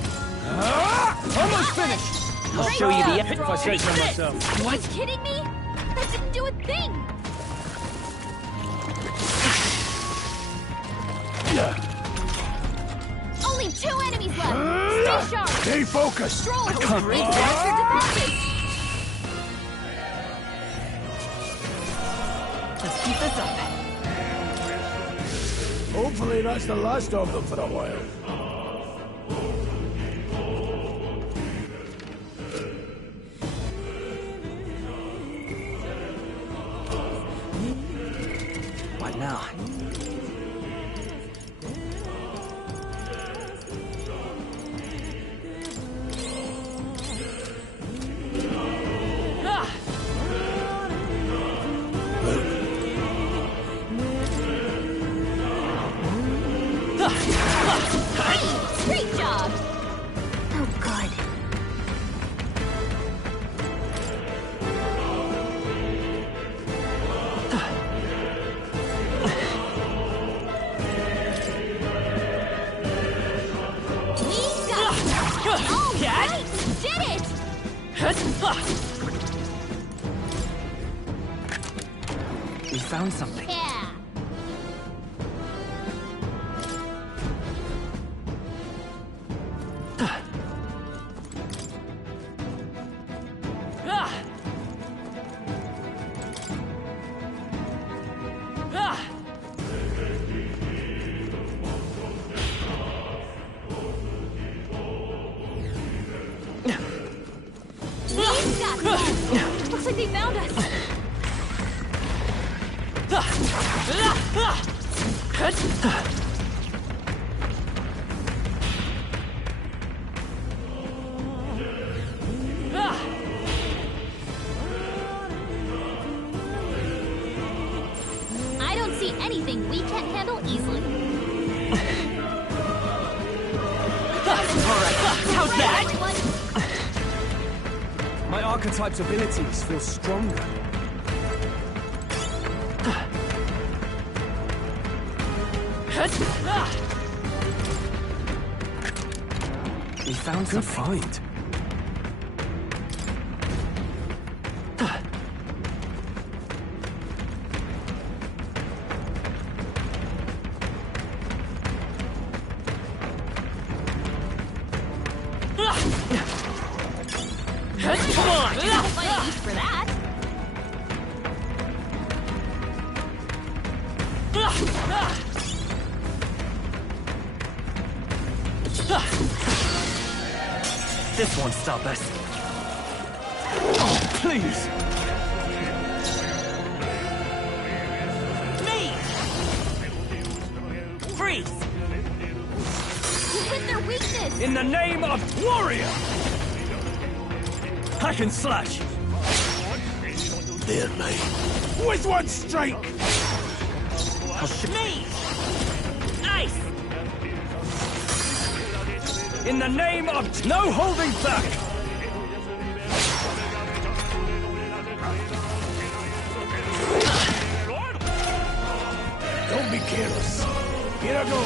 Almost finished! I'll show you the epic if I say so myself. Are you kidding me? That didn't do a thing! Only 2 enemies left! Stay sharp! Stay focused! Stroll! I can't Bring reach back your defenses! Let's keep this up. Hopefully that's the last of them for a while. What now? Great job! Oh, good. We got it! All right! Did it! We found something. Yeah. We've got this! Looks like they found us! I don't see anything we can't handle easily. How's that? Everyone. My archetype's abilities feel stronger. We found Good something. find. Come on! I'll find a use for that. This won't stop us. Please! Me! Freeze! You hit their weakness! In the name of warrior! Hack and slash! There, mate. With one strike! Me! Ice! In the name of no holding back! Don't be careless. Here I go.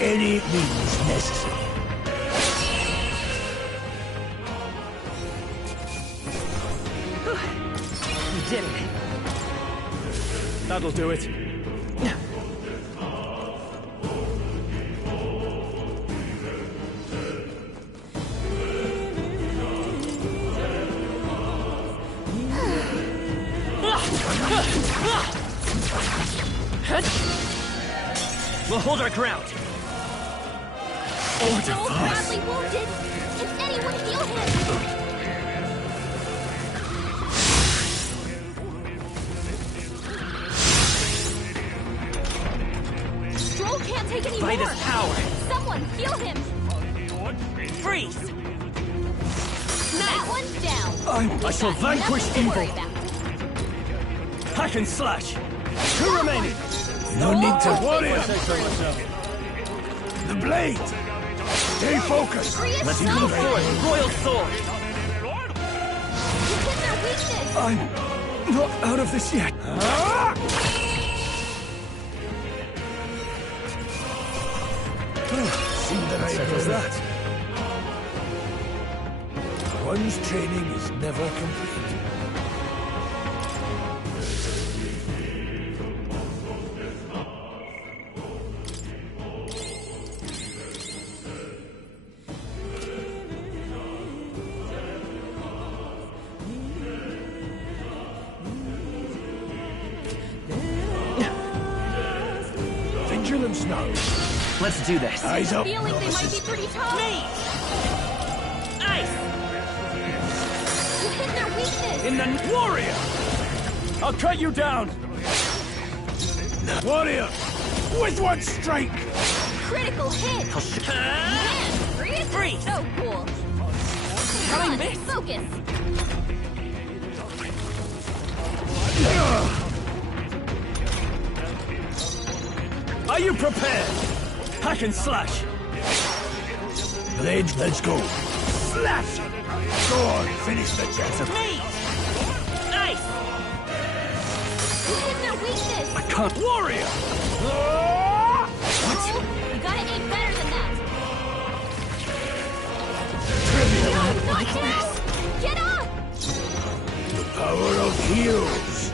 Any means necessary. We did it. That'll do it. We'll hold our ground. He's so badly wounded! Can anyone heal him? Stroll can't take any By more! this power! Someone heal him! Freeze! That one's down! I shall Got vanquish nothing to worry evil. about. Hack and slash. 2 remaining. No need to worry. The blade. Stay focused. Let him go forth. Royal sword. You hit their weakness! I'm not out of this yet. Seemed that I Settles that. One's training is never complete. Vigilance now. Let's do this. Eyes up. Feeling they might be pretty tough. Ice! You hit their weakness. In the warrior! I'll cut you down! Warrior! With one strike! Critical hit. Man, freeze. So cool. How Come I on, miss? focus. Are you prepared? Hack and slash! Blade, let's go. Slash! Go on, finish the job. Me! Ice! You hit their weakness. I can't. Warrior! What? You gotta aim better than that. Trivial. Like this. Get up! The power of heroes.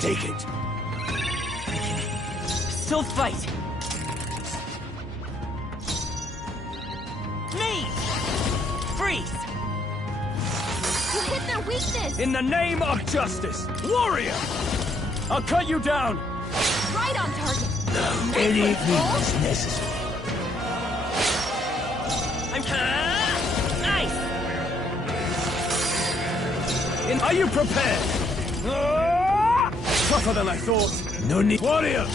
Take it. Still fight! Me! Freeze! You hit their weakness. In the name of justice! Warrior! I'll cut you down! Right on target. Any Nice one, Cole. means necessary. I'm nice! Are you prepared? Tougher than I thought. No need. Warrior!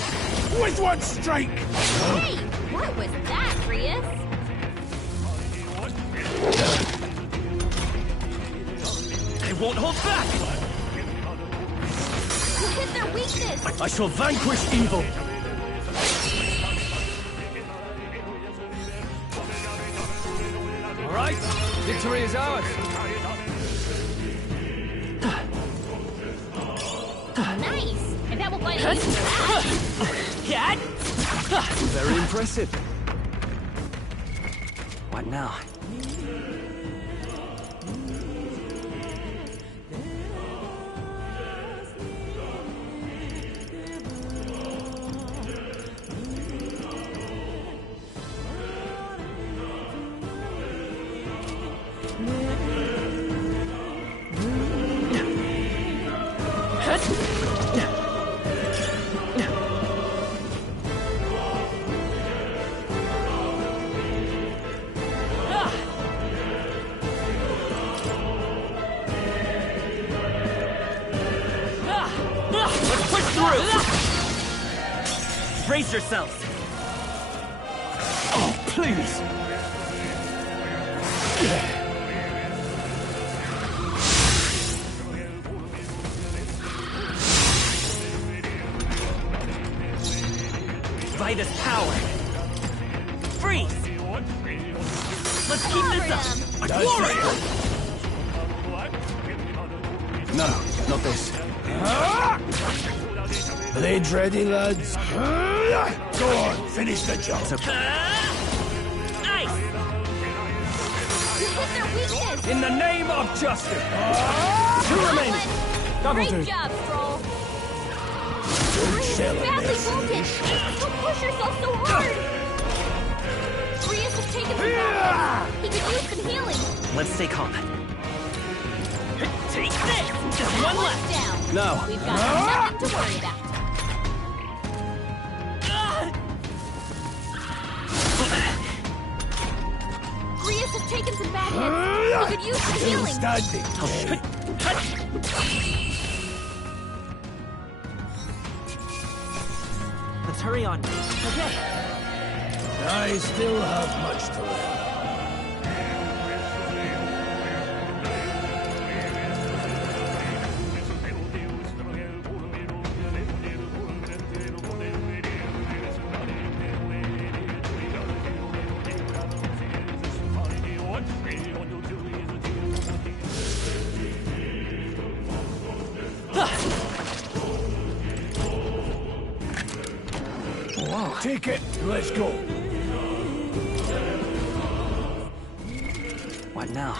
With one strike! Hey, what was that, Prius? I won't hold back! You hit their weakness. I shall vanquish evil! All right, victory is ours! Nice. I bet we'll find a use for that. Very impressive. What now? Brace yourselves! Oh, please! By this power! Freeze! Let's keep this up! Warrior! No, not this. Blades ready, lads. Go on, finish the job. Nice! You hit their weakness. In the name of justice! Two remaining! Double Great do. job, Stroll. Prius Shell is of badly this. wounded. Don't push yourself so hard. Prius has taken some damage. He could use some healing. Let's stay calm. Take this! Just one left! Down. No. We've got nothing to worry about. Prius has taken some bad hits. He could use some Still healing. standing. Let's hurry on. Okay. I still have much to learn. Whoa. Take it. Let's go. What now?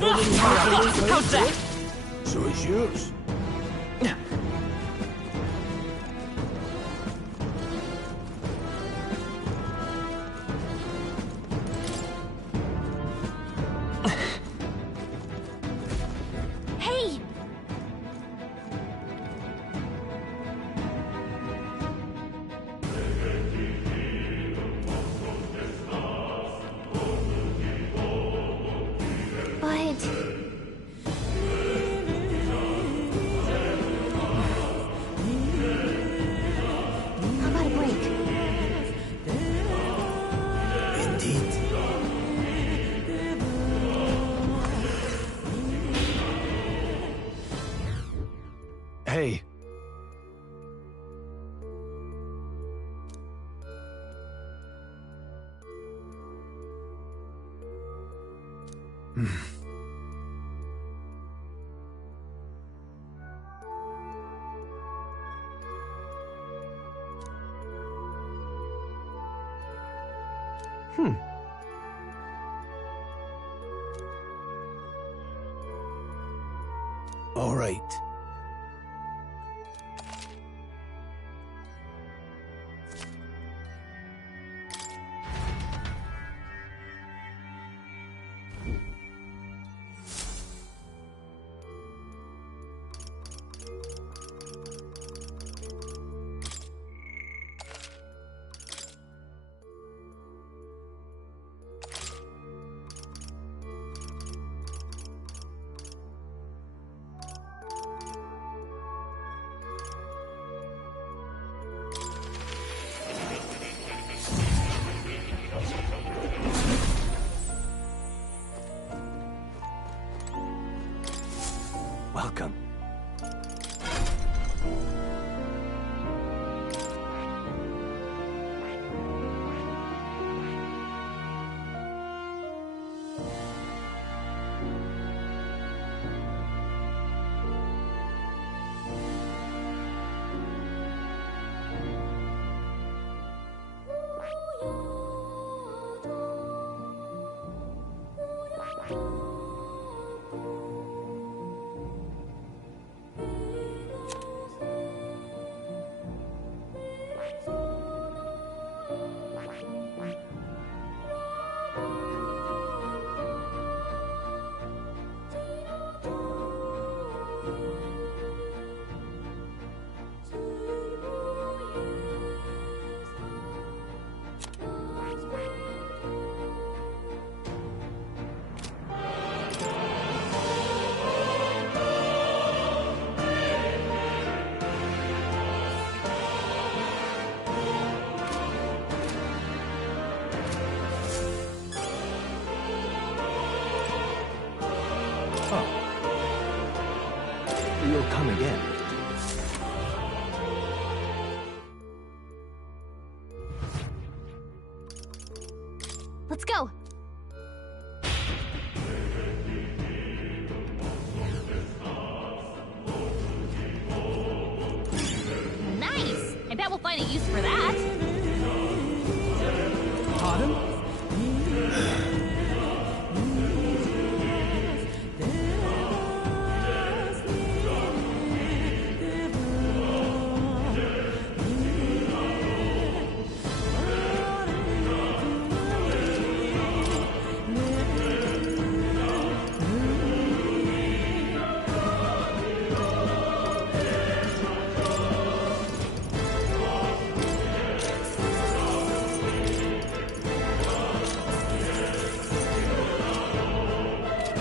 How's that? So it's yours. Hey! But... how about a break? Indeed. Hey. All right. Welcome. You'll come again. Let's go! Nice! I bet we'll find a use for that. Pardon?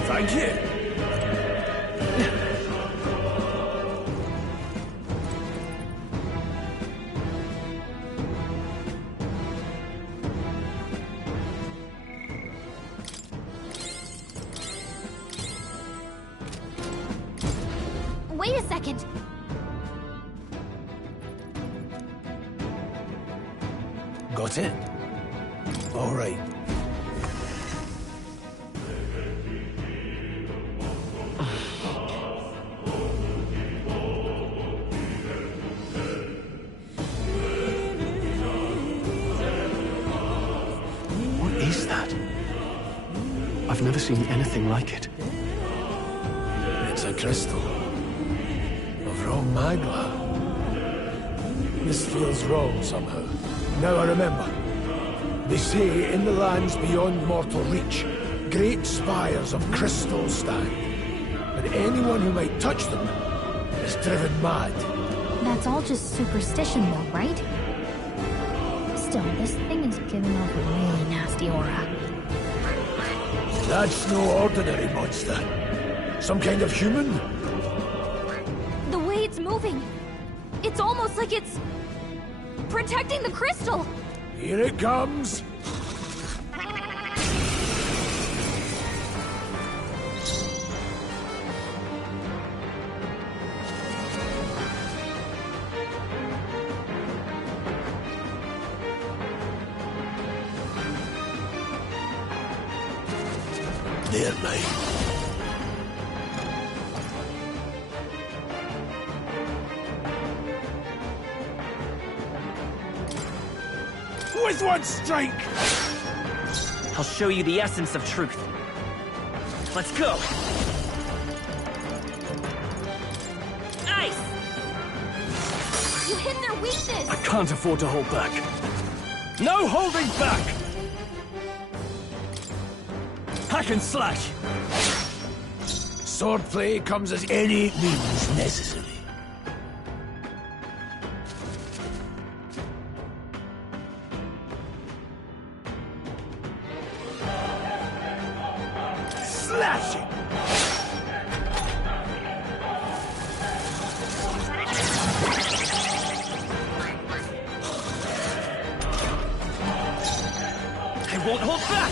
Thank you. Wait a second! Got it? All right. What is that? I've never seen anything like it. It's a crystal of Rome Magla. This feels wrong somehow. Now I remember. They say in the lands beyond mortal reach, great spires of crystal stand. And anyone who might touch them is driven mad. That's all just superstition though, right? Still, this thing is giving off a really nasty aura. That's no ordinary monster. Some kind of human? The way it's moving, it's almost like it's protecting the crystal. Here it comes. There, mate. With one strike! I'll show you the essence of truth. Let's go! Ice! You hit their weakness! I can't afford to hold back. No holding back! Hack and slash! Swordplay comes as any means necessary. Slashing! I won't hold back!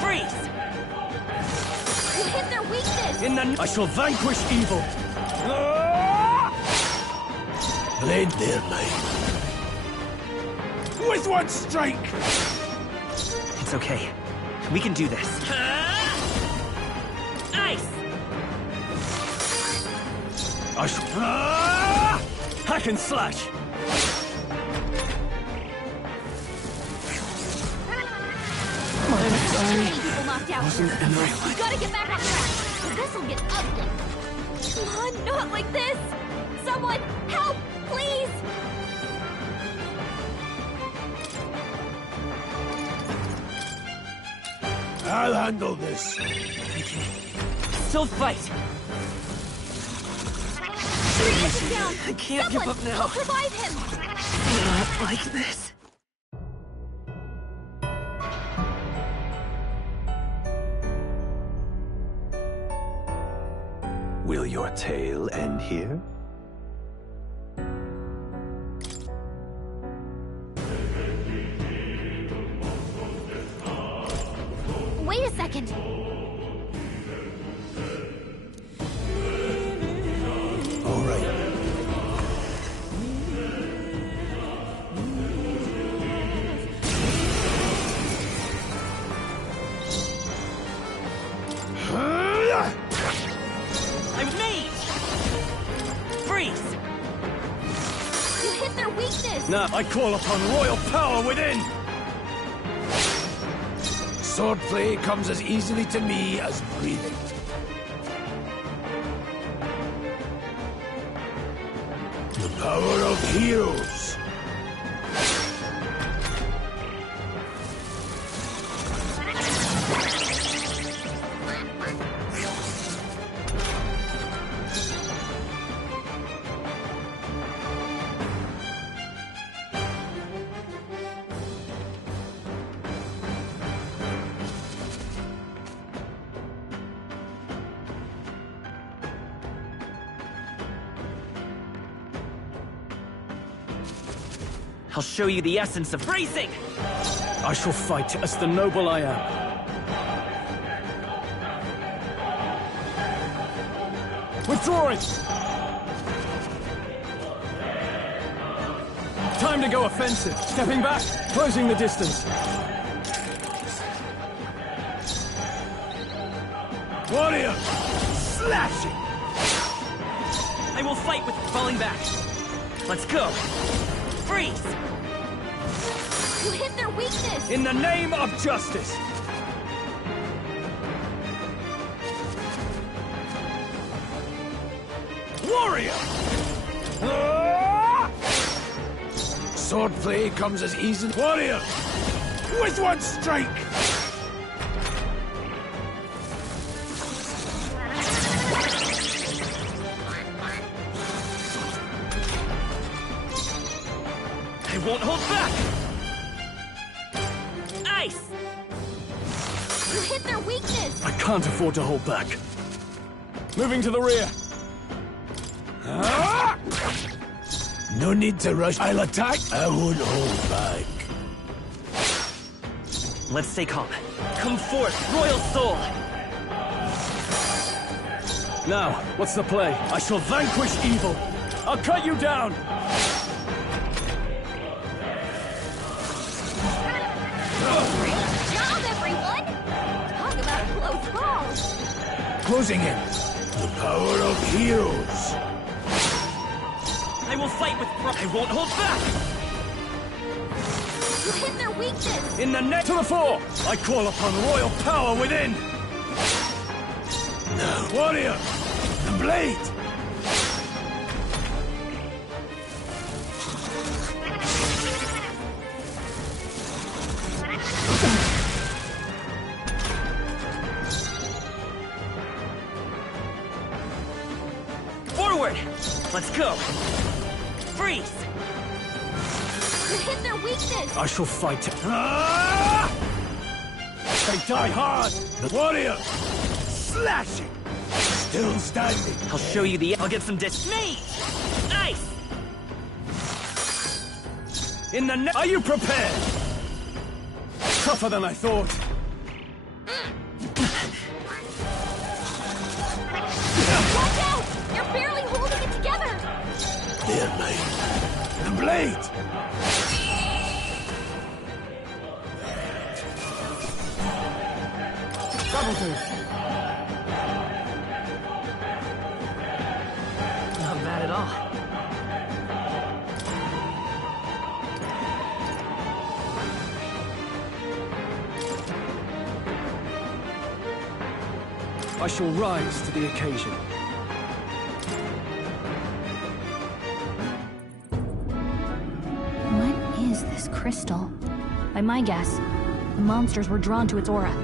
Freeze! You hit their weakness! I shall vanquish evil! Blade there, mate. With one strike! It's okay. We can do this. Ice! I shall... Hack and slash! People knocked out. You gotta get back on track. This'll get ugly. Come on, not like this! Someone, help, please! I'll handle this. Still fight! Down. I can't Someone, give up now. help revive him! Not like this. Will your tale end here? Wait a second. All right. I'm made! Freeze! You hit their weakness! Now I call upon royal power within! Swordplay comes as easily to me as breathing. The power of heroes. I'll show you the essence of racing! I shall fight as the noble I am. Withdrawing! Time to go offensive. Stepping back, closing the distance. Warrior! Slashing! I will fight with falling back. Let's go. Freeze! You hit their weakness! In the name of justice! Warrior! Swordplay comes as easy. Warrior! With one strike! I won't hold back! Ice! You hit their weakness! I can't afford to hold back. Moving to the rear. No need to rush. I'll attack. I won't hold back. Let's stay calm. Come forth, Royal Soul! Now, what's the play? I shall vanquish evil. I'll cut you down. Great job, everyone! Talk about close calls! Closing in. The power of heroes. I will fight with pride. I won't hold back! You hit their weakness! In the neck to the fore! I call upon royal power within! No. Warrior! The blade! Forward! Let's go! Freeze! You hit their weakness! I shall fight. They die hard! The warrior! Slashing! Still standing! I'll show you the... I'll get some Mage! Ice! In the neck! Are you prepared? Tougher than I thought. Watch out! You're barely holding it together! There, mate. The blade! That'll do. Not bad at all. I shall rise to the occasion. What is this crystal? By my guess, the monsters were drawn to its aura.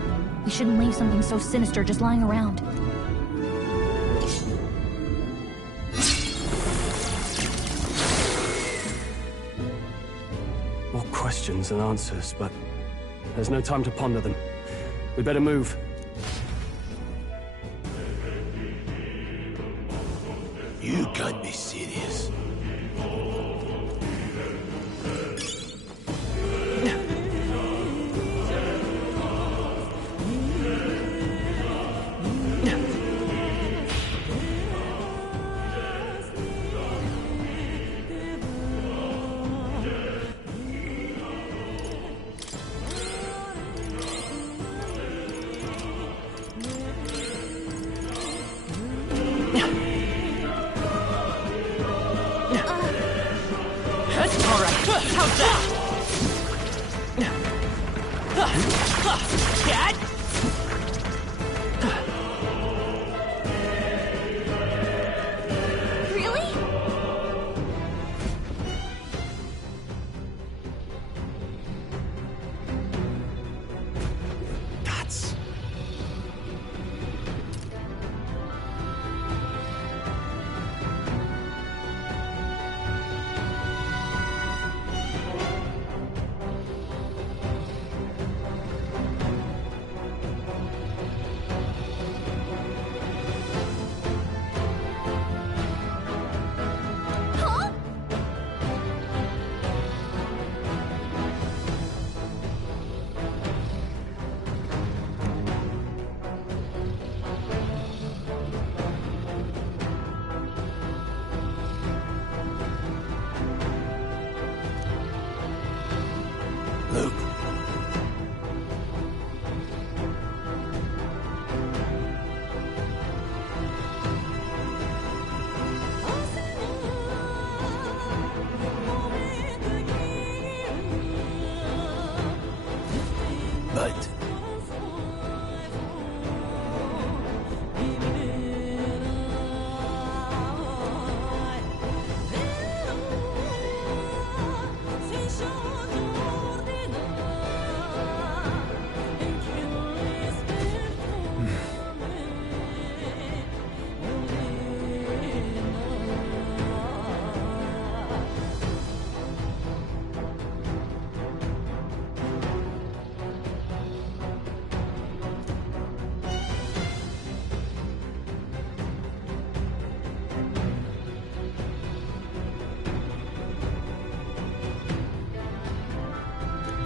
We shouldn't leave something so sinister just lying around. More questions than answers, but there's no time to ponder them. We better move. You can't be serious. How's that? Dad? Really? That's...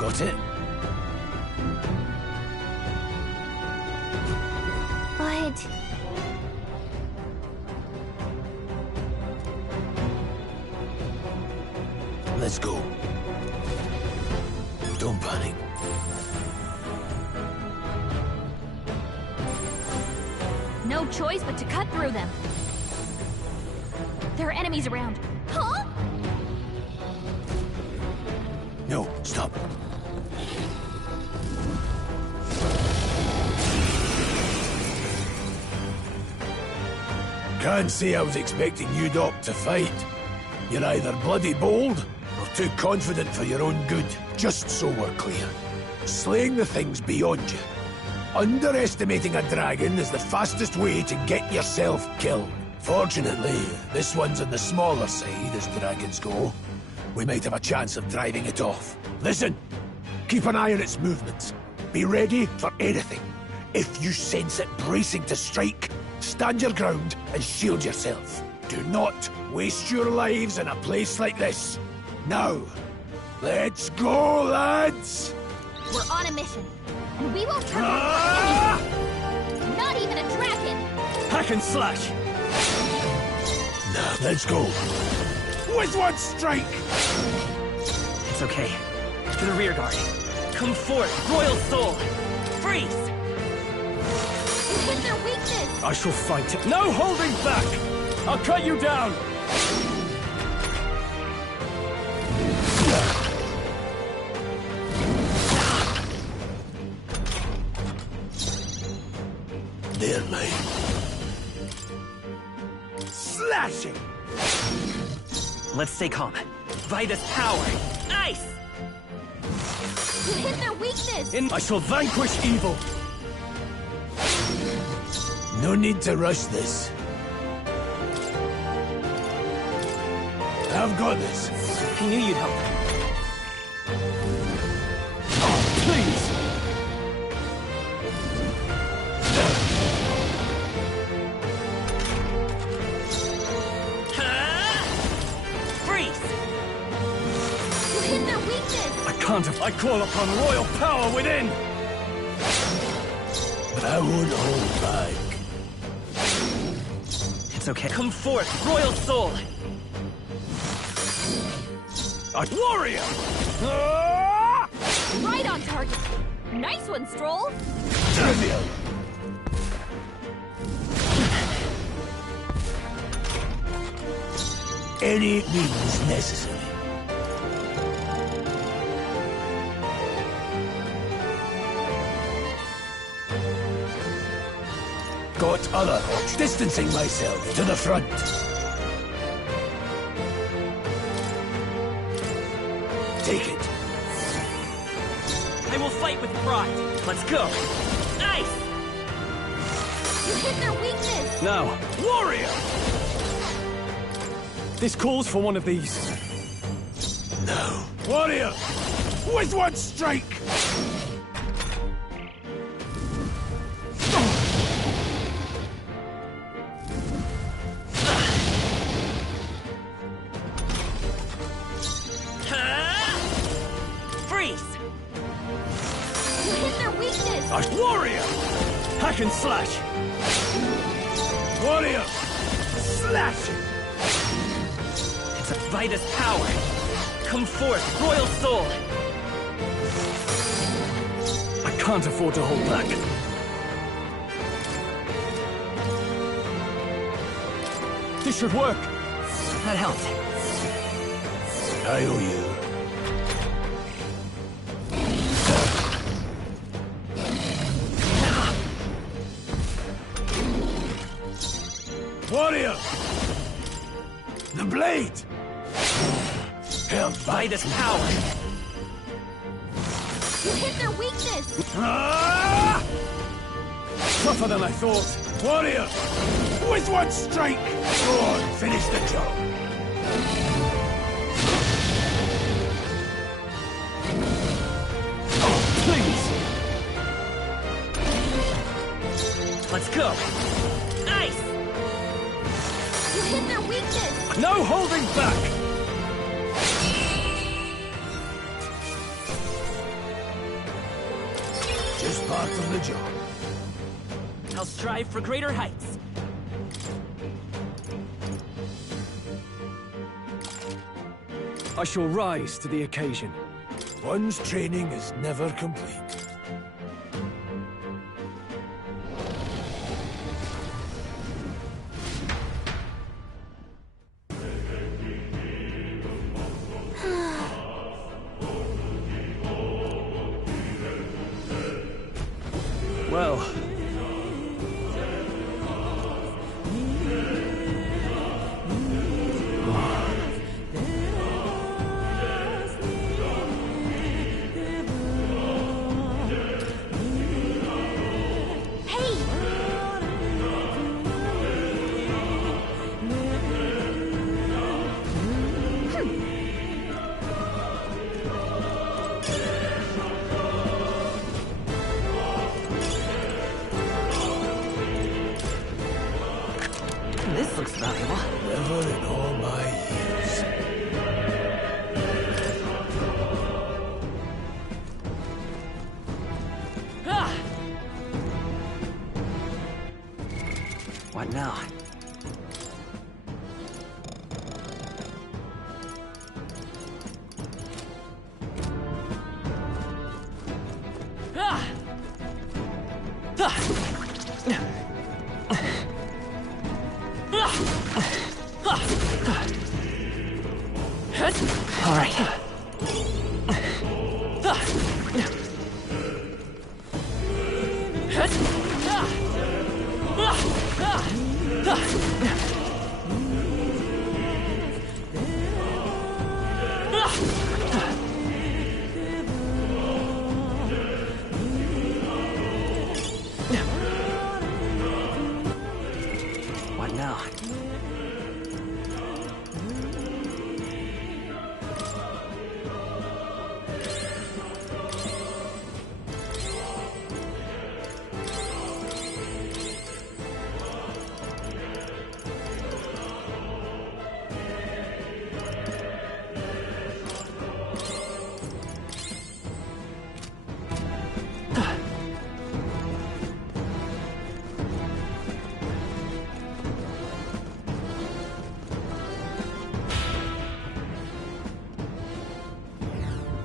Got it? But... Let's go. Don't panic. No choice but to cut through them. There are enemies around. Huh? No, stop. Can't say I was expecting you, Doc, to fight. You're either bloody bold, or too confident for your own good. Just so we're clear. Slaying the thing's beyond you. Underestimating a dragon is the fastest way to get yourself killed. Fortunately, this one's on the smaller side as dragons go. We might have a chance of driving it off. Listen, keep an eye on its movements. Be ready for anything. If you sense it bracing to strike, stand your ground and shield yourself. Do not waste your lives in a place like this. Now, let's go, lads! We're on a mission, and we won't turn back for anything. Not even a dragon! Hack and slash! Now, let's go. With one strike! It's okay. To the rear guard. Come forth, Royal Soul! Freeze! You hit their weakness! I shall fight it. No holding back! I'll cut you down! They're mine. Slashing! Let's stay calm. Vitus power! Ice! You hit their weakness! I shall vanquish evil! No need to rush this. I've got this. I knew you'd help. Oh, please! Freeze! You hit their weakness! I can't. I call upon royal power within! But I won't hold back. It's okay. Come forth, Royal Soul! A warrior! Right on target! Nice one, Stroll! Trivial! Any means necessary. Got other options. Distancing myself to the front. Take it. I will fight with pride. Let's go. Ice! You hit their weakness! Now, warrior! This calls for one of these. No. Warrior! With one strike! Warrior! Hack and slash! Warrior! Slashing! It's a Vitus power! Come forth, Royal Soul! I can't afford to hold back. This should work. That helped. I owe you. Warrior! The blade! Held by Vitus power! You hit their weakness! Ah! Tougher than I thought. Warrior! With one strike! Go on, finish the job. Please! Let's go! Ice! You hit their weakness! No holding back! on the job. I'll strive for greater heights. I shall rise to the occasion. One's training is never complete. Well... This looks valuable. Never in all my years. Ah! What now? Ah! Ah! All right. What now?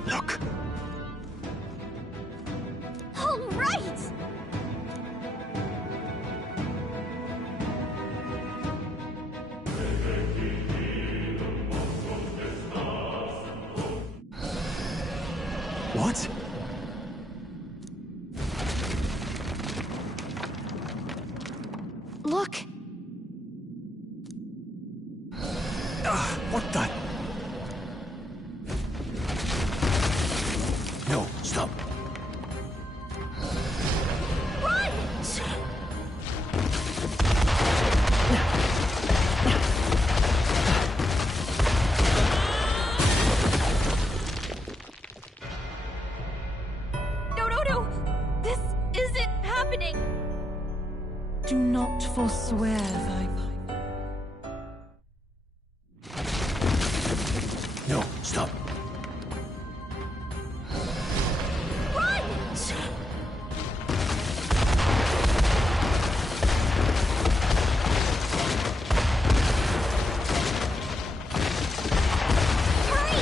Look! All right! What? Look! What the? No, stop. Run! No! This isn't happening! Do not forswear thy... No, stop. Run! Hurry!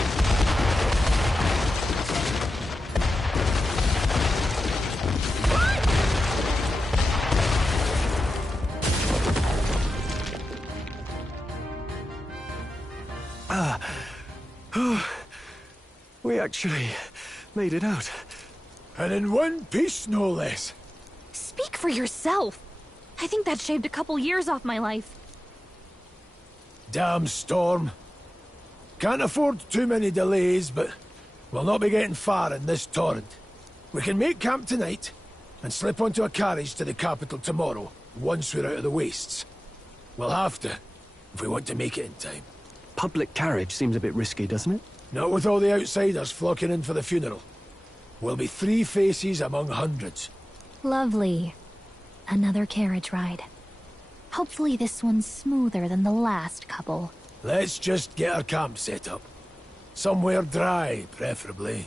We actually made it out. And in one piece, no less. Speak for yourself. I think that shaved a couple years off my life. Damn storm. Can't afford too many delays, but we'll not be getting far in this torrent. We can make camp tonight and slip onto a carriage to the capital tomorrow, once we're out of the wastes. We'll have to, if we want to make it in time. Public carriage seems a bit risky, doesn't it? Not with all the outsiders flocking in for the funeral. We'll be 3 faces among hundreds. Lovely. Another carriage ride. Hopefully this one's smoother than the last couple. Let's just get our camp set up. Somewhere dry, preferably.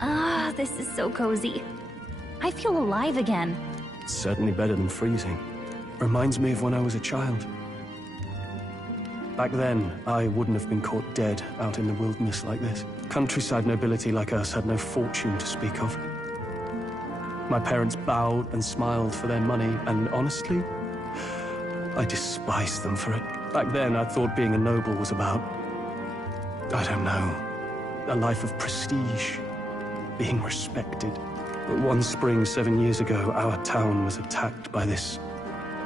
Ah, this is so cozy. I feel alive again. It's certainly better than freezing. Reminds me of when I was a child. Back then, I wouldn't have been caught dead out in the wilderness like this. Countryside nobility like us had no fortune to speak of. My parents bowed and smiled for their money, and honestly, I despised them for it. Back then, I thought being a noble was about, I don't know, a life of prestige, being respected. But one spring 7 years ago, our town was attacked by this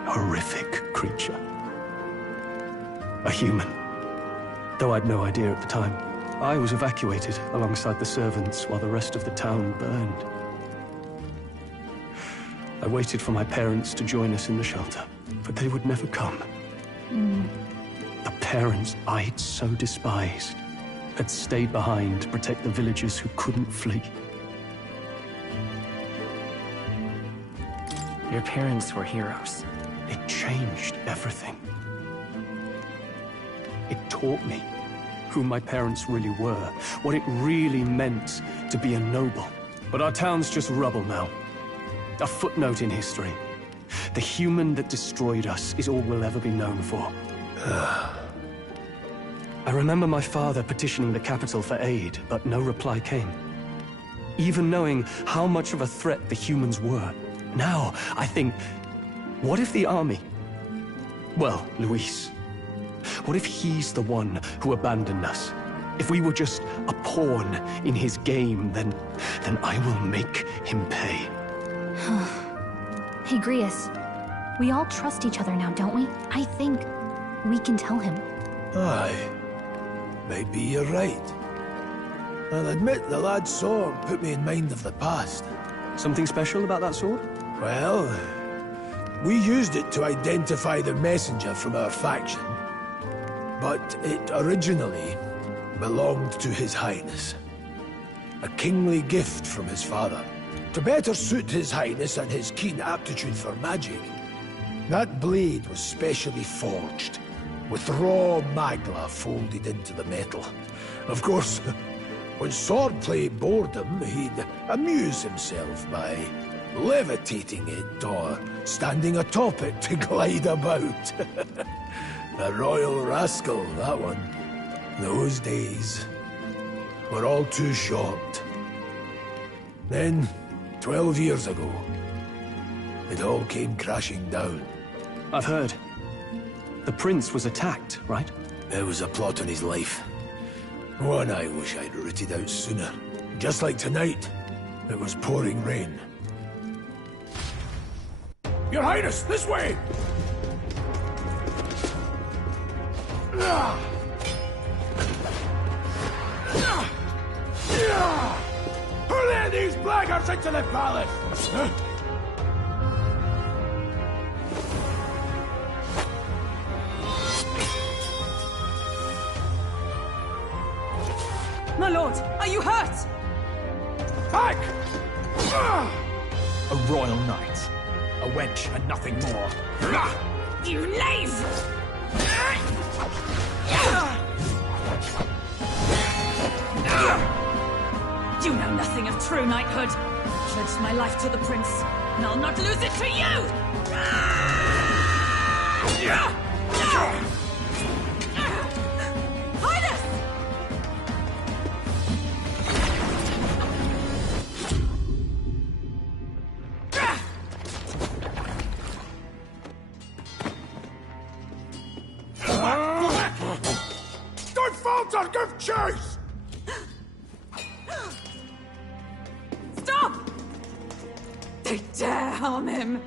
horrific creature. A human. Though I'd no idea at the time. I was evacuated alongside the servants while the rest of the town burned. I waited for my parents to join us in the shelter, but they would never come. The parents I'd so despised had stayed behind to protect the villagers who couldn't flee. Your parents were heroes. It changed everything. It taught me who my parents really were, what it really meant to be a noble. But our town's just rubble now. A footnote in history. The human that destroyed us is all we'll ever be known for. I remember my father petitioning the capital for aid, but no reply came. Even knowing how much of a threat the humans were. Now, I think, what if the army? Well, Luis. What if he's the one who abandoned us? If we were just a pawn in his game, then I will make him pay. Hey, Grius. We all trust each other now, don't we? I think we can tell him. Aye. Maybe you're right. I'll admit the lad's sword put me in mind of the past. Something special about that sword? Well, we used it to identify the messenger from our faction. But it originally belonged to His Highness. A kingly gift from his father. To better suit His Highness and his keen aptitude for magic, that blade was specially forged, with raw magla folded into the metal. Of course, when swordplay bored him, he'd amuse himself by levitating it or standing atop it to glide about. A royal rascal, that one. Those days were all too short. Then, 12 years ago, it all came crashing down. I've heard. The prince was attacked, right? There was a plot on his life. One I wish I'd rooted out sooner. Just like tonight, it was pouring rain. Your Highness, this way! Who led these blackguards into the palace? My lord, are you hurt? Back! A royal knight. A wench and nothing more. You knave! You know nothing of true knighthood. I pledged my life to the prince, and I'll not lose it to you! Highness! Don't falter! Give chase! Stop! They dare harm him!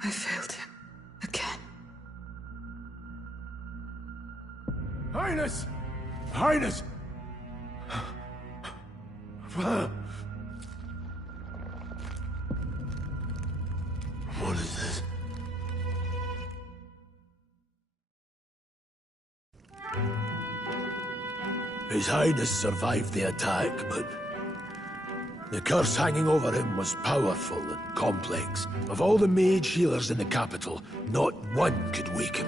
I failed him. Again. Highness! Highness! What is this? His Highness survived the attack, but the curse hanging over him was powerful and complex. Of all the mage healers in the capital, not one could wake him.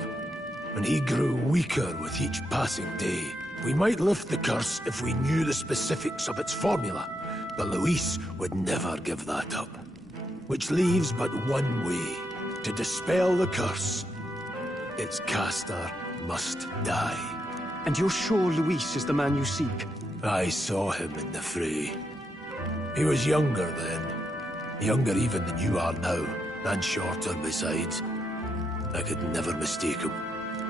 And he grew weaker with each passing day. We might lift the curse if we knew the specifics of its formula, but Luis would never give that up. Which leaves but one way. To dispel the curse, its caster must die. And you're sure Luis is the man you seek? I saw him in the fray. He was younger then. Younger even than you are now, and shorter besides. I could never mistake him.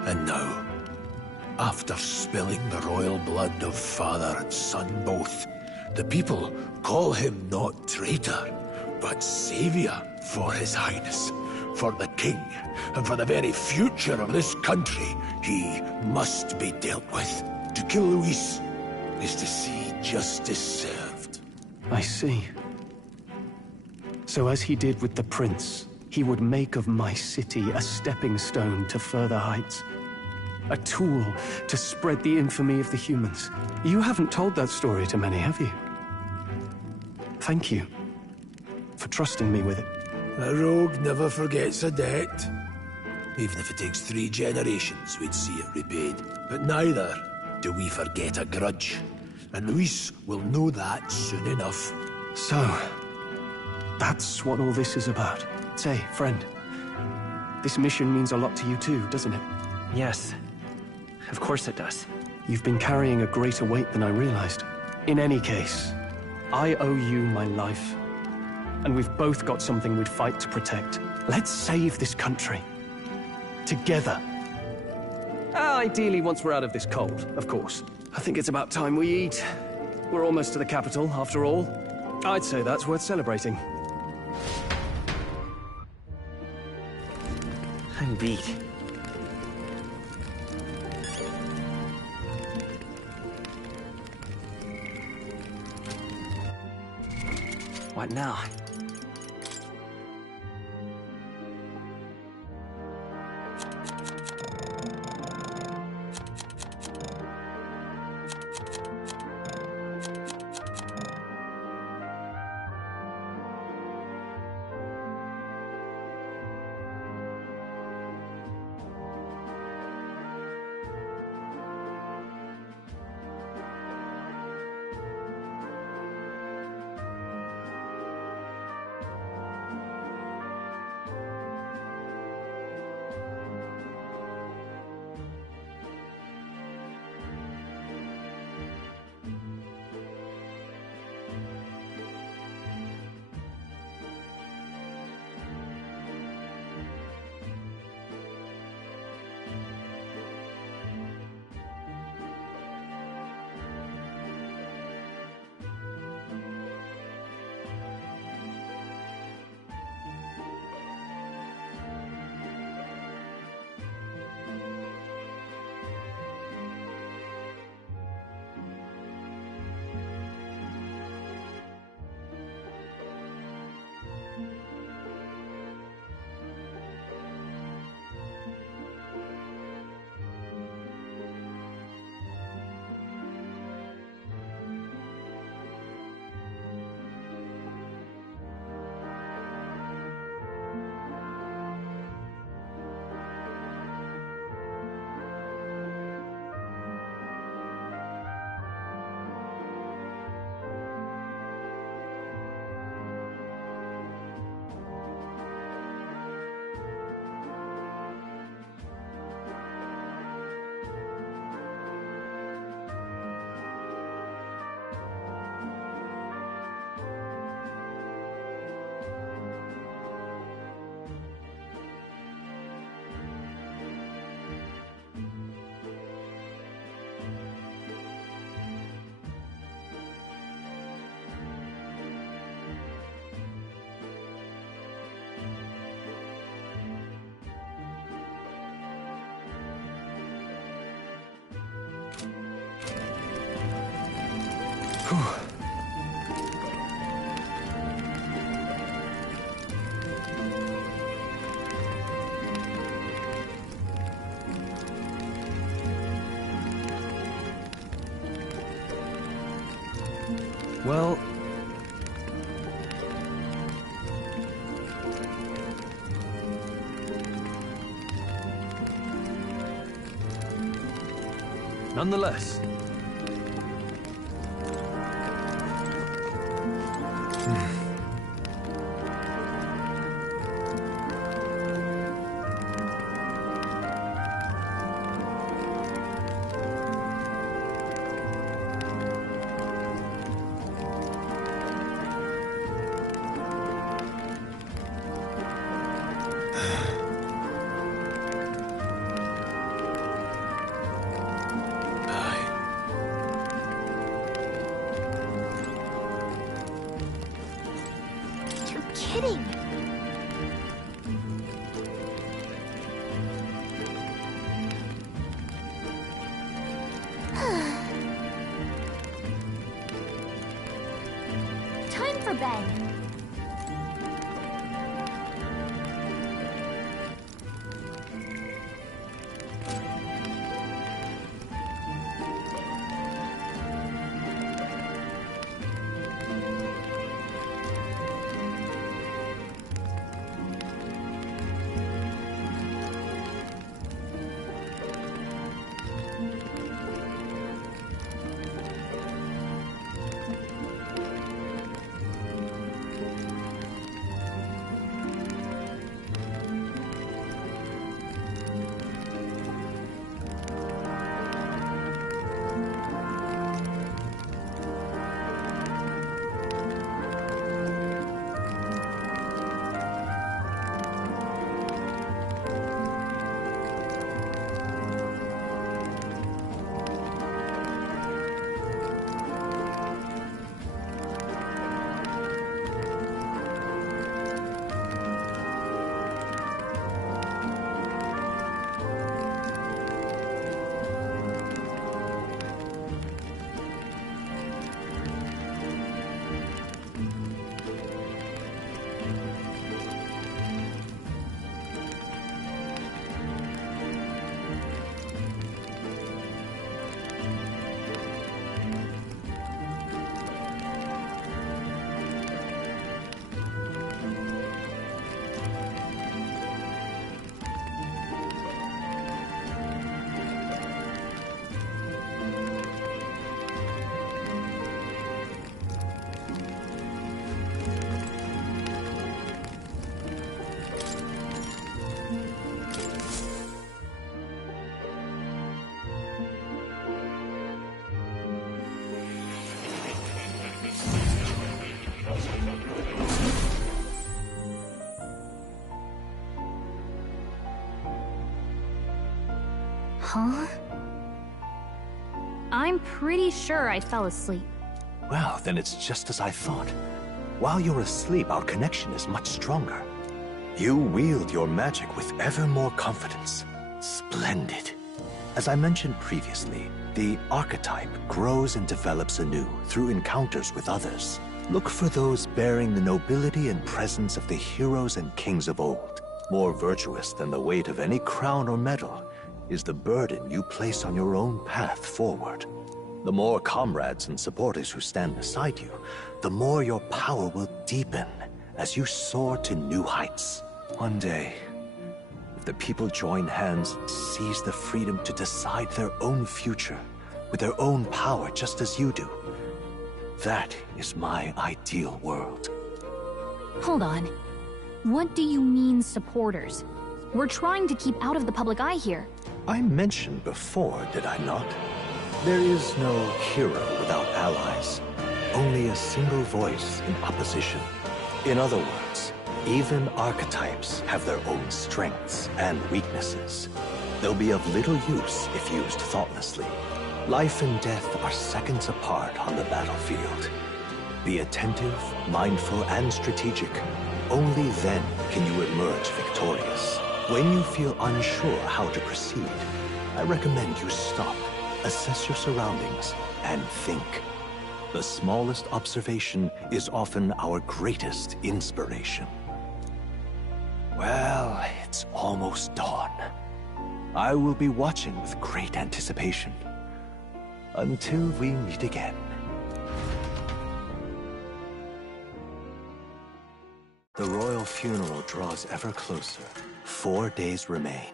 And now, after spilling the royal blood of father and son both, the people call him not traitor, but savior for his highness. For the king, and for the very future of this country, he must be dealt with. To kill Luis is to see justice served. I see. So as he did with the prince, he would make of my city a stepping stone to further heights. A tool to spread the infamy of the humans. You haven't told that story to many, have you? Thank you for trusting me with it. A rogue never forgets a debt. Even if it takes 3 generations, we'd see it repaid. But neither do we forget a grudge. And Luis will know that soon enough. So, that's what all this is about. Say, friend, this mission means a lot to you too, doesn't it? Yes. Of course it does. You've been carrying a greater weight than I realized. In any case, I owe you my life. And we've both got something we'd fight to protect. Let's save this country. Together. Ideally, once we're out of this cold, of course. I think it's about time we eat. We're almost to the capital, after all. I'd say that's worth celebrating. I'm beat. What now? Well... Nonetheless... Kidding. Time for bed. Huh? I'm pretty sure I fell asleep. Well, then it's just as I thought. While you're asleep, our connection is much stronger. You wield your magic with ever more confidence. Splendid. As I mentioned previously, the archetype grows and develops anew through encounters with others. Look for those bearing the nobility and presence of the heroes and kings of old. More virtuous than the weight of any crown or medal is the burden you place on your own path forward. The more comrades and supporters who stand beside you, the more your power will deepen as you soar to new heights. One day, if the people join hands and seize the freedom to decide their own future with their own power just as you do, that is my ideal world. Hold on. What do you mean, supporters? We're trying to keep out of the public eye here. I mentioned before, did I not? There is no hero without allies. Only a single voice in opposition. In other words, even archetypes have their own strengths and weaknesses. They'll be of little use if used thoughtlessly. Life and death are seconds apart on the battlefield. Be attentive, mindful, and strategic. Only then can you emerge victorious. When you feel unsure how to proceed, I recommend you stop, assess your surroundings, and think. The smallest observation is often our greatest inspiration. Well, it's almost dawn. I will be watching with great anticipation. Until we meet again. The royal funeral draws ever closer. 4 days remain.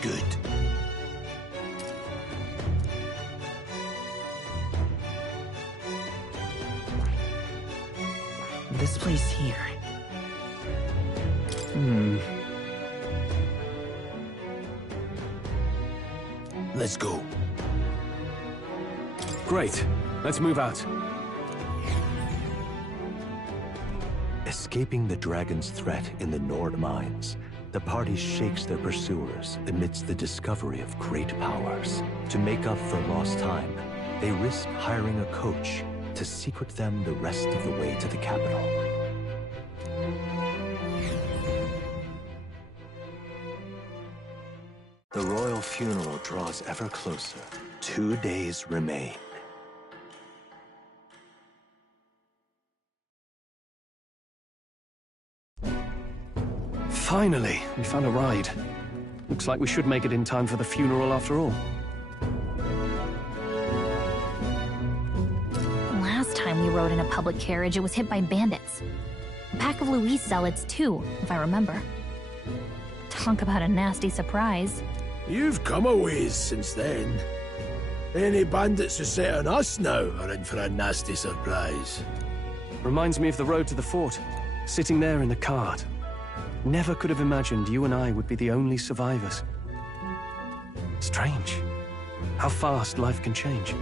Good. This place here. Let's go. Great. Let's move out. Escaping the dragon's threat in the Nord mines, the party shakes their pursuers amidst the discovery of great powers. To make up for lost time, they risk hiring a coach to secret them the rest of the way to the capital. The royal funeral draws ever closer. 2 days remain. Finally, we found a ride. Looks like we should make it in time for the funeral after all. Last time we rode in a public carriage, it was hit by bandits. A pack of Louis zealots, too, if I remember. Talk about a nasty surprise. You've come a ways since then. Any bandits who set on us now are in for a nasty surprise. Reminds me of the road to the fort, sitting there in the cart. Never could have imagined you and I would be the only survivors. Strange. How fast life can change.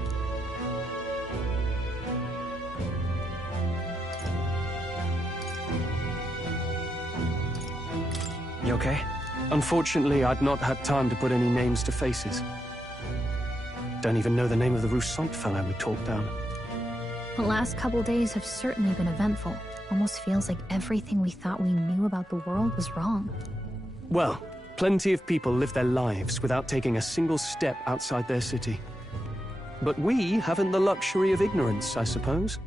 You okay? Unfortunately, I'd not had time to put any names to faces. Don't even know the name of the Roussaint fellow we talked down. The last couple days have certainly been eventful. Almost feels like everything we thought we knew about the world was wrong. Well, plenty of people live their lives without taking a single step outside their city. But we haven't the luxury of ignorance, I suppose.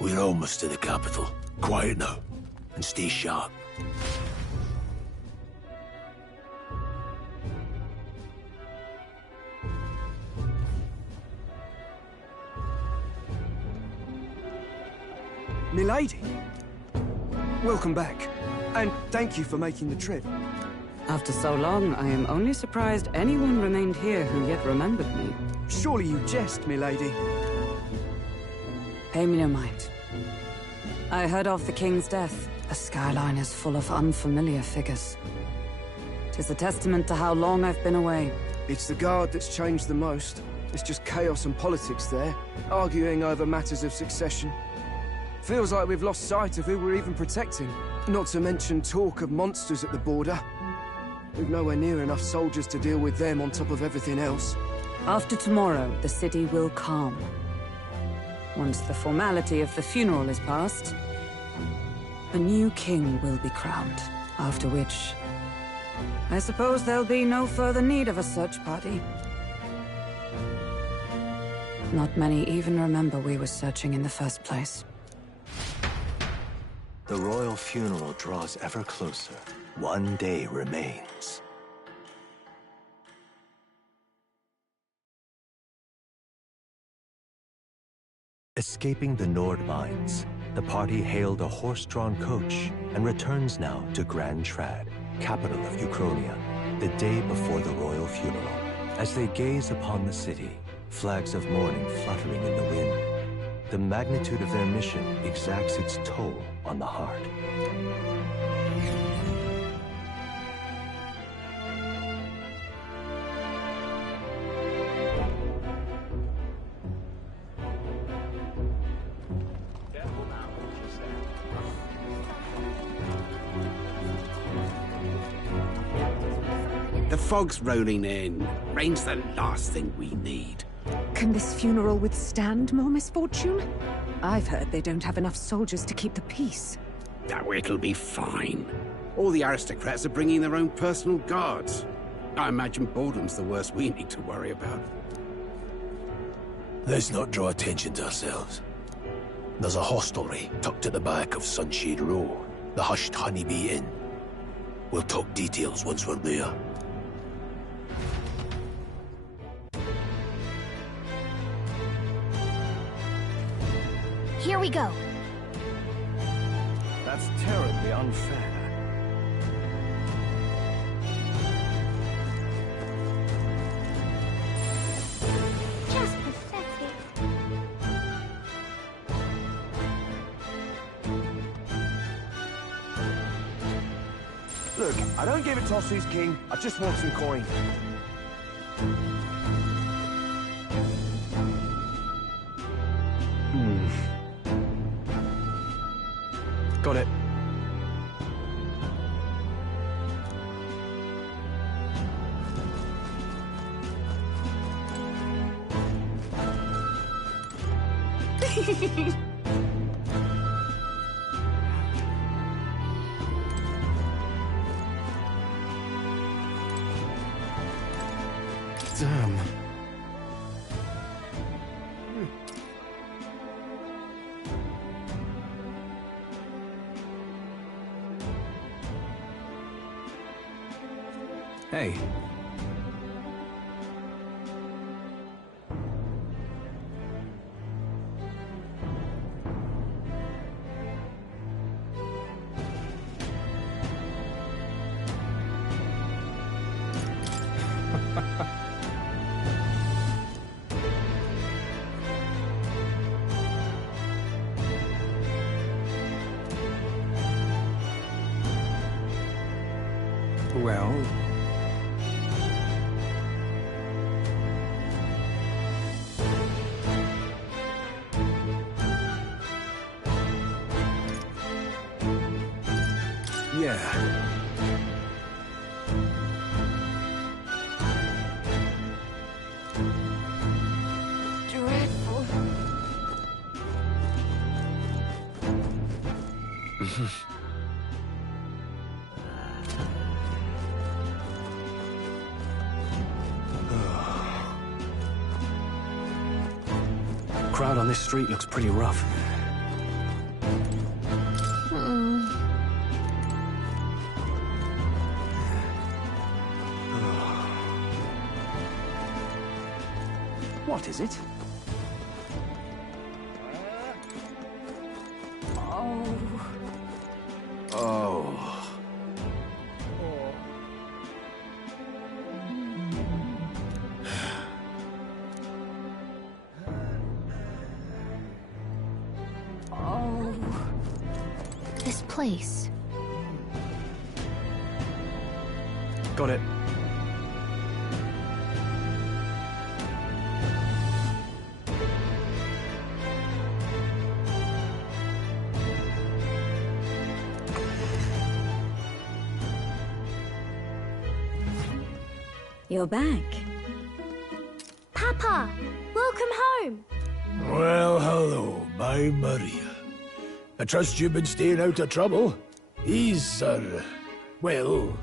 We're almost to the capital. Quiet now, and stay sharp. Milady! Welcome back, and thank you for making the trip. After so long, I am only surprised anyone remained here who yet remembered me. Surely you jest, milady. Pay me no mind. I heard of the king's death. The skyline is full of unfamiliar figures. 'Tis a testament to how long I've been away. It's the guard that's changed the most. It's just chaos and politics there, arguing over matters of succession. Feels like we've lost sight of who we're even protecting. Not to mention talk of monsters at the border. We've nowhere near enough soldiers to deal with them on top of everything else. After tomorrow, the city will calm. Once the formality of the funeral is past, a new king will be crowned. After which, I suppose there'll be no further need of a search party. Not many even remember we were searching in the first place. The royal funeral draws ever closer. 1 day remains. Escaping the Nord mines, the party hailed a horse-drawn coach and returns now to Grand Trad, capital of Uchronia, the day before the royal funeral. As they gaze upon the city, flags of mourning fluttering in the wind, the magnitude of their mission exacts its toll on the heart. The fog's rolling in. Rain's the last thing we need. Can this funeral withstand more misfortune? I've heard they don't have enough soldiers to keep the peace. Oh, it'll be fine. All the aristocrats are bringing their own personal guards. I imagine boredom's the worst we need to worry about. Let's not draw attention to ourselves. There's a hostelry tucked at the back of Sunshade Row, the Hushed Honeybee Inn. We'll talk details once we're there. Here we go. That's terribly unfair. Just pathetic. Look, I don't give a toss who's king. I just want some coin. Got it. Damn. Hey. Well... yeah. Dreadful. Crowd on this street looks pretty rough. What is it? Oh. Oh. This place. Got it. You're back. Papa, welcome home. Well, hello, my Maria. I trust you've been staying out of trouble. These are, well,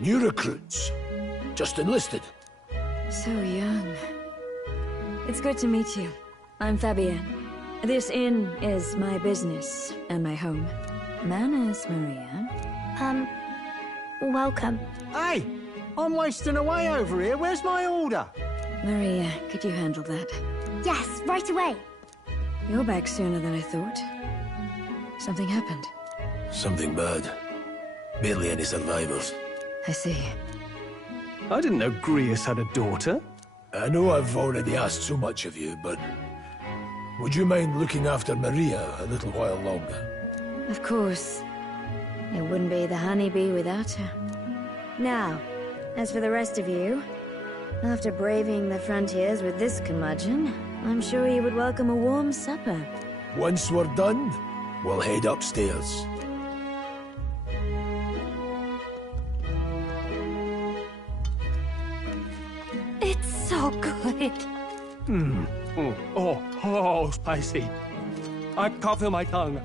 new recruits. Just enlisted. So young. It's good to meet you. I'm Fabienne. This inn is my business and my home. Manners, Maria. Welcome. Hey! I'm wasting away over here. Where's my order? Maria, could you handle that? Yes, right away. You're back sooner than I thought. Something happened. Something bad. Barely any survivors. I see. I didn't know Grius had a daughter. I know I've already asked so much of you, but would you mind looking after Maria a little while longer? Of course. It wouldn't be the honeybee without her. Now, as for the rest of you, after braving the frontiers with this curmudgeon, I'm sure you would welcome a warm supper. Once we're done, we'll head upstairs. It's so good. Oh, spicy. I can't feel my tongue.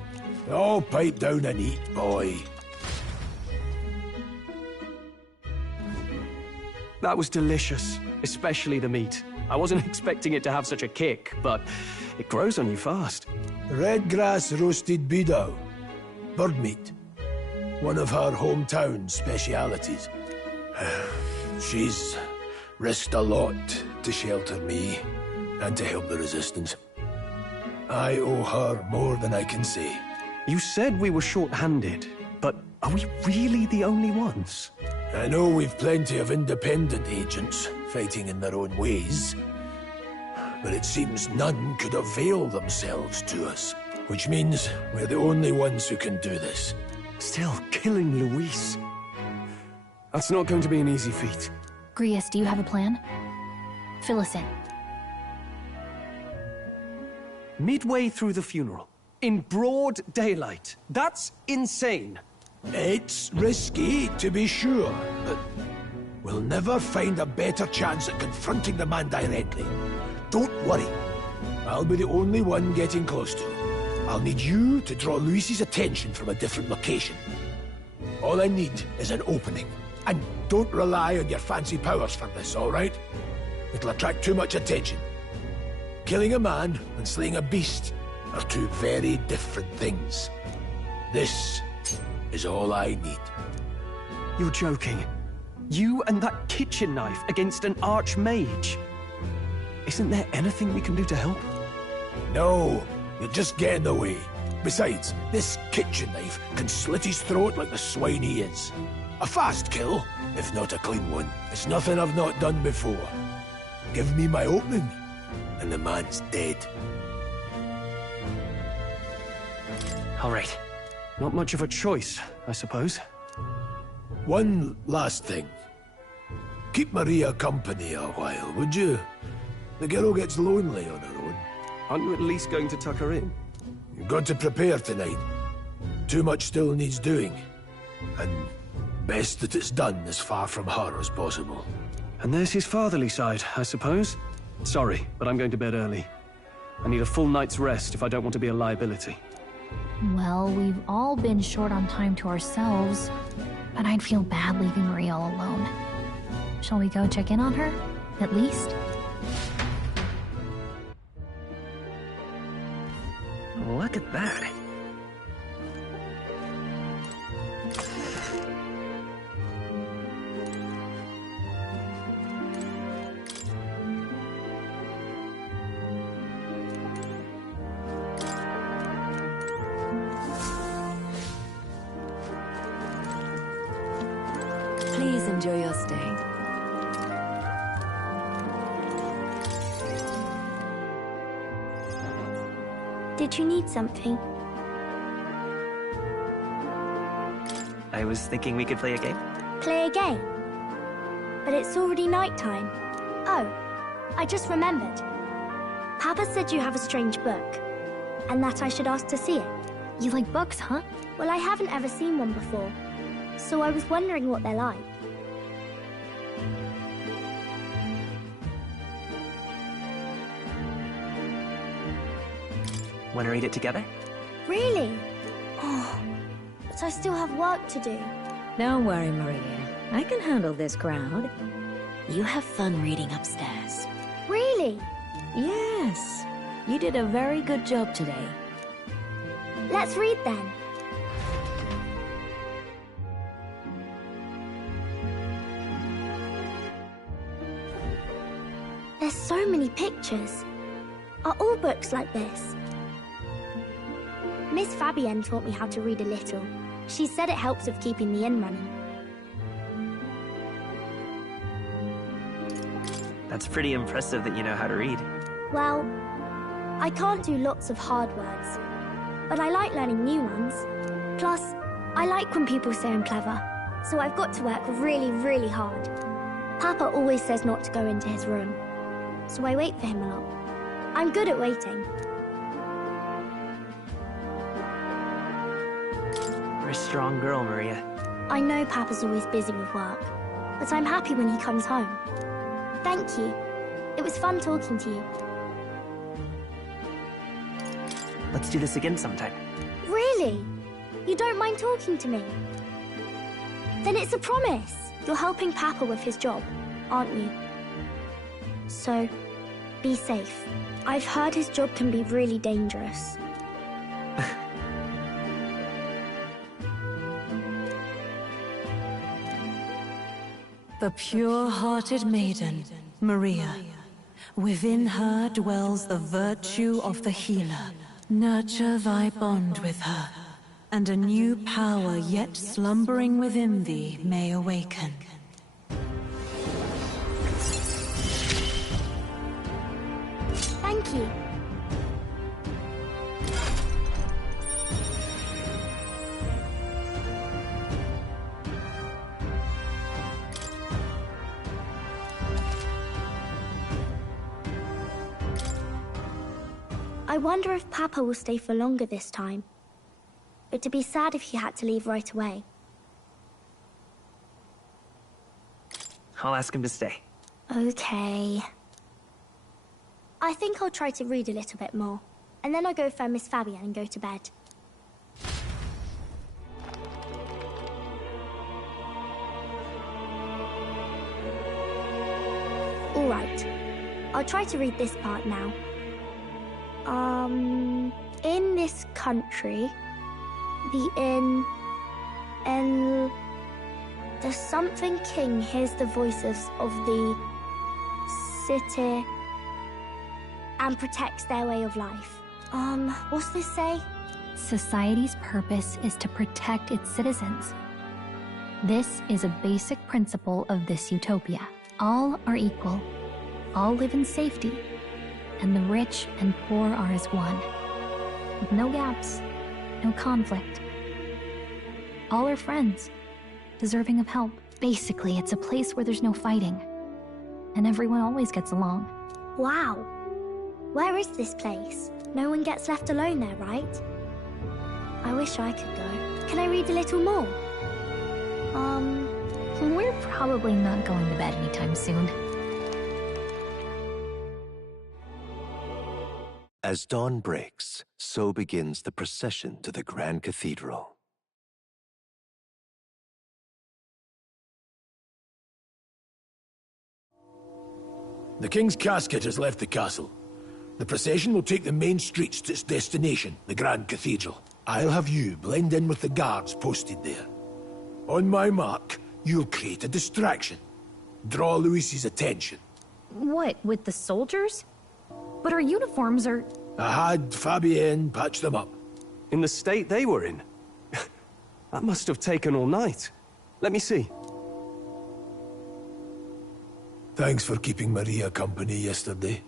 Oh, pipe down and eat, boy. That was delicious, especially the meat. I wasn't expecting it to have such a kick, but it grows on you fast. Red grass roasted bidao. Bird meat. One of her hometown specialities. She's risked a lot to shelter me and to help the resistance. I owe her more than I can say. You said we were short-handed, but are we really the only ones? I know we've plenty of independent agents fighting in their own ways, but it seems none could avail themselves to us, which means we're the only ones who can do this. Still, killing Luis. That's not going to be an easy feat. Grius, do you have a plan? Fill us in. Midway through the funeral, in broad daylight. That's insane. It's risky, to be sure, but we'll never find a better chance at confronting the man directly. Don't worry. I'll be the only one getting close to him. I'll need you to draw Luis's attention from a different location. All I need is an opening. And don't rely on your fancy powers for this, all right? It'll attract too much attention. Killing a man and slaying a beast are two very different things. This is all I need. You're joking. You and that kitchen knife against an archmage. Isn't there anything we can do to help? No, you'll just get in the way. Besides, this kitchen knife can slit his throat like the swine he is. A fast kill, if not a clean one. It's nothing I've not done before. Give me my opening, and the man's dead. All right. Not much of a choice, I suppose. One last thing. Keep Maria company a while, would you? The girl gets lonely on her own. Aren't you at least going to tuck her in? You've got to prepare tonight. Too much still needs doing. And best that it's done as far from her as possible. And there's his fatherly side, I suppose. Sorry, but I'm going to bed early. I need a full night's rest if I don't want to be a liability. Well, we've all been short on time to ourselves, but I'd feel bad leaving Maria all alone. Shall we go check in on her, at least? Look at that. Please enjoy your stay. Did you need something? I was thinking we could play a game. Play a game? But it's already nighttime. Oh, I just remembered. Papa said you have a strange book, and that I should ask to see it. You like books, huh? Well, I haven't ever seen one before, so I was wondering what they're like. Want to read it together? Really? Oh, but I still have work to do. Don't worry, Maria. I can handle this crowd. You have fun reading upstairs. Really? Yes. You did a very good job today. Let's read then. There's so many pictures. Are all books like this? Miss Fabienne taught me how to read a little. She said it helps with keeping the inn running. That's pretty impressive that you know how to read. Well, I can't do lots of hard words, but I like learning new ones. Plus, I like when people say I'm clever, so I've got to work really, really hard. Papa always says not to go into his room, so I wait for him a lot. I'm good at waiting. You're a strong girl, Maria. I know Papa's always busy with work, but I'm happy when he comes home. Thank you. It was fun talking to you. Let's do this again sometime. Really? You don't mind talking to me? Then it's a promise. You're helping Papa with his job, aren't you? So, be safe. I've heard his job can be really dangerous. The pure-hearted maiden, Maria, Within her dwells the virtue of the healer. Nurture thy bond with her, and a new power yet slumbering within thee may awaken. Thank you. I wonder if Papa will stay for longer this time. It'd be sad if he had to leave right away. I'll ask him to stay. Okay. I think I'll try to read a little bit more, and then I'll go find Miss Fabienne and go to bed. Alright, I'll try to read this part now. In this country, the something king hears the voices of the city and protects their way of life. What's this say? Society's purpose is to protect its citizens. This is a basic principle of this utopia. All are equal, all live in safety, and the rich and poor are as one. With no gaps, no conflict. All are friends, deserving of help. Basically, it's a place where there's no fighting, and everyone always gets along. Wow. Where is this place? No one gets left alone there, right? I wish I could go. Can I read a little more? We're probably not going to bed anytime soon. As dawn breaks, so begins the procession to the Grand Cathedral. The King's casket has left the castle. The procession will take the main streets to its destination, the Grand Cathedral. I'll have you blend in with the guards posted there. On my mark, you'll create a distraction. Draw Louis's attention. What, with the soldiers? But our uniforms are... I had Fabienne patch them up. In the state they were in? That must have taken all night. Let me see. Thanks for keeping Maria company yesterday.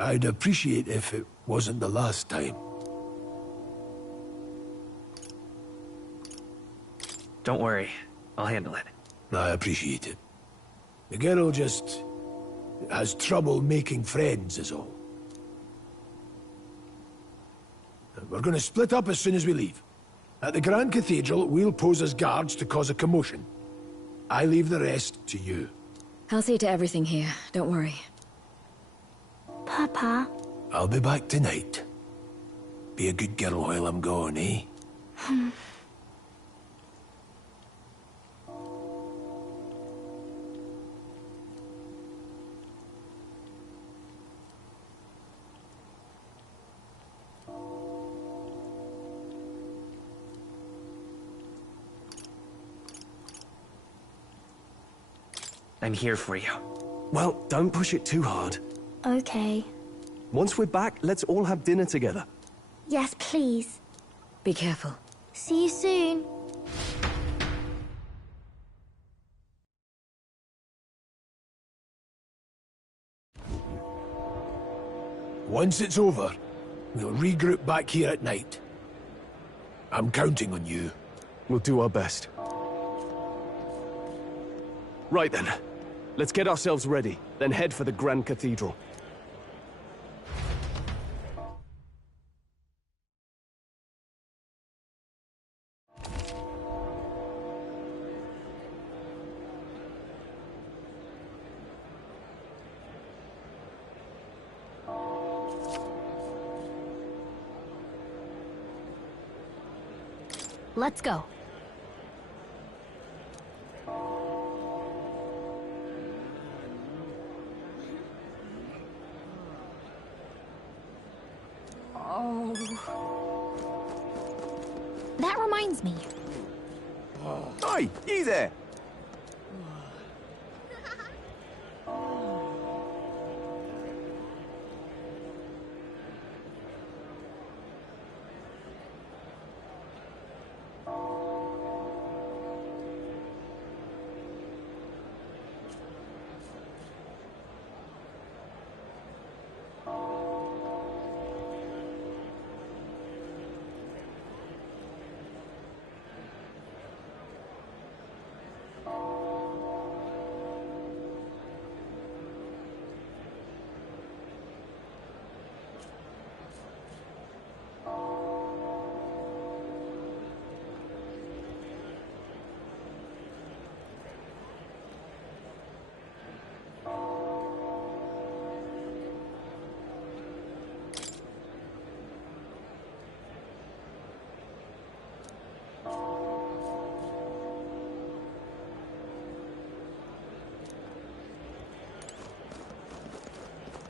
I'd appreciate if it wasn't the last time. Don't worry. I'll handle it. I appreciate it. The girl just has trouble making friends is all. We're going to split up as soon as we leave. At the Grand Cathedral, we'll pose as guards to cause a commotion. I leave the rest to you. I'll see to everything here, don't worry. Papa? I'll be back tonight. Be a good girl while I'm gone, eh? I'm here for you. Well, don't push it too hard. Okay. Once we're back, let's all have dinner together. Yes, please. Be careful. See you soon. Once it's over, we'll regroup back here at night. I'm counting on you. We'll do our best. Right then. Let's get ourselves ready, then head for the Grand Cathedral. Let's go. That reminds me. Oi, you there!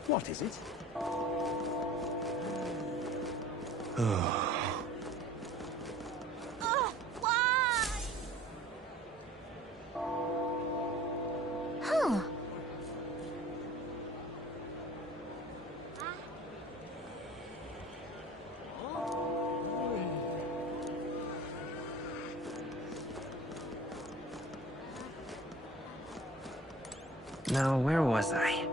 What is it? Huh. Now, where was I?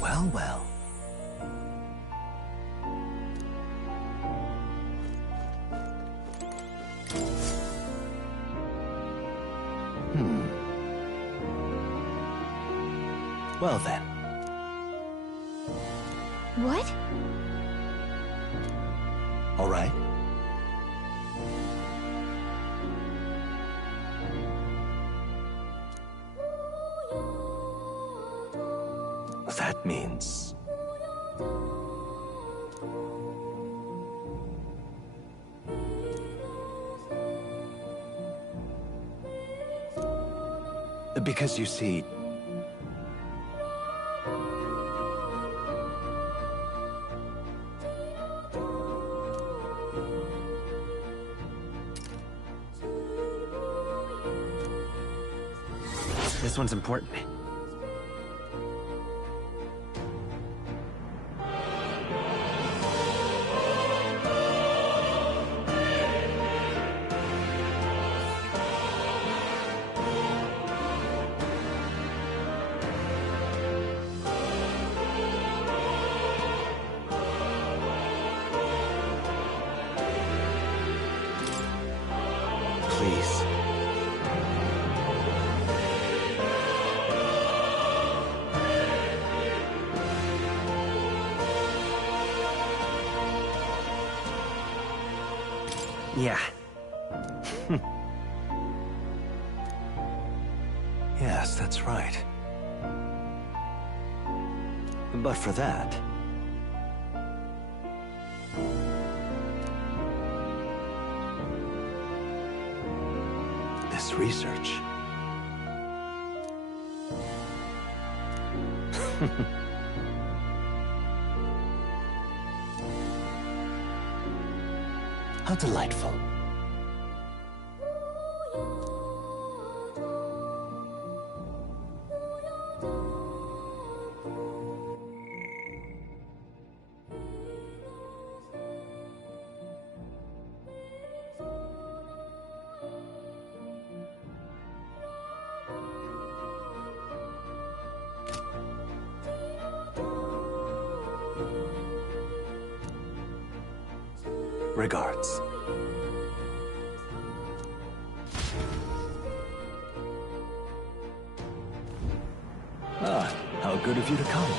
Well, well. Well then. What? All right. That means... Because you see... This one's important. Please. Yeah. Yes, that's right. But for that... this research... How delightful. Regards. Ah, how good of you to come.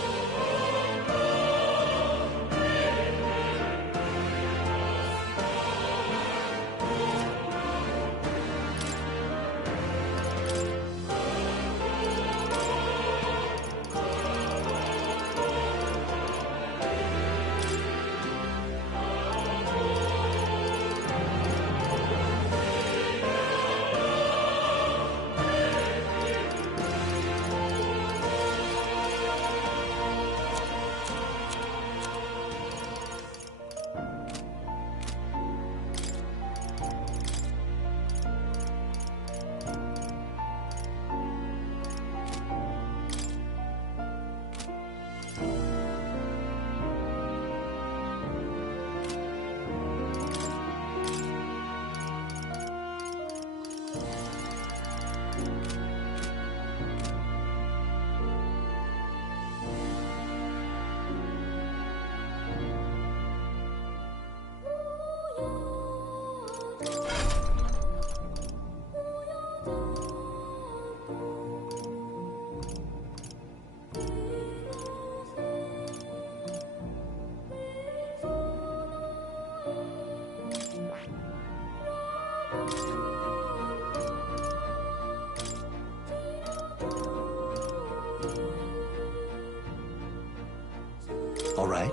All right.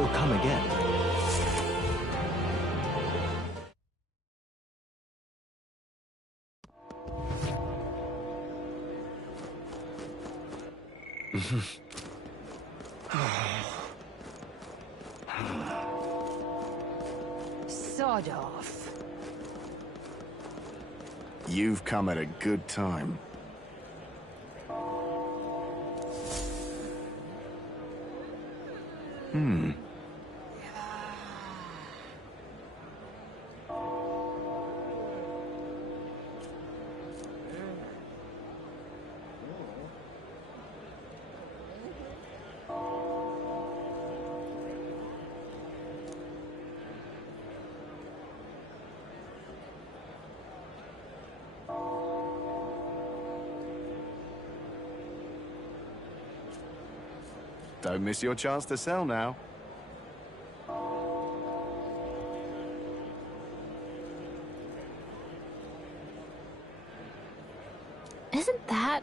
will come again. Sod off. You've come at a good time. Don't miss your chance to sell now. Isn't that...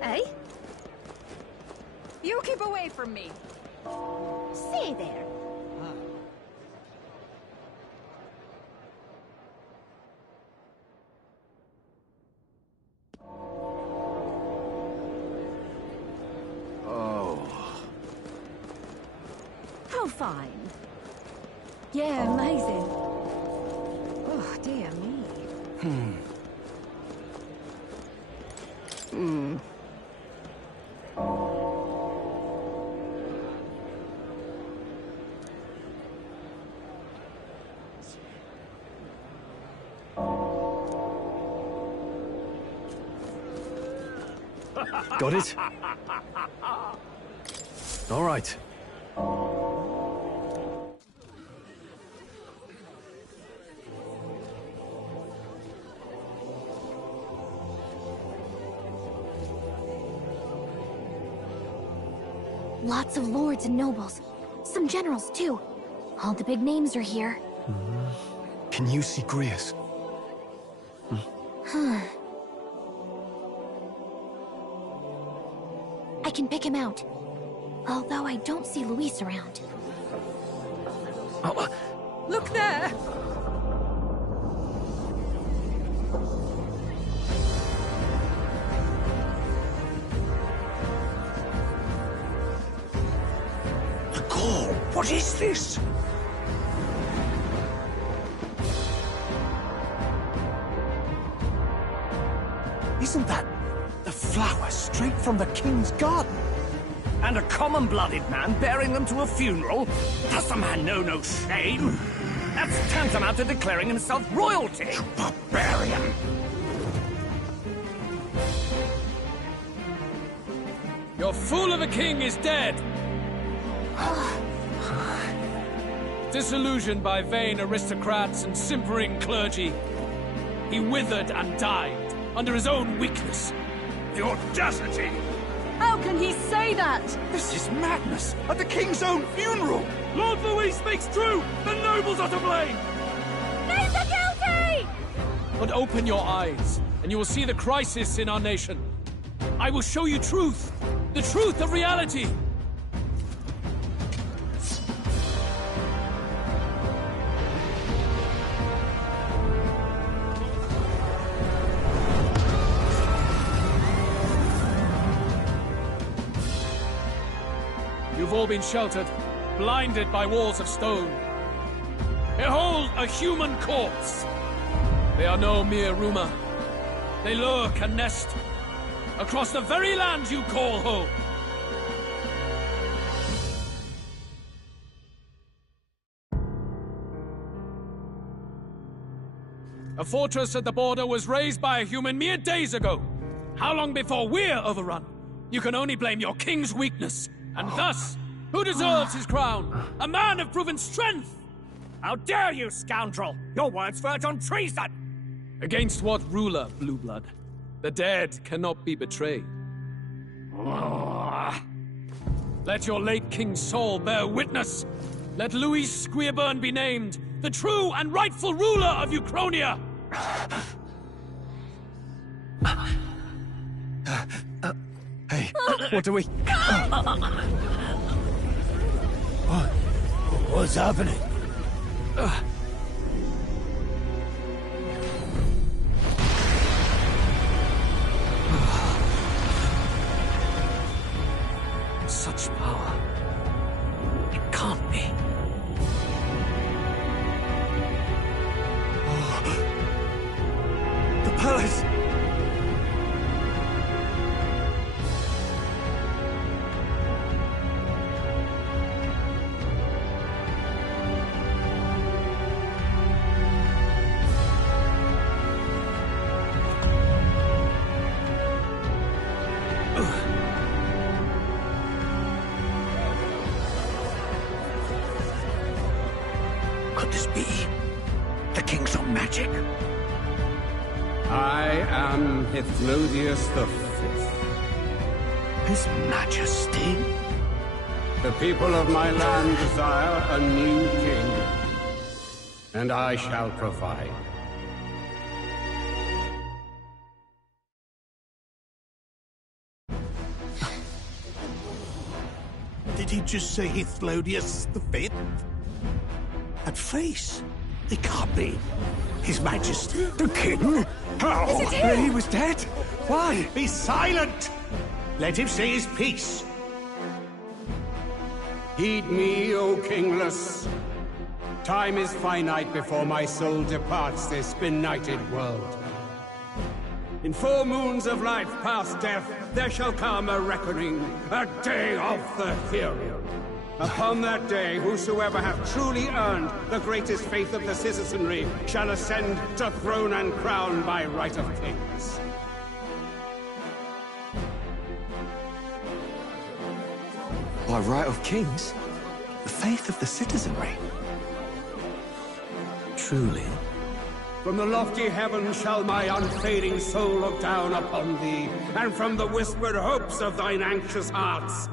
Hey? You keep away from me. Stay there. How fine. Yeah, amazing. Oh, dear me. Got it? All right. Lots of lords and nobles. Some generals, too. All the big names are here. Can you see Grius? I can pick him out. Although I don't see Luis around. Look there! The call! What is this? Isn't that the flower straight from the king's garden? And a common-blooded man bearing them to a funeral? Does the man know no shame? That's tantamount to declaring himself royalty! You barbarian! Your fool of a king is dead! Disillusioned by vain aristocrats and simpering clergy, he withered and died under his own weakness. The audacity! How can he say that? This is madness! At the king's own funeral! Lord Louis speaks true! The nobles are to blame! Names are guilty! But open your eyes, and you will see the crisis in our nation. I will show you truth, the truth of reality. You've all been sheltered, blinded by walls of stone. Behold a human corpse! They are no mere rumor. They lurk and nest across the very land you call home. A fortress at the border was raised by a human mere days ago. How long before we're overrun? You can only blame your king's weakness. And thus, who deserves his crown? A man of proven strength! How dare you, scoundrel! Your words verge on treason! Against what ruler, Blueblood? The dead cannot be betrayed. Let your late King's soul bear witness. Let Luis Squeerburn be named the true and rightful ruler of Uchronia. Hey, what do we... What's happening? Such power. It can't be. The palace! Could this be the King's own magic? I am Hythlodius V. His Majesty? The people of my land desire a new king, and I shall provide. Did he just say Hythlodius V? That face? It can't be. His Majesty, the King? How? Is it him? He was dead? Why? Be silent! Let him say his piece. Heed me, O kingless. Time is finite before my soul departs this benighted world. In 4 moons of life past death, there shall come a reckoning, a day of the hero. Upon that day, whosoever hath truly earned the greatest faith of the citizenry shall ascend to throne and crown by right of kings. By right of kings? The faith of the citizenry? Truly? From the lofty heavens shall my unfading soul look down upon thee, and from the whispered hopes of thine anxious hearts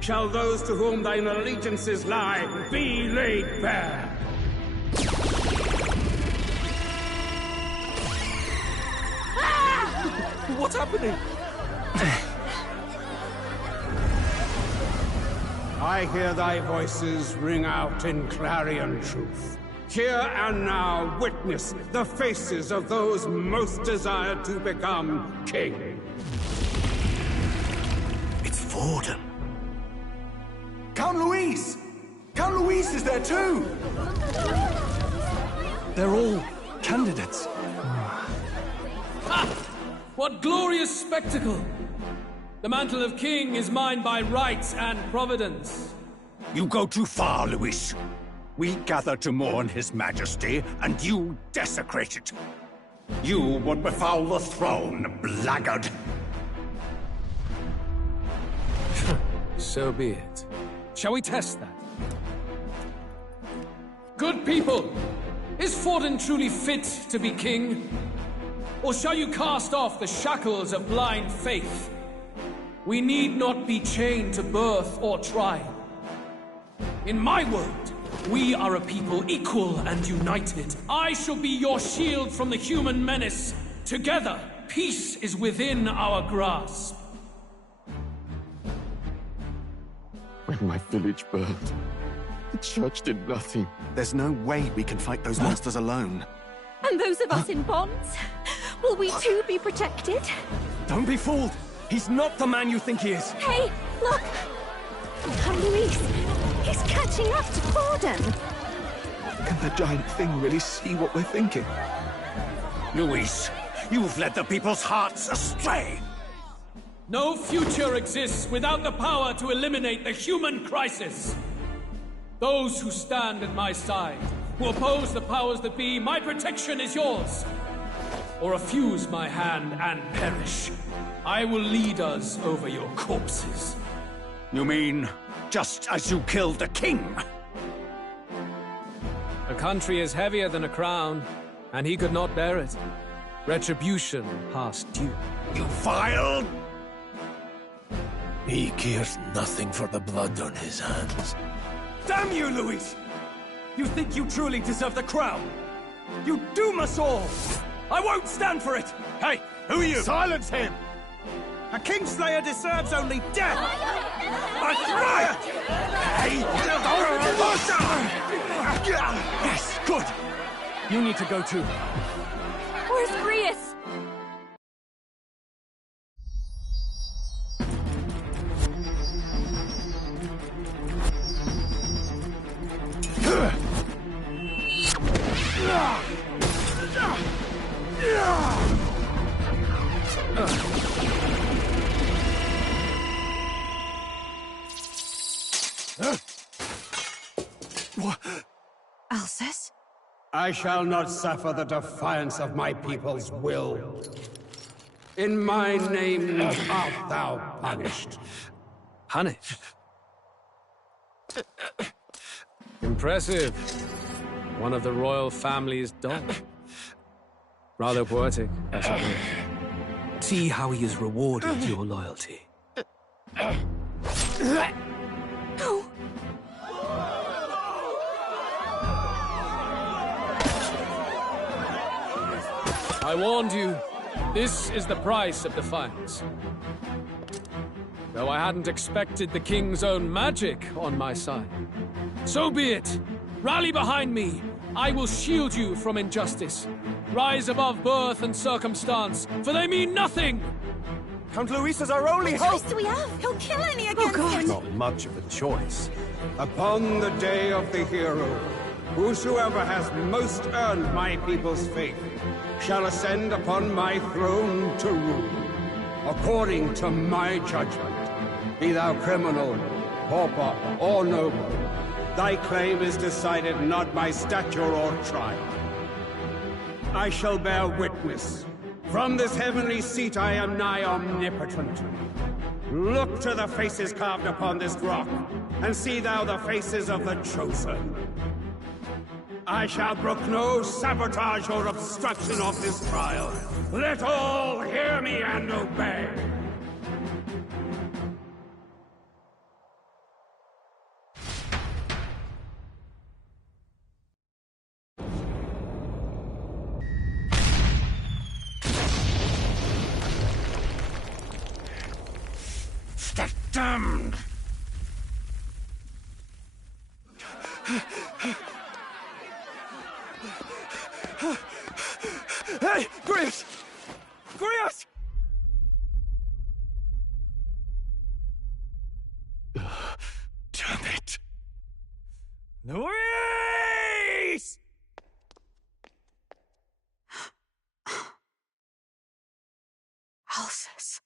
shall those to whom thine allegiances lie be laid bare. What's happening? I hear thy voices ring out in clarion truth. Here and now witness the faces of those most desired to become king. It's Forden. Count Luis! Count Luis is there too! They're all candidates. Ha! What glorious spectacle! The mantle of king is mine by rights and providence. You go too far, Luis. We gather to mourn his majesty, and you desecrate it. You would befoul the throne, blackguard. So be it. Shall we test that? Good people, is Forden truly fit to be king? Or shall you cast off the shackles of blind faith? We need not be chained to birth or trial. In my world, we are a people equal and united. I shall be your shield from the human menace. Together, peace is within our grasp. When my village burned, the church did nothing. There's no way we can fight those monsters alone. And those of us in bonds? Will we too be protected? Don't be fooled! He's not the man you think he is! Hey, look! Count Luis! He's catching up to Forden! Can the giant thing really see what we're thinking? Luis, you've led the people's hearts astray! No future exists without the power to eliminate the human crisis. Those who stand at my side, who oppose the powers that be, my protection is yours. Or refuse my hand and perish. I will lead us over your corpses. You mean, just as you killed the king? A country is heavier than a crown, and he could not bear it. Retribution past due. You vile! He cares nothing for the blood on his hands. Damn you, Luis! You think you truly deserve the crown? You doom us all! I won't stand for it! Hey, who are you? Silence him! A Kingslayer deserves only death! That's right! Hey! Yes, good! You need to go too. Where's Grius? Alcest? I shall not suffer the defiance of my people's will. In my name art thou punished. Punished? Impressive. One of the royal family's dog. Rather poetic, I suppose. See how he has rewarded your loyalty. No. I warned you. This is the price of defiance. Though I hadn't expected the king's own magic on my side. So be it. Rally behind me. I will shield you from injustice. Rise above birth and circumstance, for they mean nothing! Count Luis is our only hope! do we have? He'll kill any against him! Not much of a choice. Upon the day of the hero, whosoever has most earned my people's faith shall ascend upon my throne to rule, according to my judgment. Be thou criminal, pauper, or noble, thy claim is decided not by stature or trial. I shall bear witness. From this heavenly seat I am nigh omnipotent. Look to the faces carved upon this rock, and see thou the faces of the chosen. I shall brook no sabotage or obstruction of this trial. Let all hear me and obey. Damned! Hey, Grius! Grius! Damn it! Luis! Alcest.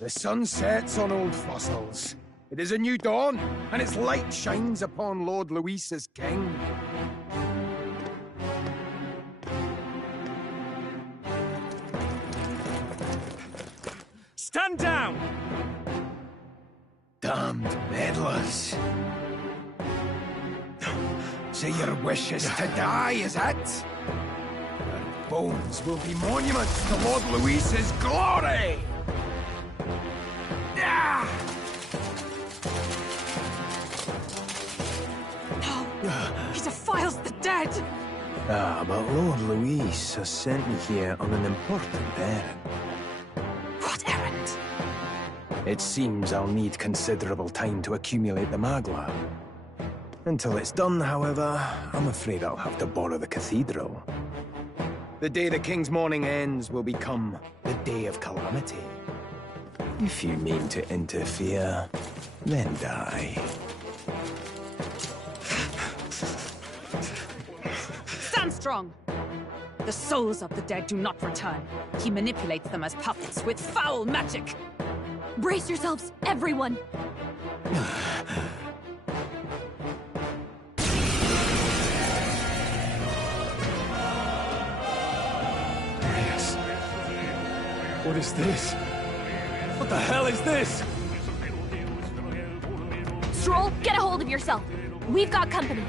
The sun sets on old fossils. It is a new dawn, and its light shines upon Lord Luis as king. Stand down! Damned meddlers. So your wish is to die, is it? Your bones will be monuments to Lord Luis's glory! He defiles the dead! Ah, but Lord Luis has sent me here on an important errand. What errand? It seems I'll need considerable time to accumulate the Magla. Until it's done, however, I'm afraid I'll have to borrow the cathedral. The day the King's morning ends will become the day of calamity. If you mean to interfere, then die. Stand strong! The souls of the dead do not return. He manipulates them as puppets with foul magic! Brace yourselves, everyone! What is this? What the hell is this? Stroll, get a hold of yourself. We've got company.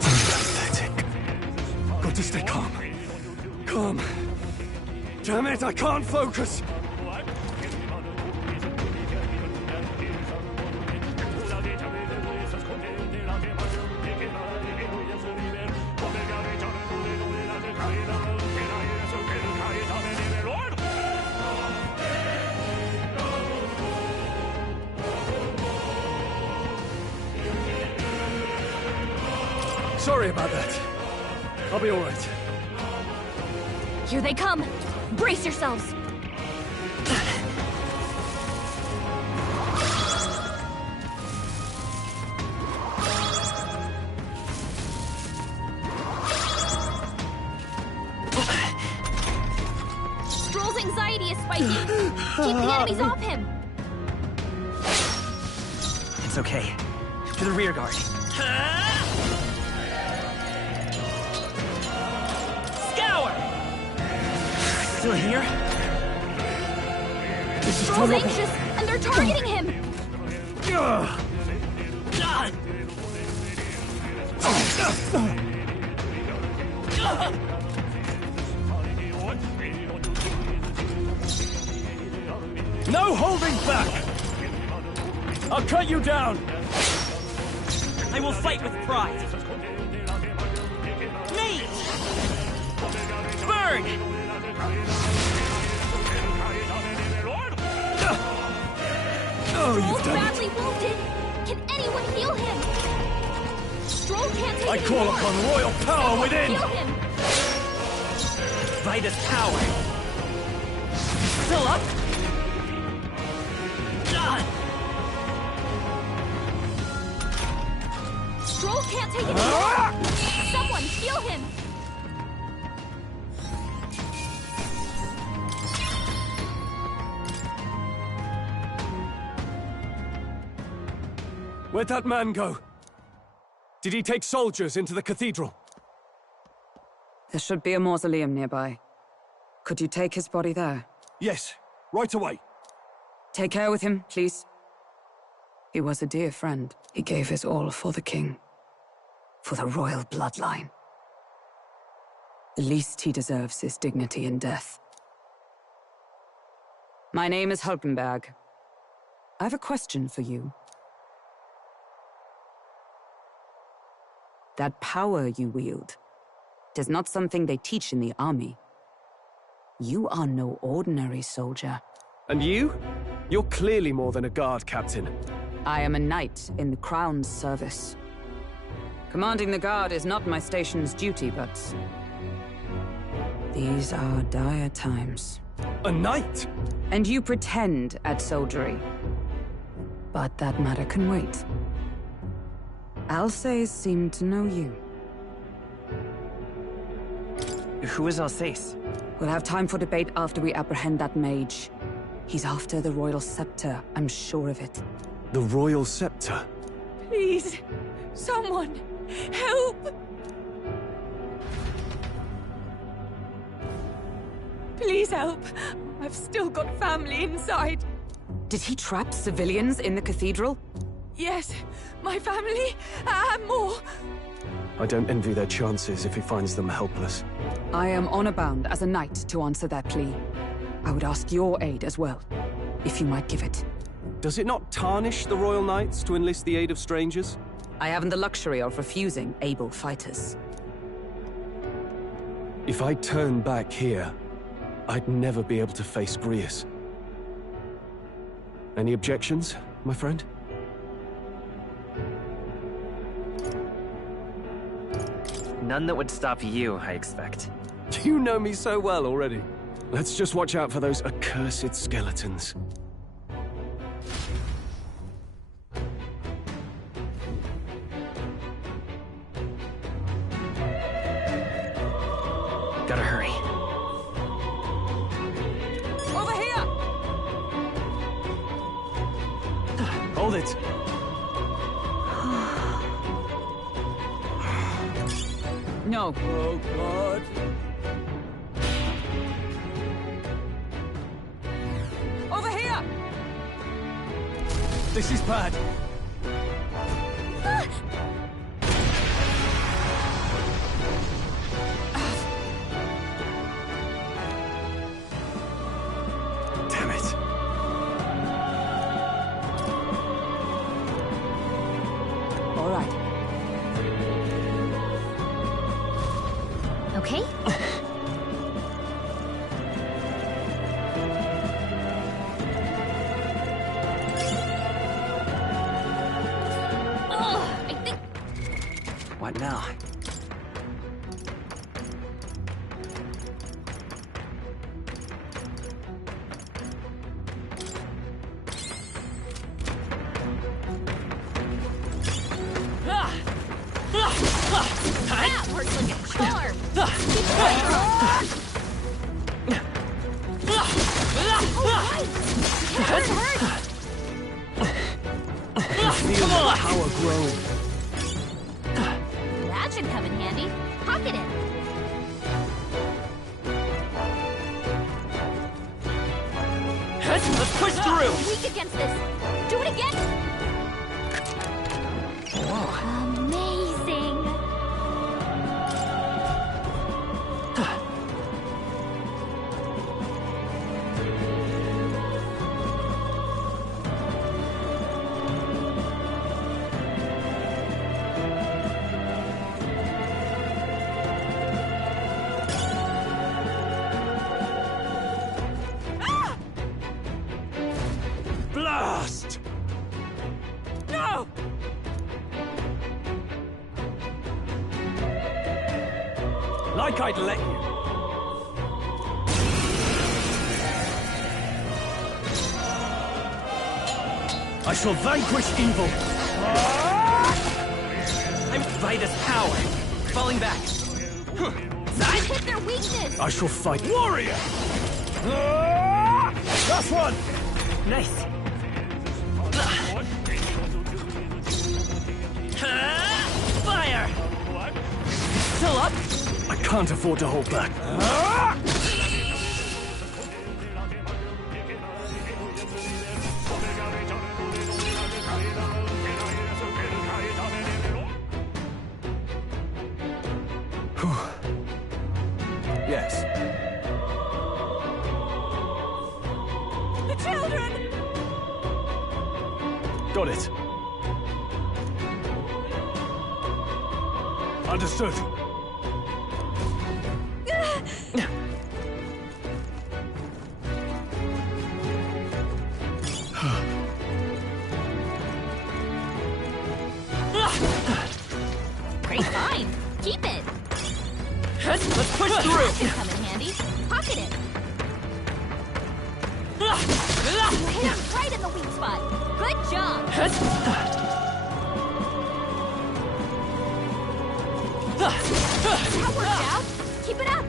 Pathetic. Got to stay calm. Calm. Damn it, I can't focus. Sorry about that. I'll be all right. Here they come. Brace yourselves. Stroll's anxiety is spiking. Keep the enemies off him. It's okay. To the rear guard. Scour! Still here? This is Stroll's anxious, and they're targeting him. No holding back! I'll cut you down! I will fight with pride. Mate! Burn! Oh, you've Stroll's done it! badly wounded. Can anyone heal him? Stroll can't take I it call anymore. upon royal power Someone within! heal him. Vitus power. Still up? Stroll can't take it anymore. Someone heal him. Where'd that man go? Did he take soldiers into the cathedral? There should be a mausoleum nearby. Could you take his body there? Yes, right away. Take care with him, please. He was a dear friend. He gave his all for the king. For the royal bloodline. The least he deserves is dignity in death. My name is Hulkenberg. I have a question for you. That power you wield, it is not something they teach in the army. You are no ordinary soldier. And you? You're clearly more than a guard captain. I am a knight in the Crown's service. Commanding the guard is not my station's duty, but these are dire times. A knight? And you pretend at soldiery. But that matter can wait. Alsace seemed to know you. Who is Alsace? We'll have time for debate after we apprehend that mage. He's after the royal scepter, I'm sure of it. The royal scepter? Please, someone, help! Please help. I've still got family inside. Did he trap civilians in the cathedral? Yes, my family, and more. I don't envy their chances if he finds them helpless. I am honor bound as a knight to answer their plea. I would ask your aid as well, if you might give it. Does it not tarnish the Royal Knights to enlist the aid of strangers? I haven't the luxury of refusing able fighters. If I turn back here, I'd never be able to face Grius. Any objections, my friend? None that would stop you, I expect. You know me so well already. Let's just watch out for those accursed skeletons. Gotta hurry. Over here! Hold it. No. Oh, God. Over here! This is bad. Damn it. All right. Okay? What now? That works like a charm! Keep going! Feel the power growing. That should come in handy. Pocket it! Let's push through! Weak against this! Do it again! Amazing! Blast! No! Like I'd let you. I shall vanquish evil. I'm Vitus power. Falling back. I hit their weakness! I shall fight. Warrior! Last one! Nice. Fire! Still up? I can't afford to hold back. Yes. The children! Got it. Understood. Great find! Keep it! Let's push through! Come in handy. Pocket it! You hit him right in the weak spot! Good job! That worked out! Keep it up!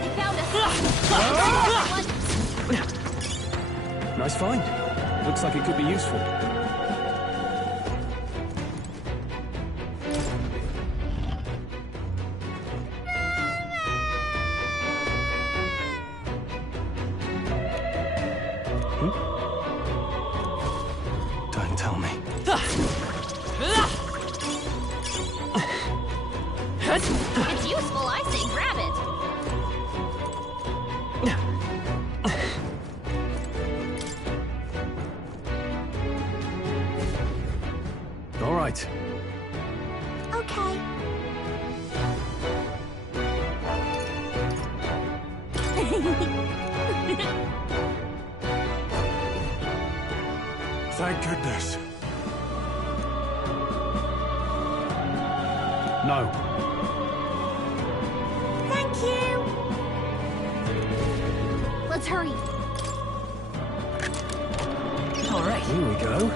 They found us! Nice find. Looks like it could be useful. Don't tell me. It's useful, I say grab it! All right. Okay. Thank goodness. No. Thank you. Let's hurry. All right. Here we go.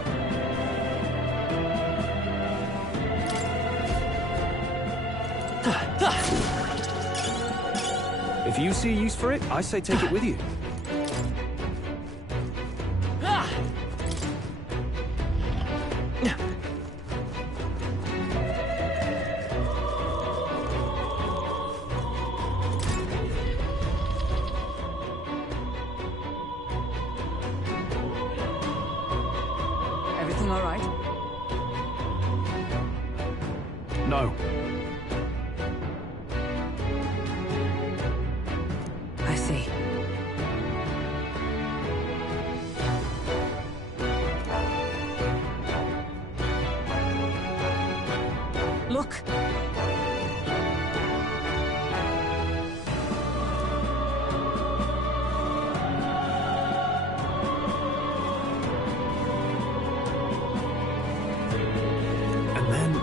If you see use for it, I say take it with you. No. I see. Look! And then...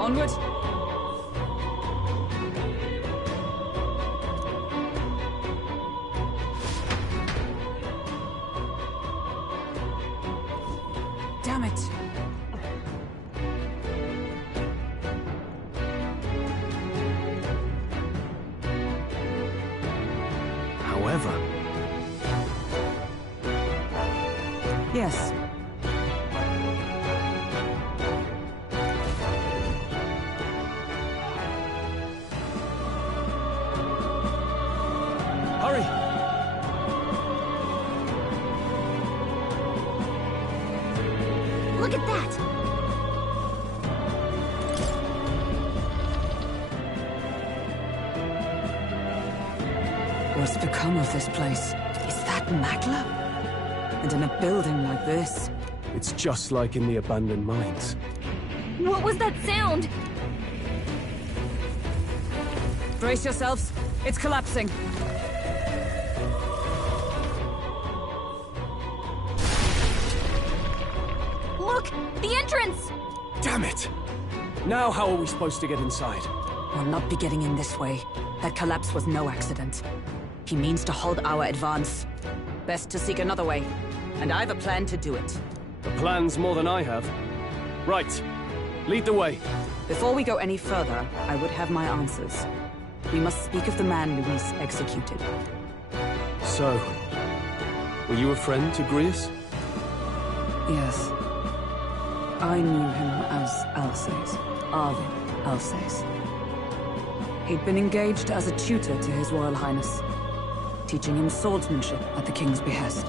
Onward! Damn it! However... Yes. Hurry! Look at that! What's become of this place? Is that Magla? And in a building like this? It's just like in the abandoned mines. What was that sound? Brace yourselves. It's collapsing. Look! The entrance! Damn it! Now how are we supposed to get inside? We'll not be getting in this way. That collapse was no accident. He means to halt our advance. Best to seek another way. And I've a plan to do it. The plan's more than I have. Right. Lead the way. Before we go any further, I would have my answers. We must speak of the man Luis executed. So, were you a friend to Grius? Yes. I knew him as Alsace. Arvin Alsace. He'd been engaged as a tutor to His Royal Highness, teaching him swordsmanship at the King's behest.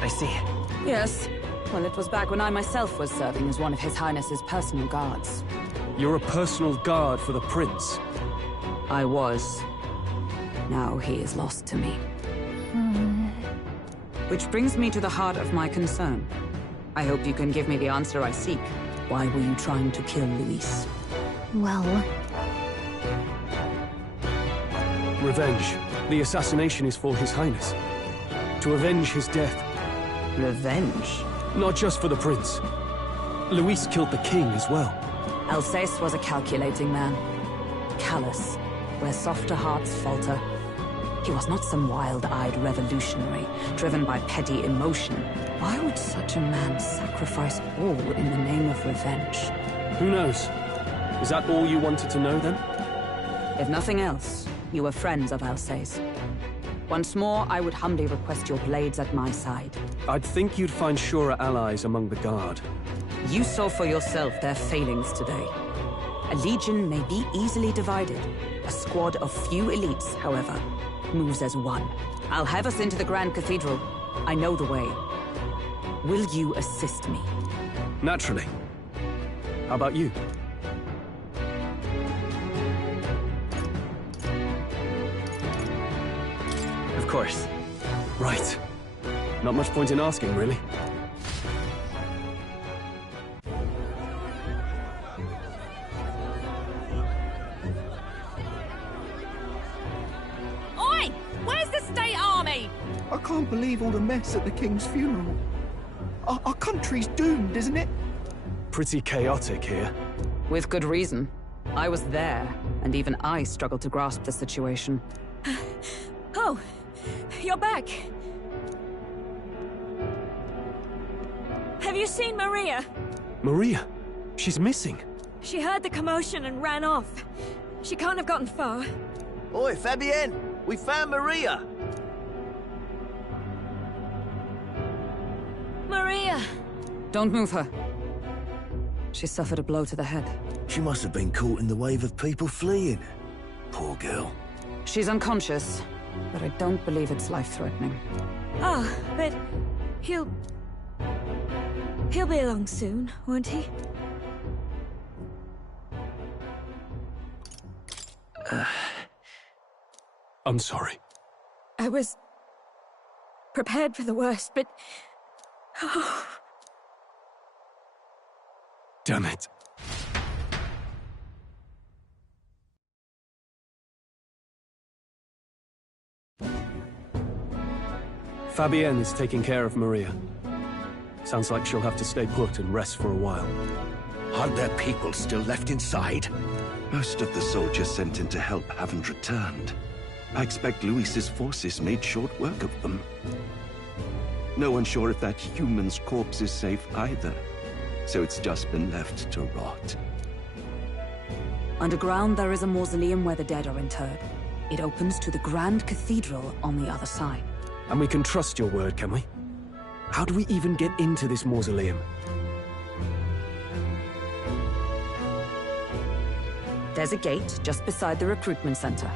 I see. Yes. Well, it was back when I myself was serving as one of His Highness's personal guards. You're a personal guard for the Prince. I was. Now he is lost to me. Which brings me to the heart of my concern. I hope you can give me the answer I seek. Why were you trying to kill Luis? Well... Revenge. The assassination is for His Highness. To avenge his death. Revenge? Not just for the Prince. Luis killed the King as well. Alsace was a calculating man. Callous, where softer hearts falter. He was not some wild-eyed revolutionary, driven by petty emotion. Why would such a man sacrifice all in the name of revenge? Who knows? Is that all you wanted to know, then? If nothing else, you were friends of Alsace. Once more, I would humbly request your blades at my side. I'd think you'd find surer allies among the Guard. You saw for yourself their failings today. A legion may be easily divided. A squad of few elites, however, moves as one. I'll have us into the Grand Cathedral. I know the way. Will you assist me? Naturally. How about you? Of course. Right. Not much point in asking, really. Oi! Where's the state army? I can't believe all the mess at the King's funeral. Our country's doomed, isn't it? Pretty chaotic here. With good reason. I was there, and even I struggled to grasp the situation. Oh, you're back. Have you seen Maria? Maria? She's missing. She heard the commotion and ran off. She can't have gotten far. Oi, Fabienne! We found Maria! Maria! Don't move her. She suffered a blow to the head. She must have been caught in the wave of people fleeing. Poor girl. She's unconscious, but I don't believe it's life-threatening. Oh, but he'll be along soon, won't he? I'm sorry. I was prepared for the worst, but... Oh. Damn it. Fabienne is taking care of Maria. Sounds like she'll have to stay put and rest for a while. Aren't there people still left inside? Most of the soldiers sent in to help haven't returned. I expect Louis's forces made short work of them. No one's sure if that human's corpse is safe either, so it's just been left to rot. Underground, there is a mausoleum where the dead are interred. It opens to the Grand Cathedral on the other side. And we can trust your word, can we? How do we even get into this mausoleum? There's a gate just beside the recruitment center.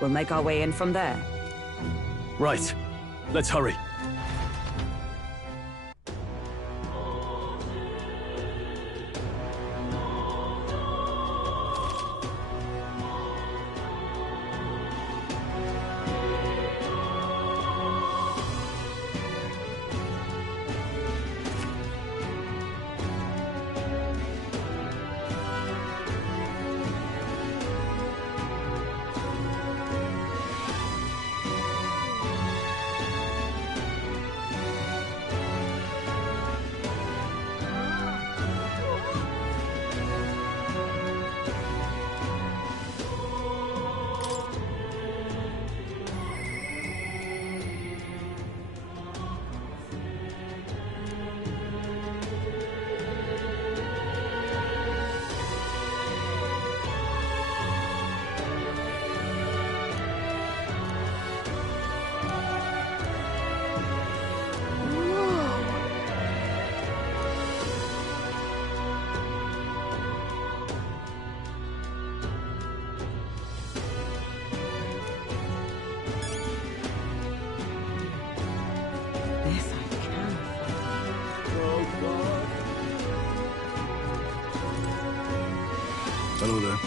We'll make our way in from there. Right. Let's hurry. Hello there.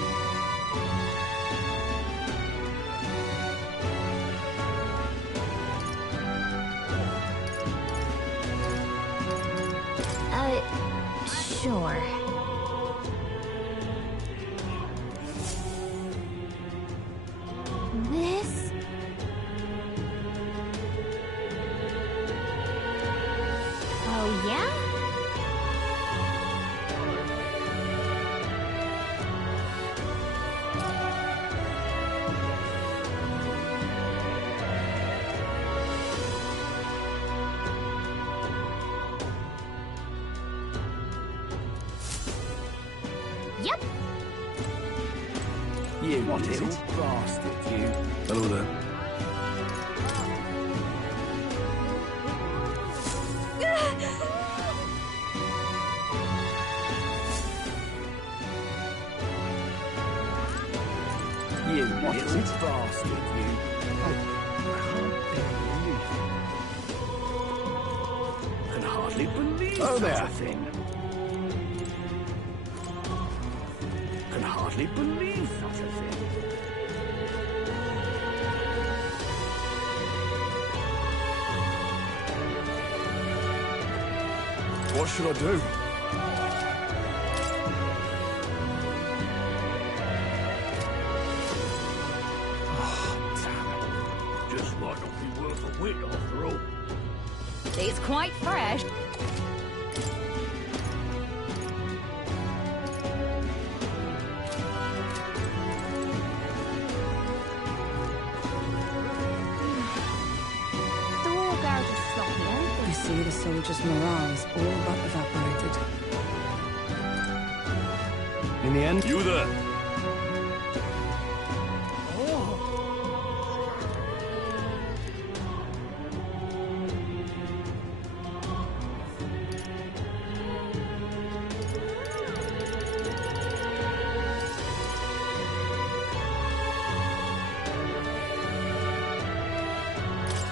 Sure. This... Oh, yeah? Yep. You little bastard, you. Hello there. You little bastard, you. I can hardly believe such a thing. Can hardly believe such a thing. What should I do? Just might not be worth a wit after all. It's quite fresh. Soldiers' morale is all but evaporated. In the end... You there!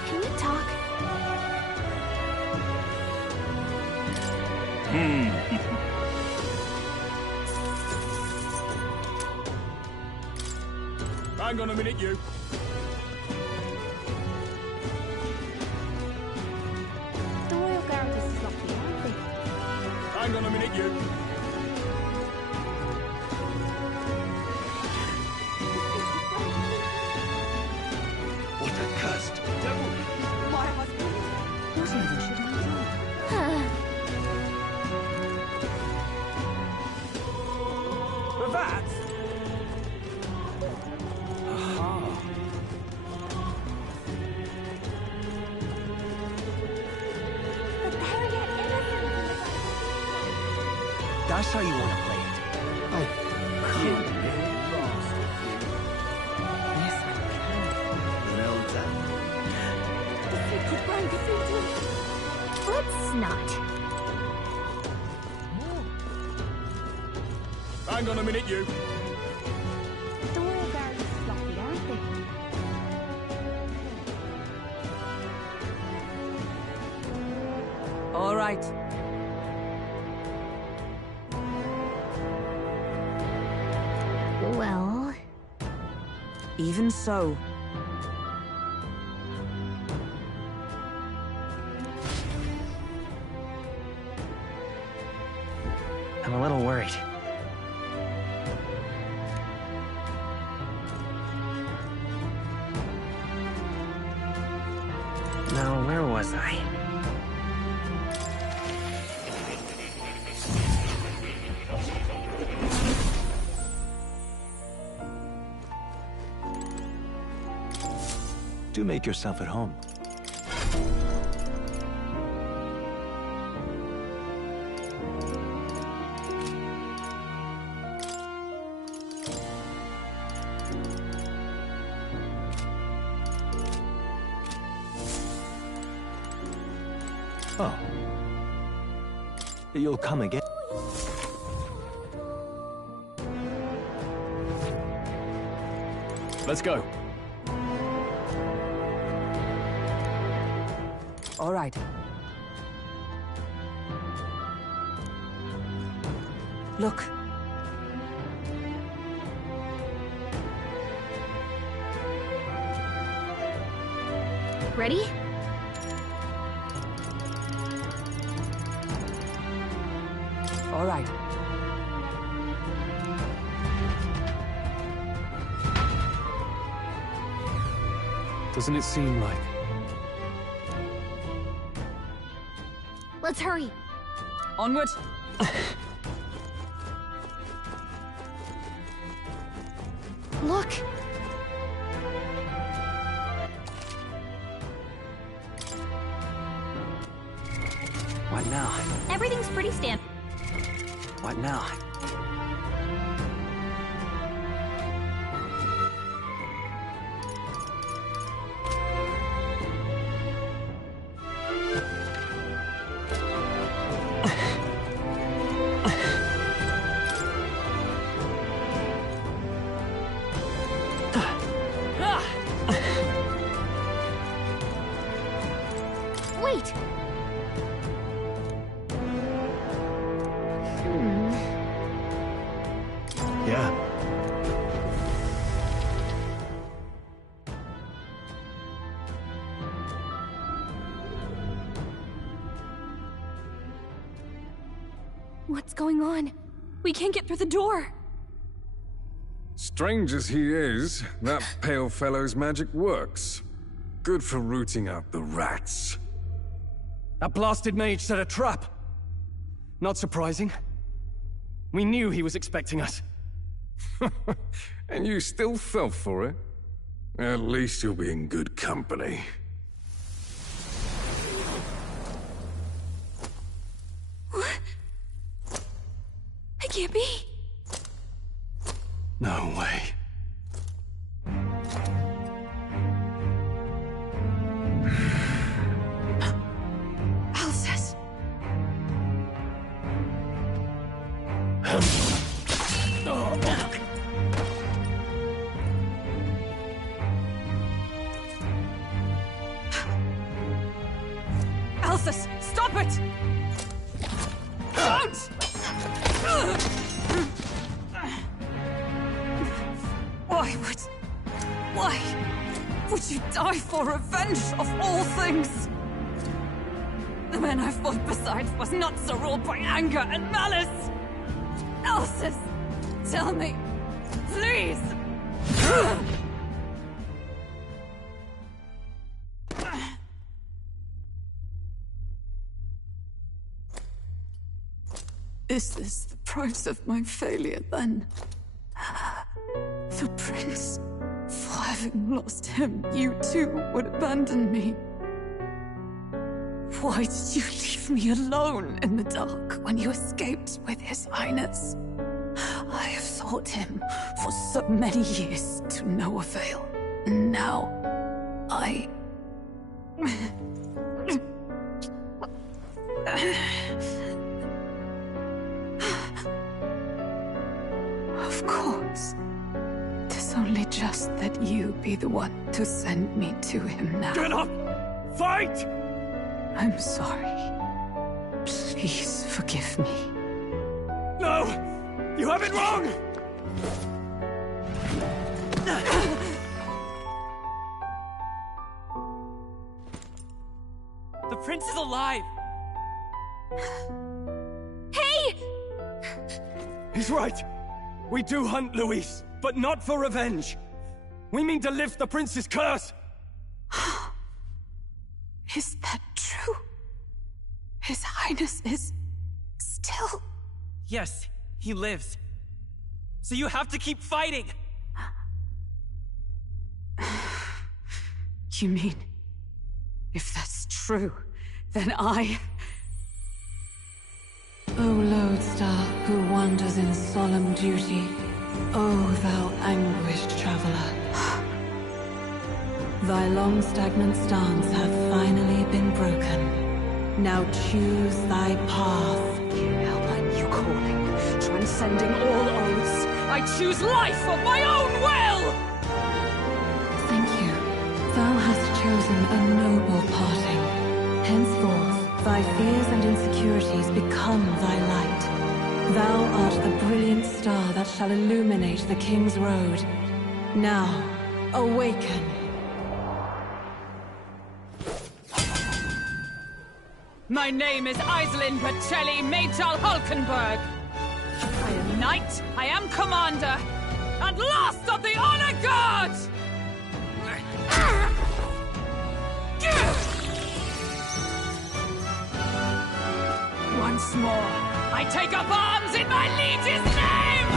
Can we talk? Hang on a minute, you. The Royal Guard is lucky, aren't they? Hang on a minute, you. What a cursed devil! My husband. Whatever should I do? But that... That's how you want to play it. Oh, you bastard, Yes, I can. Well done. The Sacred Brand defeated. Let's not. Hang on a minute, you. The Royal Guard is lucky, aren't they? All right. Well... Even so. I'm a little worried. Now, where was I? Do make yourself at home. Oh. You'll come again? Let's go. All right. Look. Ready? All right. Doesn't it seem like... Let's hurry. Onward. Look. What now? Everything's pretty standard. What now? Wait! Yeah. What's going on? We can't get through the door. Strange as he is, that pale fellow's magic works. Good for rooting out the rats. That blasted mage set a trap. Not surprising. We knew he was expecting us. And you still fell for it? At least you'll be in good company. Gibby? No way. Alcest. Alcest, stop it! Don't! Why would you die for revenge of all things? The men I fought besides was not so ruled by anger and malice. Alcest, tell me, please. Is this the price of my failure, then? The prince, for having lost him, you too would abandon me. Why did you leave me alone in the dark when you escaped with his highness? I have sought him for so many years to no avail, and now I... Of course. 'Tis only just that you be the one to send me to him now. Get up! Fight! I'm sorry. Please forgive me. No! You have it wrong! The prince is alive! Hey! He's right. We do hunt Luis, but not for revenge. We mean to lift the prince's curse. Is that true? His Highness is... still... Yes, he lives. So you have to keep fighting! You mean... if that's true, then I... O lodestar who wanders in solemn duty, O thou anguished traveler. Thy long stagnant stance hath finally been broken. Now choose thy path. Now my new calling, transcending all oaths. I choose life of my own will! Thank you. Thou hast chosen a noble parting. Henceforth, thy fears and insecurities become thy light. Thou art the brilliant star that shall illuminate the King's Road. Now, awaken. My name is Iselin Pacelli Majal Hulkenberg. I am knight, I am commander, and last of the Honor Guard! Once more, I take up arms in my liege's name!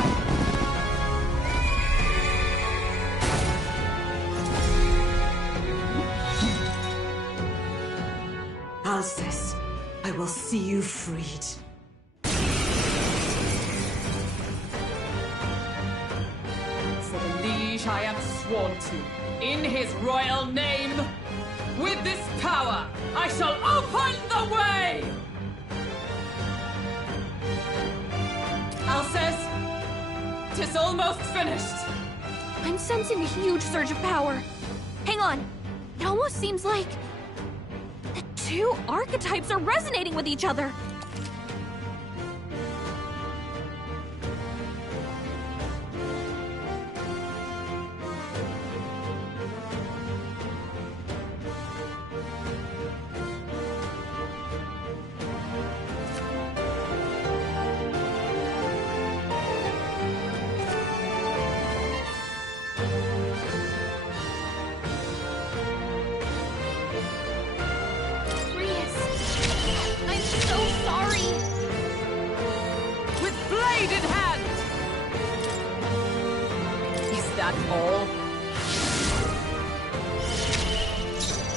Alcest, I will see you freed. For the liege I am sworn to, in his royal name, with this power, I shall open the way! Alcest, 'tis almost finished. I'm sensing a huge surge of power. Hang on. It almost seems like the two archetypes are resonating with each other.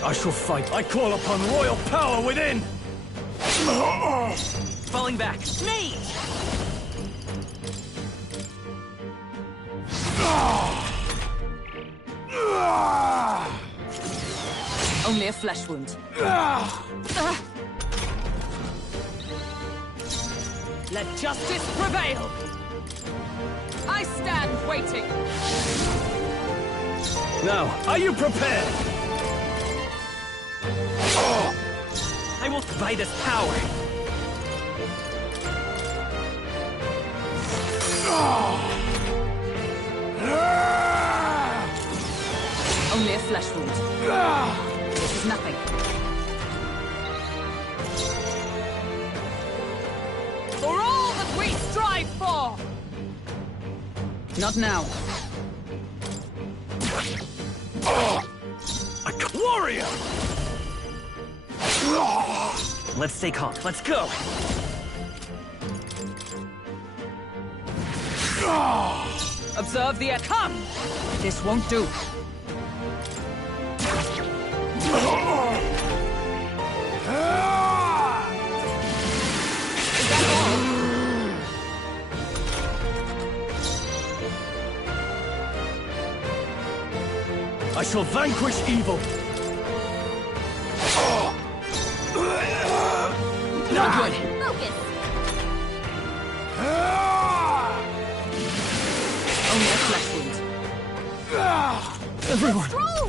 I shall fight. I call upon royal power within! Falling back. Mate! a flesh wound. Let justice prevail! I stand waiting! Now, are you prepared? I will by this power! Only a flesh wound. This is nothing. For all that we strive for! Not now. A warrior! Let's stay calm. Let's go! Observe the come! This won't do. I shall vanquish evil! No good! Focus! Only a flesh wound. Everyone! Stroll!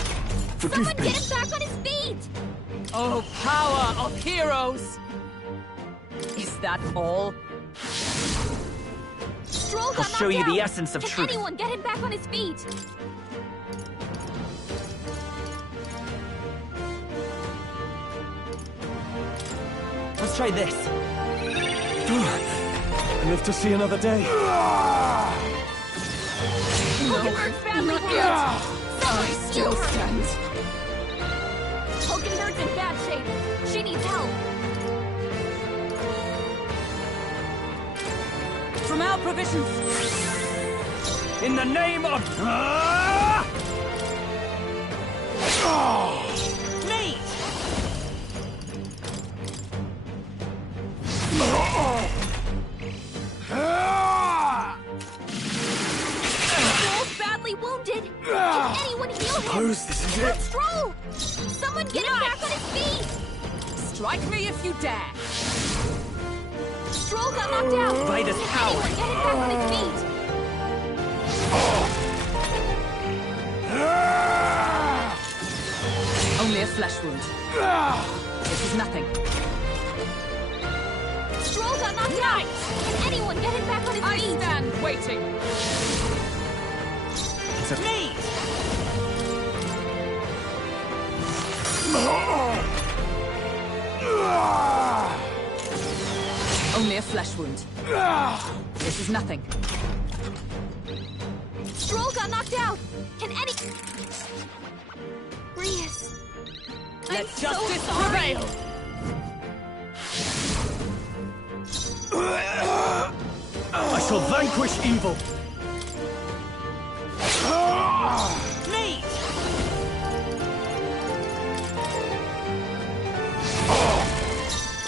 Forgive Someone me. get him back on his feet! Oh, power of heroes! Is that all? Stroll got I'll show knocked you the out. essence of Can truth. anyone get him back on his feet? Let's try this. I live to see another day. Hulkenberg's family not will yet. hurt. Someone I still heal her. stand. Hulkenberg's in bad shape. She needs help. From our provisions. In the name of... Mate! Stroll's badly wounded. Can anyone heal him? Suppose this is it. Stroll! Someone get him back on his feet! Strike me if you dare! Stroll got knocked out. By this Can power. anyone get him back on his feet? Only a flesh wound. This is nothing. Stroll got knocked out. Can anyone get him back on his I feet? stand waiting. It's a... Me! Only a flesh wound. This is nothing. Stroll got knocked out. Can any... Rias. Let I'm so justice sorry. prevail! I shall vanquish evil. Me!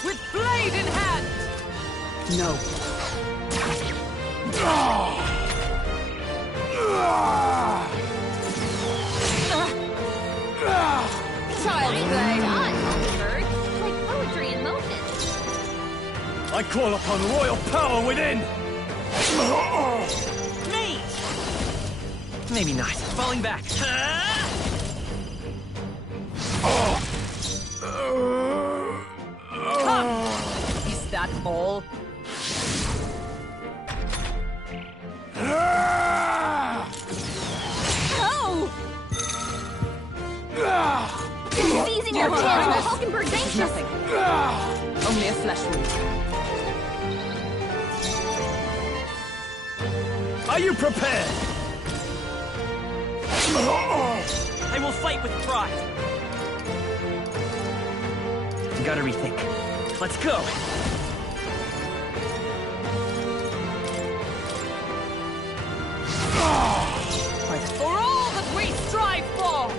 With blade in hand! No. Child's play. Done, Hulkenberg. Like poetry in motion. I call upon royal power within. Me! Maybe not. Falling back. Come! Is that all? Oh! Seizing your chance while Hulkenberg's This is anxious. nothing. Only a flesh wound. Are you prepared? I will fight with pride. You gotta rethink. Let's go. For all that we strive for!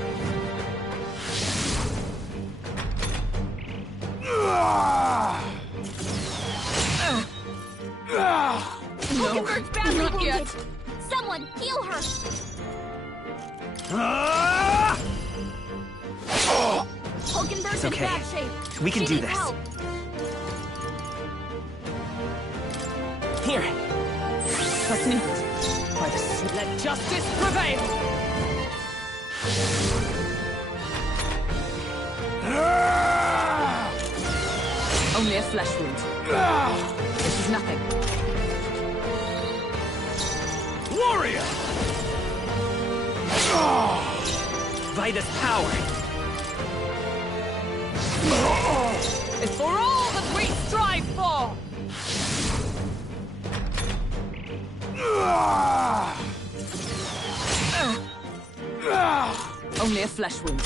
Hulkenberg's badly not wounded. yet. Someone heal her. Hulkenberg's It's in okay. bad shape. We can She do needs this. help. Here. Trust me. By the let justice prevail. Only a flesh wound. This is nothing. Warrior! Vida's power. It's for all that we strive for! Only a flesh wound.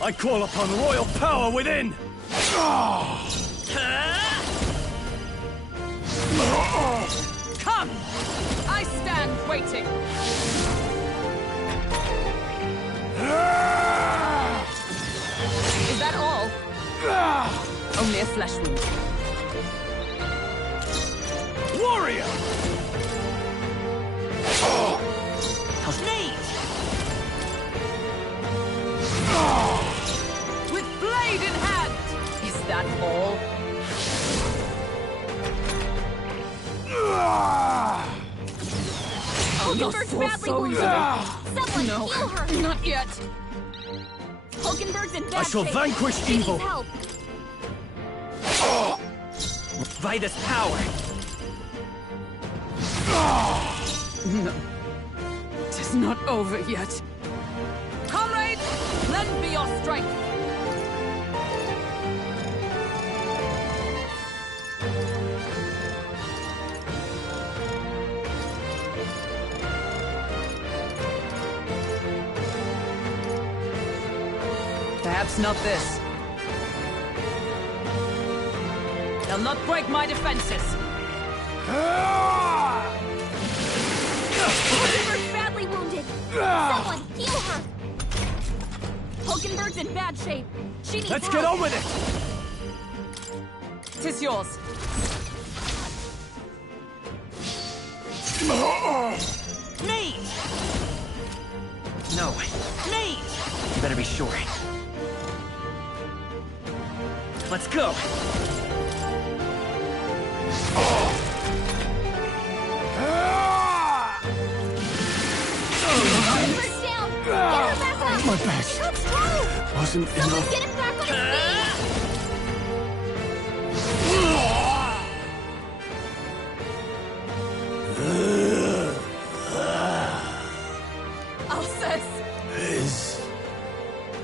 I call upon royal power within! Come! I stand waiting! Is that all? Only a flesh wound. Warrior! Me! With blade in hand! Is that all? Hulkenberg's badly wounded. Someone No, heal her. not yet. Hulkenberg's in bad I shall shape. vanquish She needs evil. help. Vida's power. No. It is not over yet. Comrades, lend me your strength. Perhaps not this. They'll not break my defenses. Hulkenberg's badly wounded. Someone heal her. Hulkenberg's in bad shape. She needs Let's help. get on with it! Tis yours. Me! No. Me! You better be sure. Let's go! Hulkenberg's down. Get her back up. My best. She looks low. Wasn't Someone enough. get him back on his feet. Alcest! His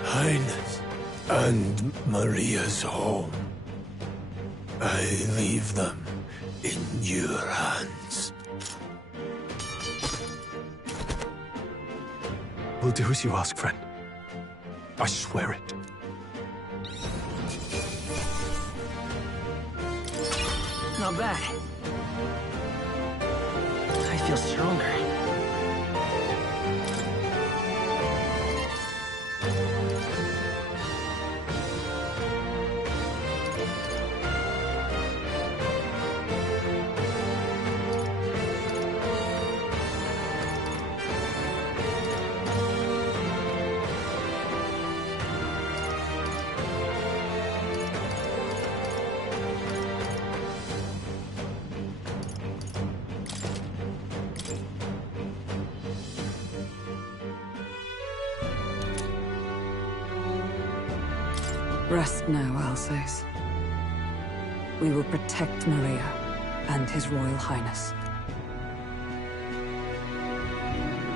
Highness and Maria's home. I leave them in your hands. We'll do as you ask, friend. I swear it. Not bad. I feel stronger. Rest now, Alsace. We will protect Maria and His Royal Highness.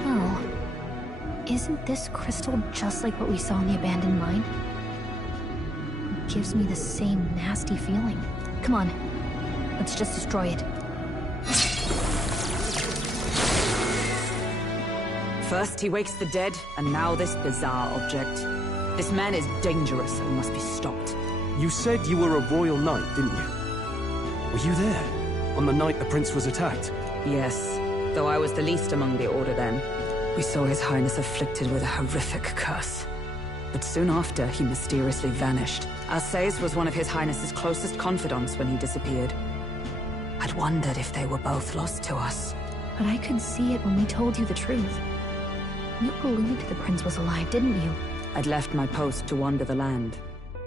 Oh. Isn't this crystal just like what we saw in the abandoned mine? It gives me the same nasty feeling. Come on. Let's just destroy it. First he wakes the dead, and now this bizarre object. This man is dangerous and must be stopped. You said you were a royal knight, didn't you? Were you there? On the night the prince was attacked? Yes, though I was the least among the Order then. We saw His Highness afflicted with a horrific curse. But soon after, he mysteriously vanished. Alsace was one of His Highness's closest confidants when he disappeared. I'd wondered if they were both lost to us. But I could see it when we told you the truth. You believed the prince was alive, didn't you? I'd left my post to wander the land.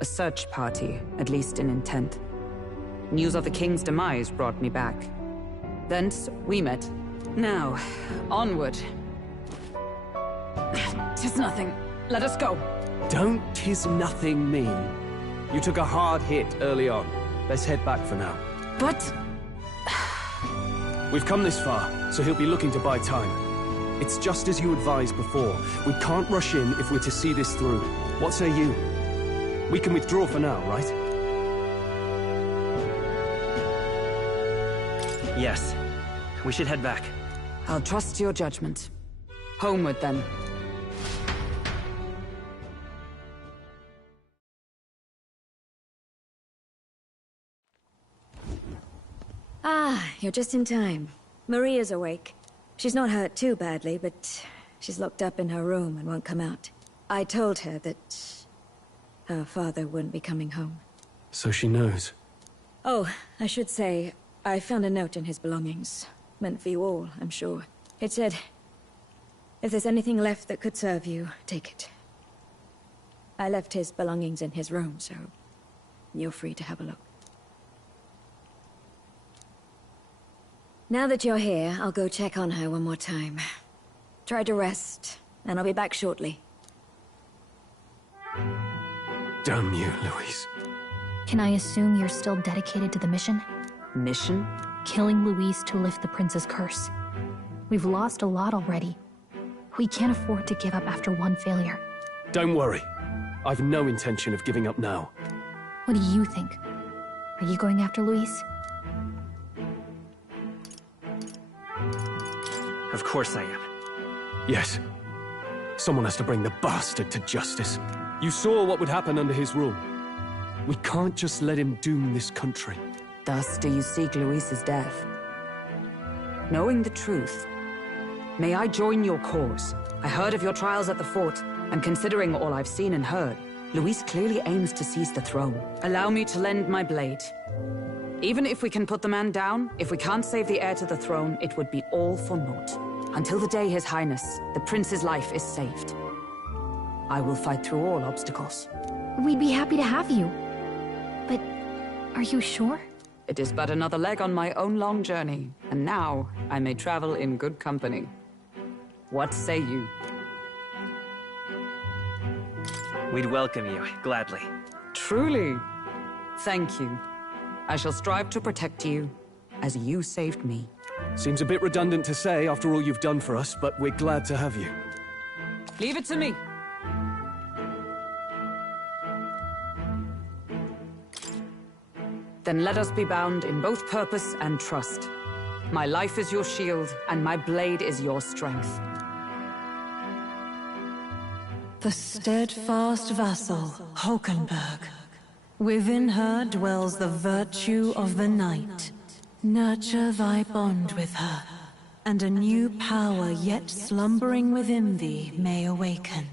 A search party, at least in intent. News of the king's demise brought me back. Thence, we met. Now, onward. 'Tis nothing. Let us go. Don't "'tis nothing" mean. You took a hard hit early on. Let's head back for now. But... We've come this far, so he'll be looking to buy time. It's just as you advised before. We can't rush in if we're to see this through. What say you? We can withdraw for now, right? Yes. We should head back. I'll trust your judgment. Homeward, then. Ah, you're just in time. Maria's awake. She's not hurt too badly, but she's locked up in her room and won't come out. I told her that her father wouldn't be coming home. So she knows. Oh, I should say, I found a note in his belongings. Meant for you all, I'm sure. It said, if there's anything left that could serve you, take it. I left his belongings in his room, so you're free to have a look. Now that you're here, I'll go check on her one more time. Try to rest, and I'll be back shortly. Damn you, Louise. Can I assume you're still dedicated to the mission? Mission? Killing Louise to lift the prince's curse. We've lost a lot already. We can't afford to give up after one failure. Don't worry. I've no intention of giving up now. What do you think? Are you going after Louise? Of course I am. Yes. Someone has to bring the bastard to justice. You saw what would happen under his rule. We can't just let him doom this country. Thus do you seek Louise's death? Knowing the truth, may I join your cause? I heard of your trials at the fort, and considering all I've seen and heard, Louise clearly aims to seize the throne. Allow me to lend my blade. Even if we can put the man down, if we can't save the heir to the throne, it would be all for naught. Until the day His Highness, the prince's life is saved. I will fight through all obstacles. We'd be happy to have you. But are you sure? It is but another leg on my own long journey, and now I may travel in good company. What say you? We'd welcome you, gladly. Truly? Thank you. I shall strive to protect you, as you saved me. Seems a bit redundant to say after all you've done for us, but we're glad to have you. Leave it to me. Then let us be bound in both purpose and trust. My life is your shield, and my blade is your strength. The steadfast vassal, Hulkenberg. Within her dwells the virtue of the knight. Nurture thy bond with her, and a new power yet slumbering within thee may awaken.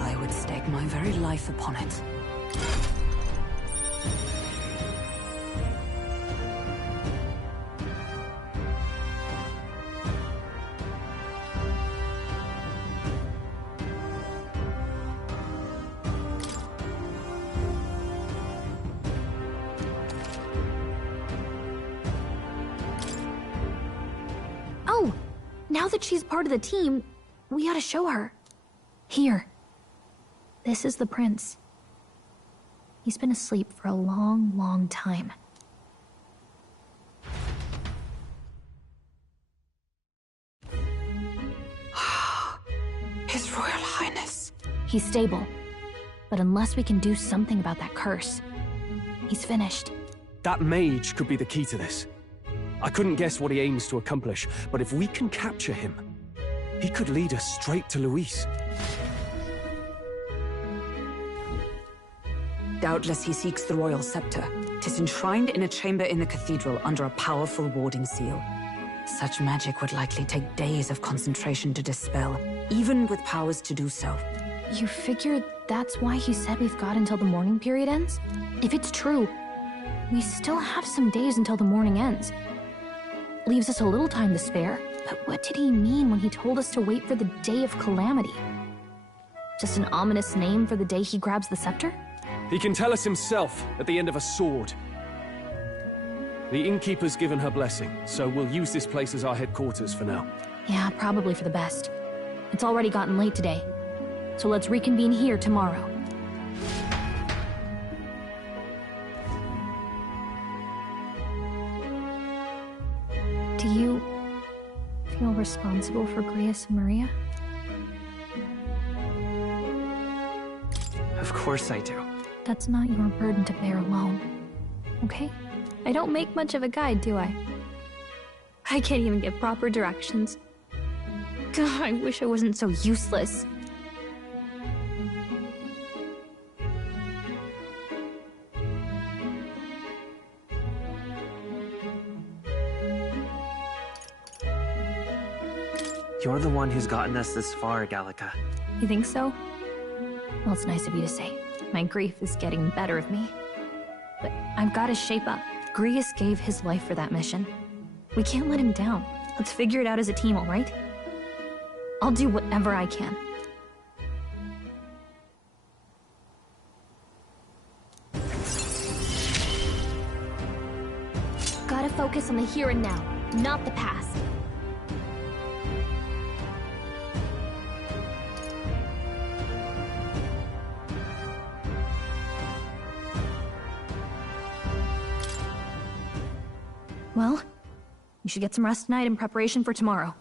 I would stake my very life upon it. Oh, now that she's part of the team, we ought to show her. Here. This is the prince. He's been asleep for a long, long time. His Royal Highness. He's stable. But unless we can do something about that curse, he's finished. That mage could be the key to this. I couldn't guess what he aims to accomplish, but if we can capture him, he could lead us straight to Louise. Doubtless he seeks the royal scepter. 'Tis enshrined in a chamber in the cathedral under a powerful warding seal. Such magic would likely take days of concentration to dispel, even with powers to do so. You figure that's why he said we've got until the mourning period ends? If it's true, we still have some days until the mourning ends. Leaves us a little time to spare. But what did he mean when he told us to wait for the Day of Calamity? Just an ominous name for the day he grabs the scepter? He can tell us himself at the end of a sword. The Innkeeper's given her blessing, so we'll use this place as our headquarters for now. Yeah, probably for the best. It's already gotten late today, so let's reconvene here tomorrow. Do you feel responsible for Grius and Maria? Of course I do. That's not your burden to bear alone, okay? I don't make much of a guide, do I? I can't even get proper directions. God, I wish I wasn't so useless. You're the one who's gotten us this far, Gallica. You think so? Well, it's nice of you to say. My grief is getting the better of me. But I've got to shape up. Grius gave his life for that mission. We can't let him down. Let's figure it out as a team, all right? I'll do whatever I can. Gotta focus on the here and now, not the past. Well, you should get some rest tonight in preparation for tomorrow.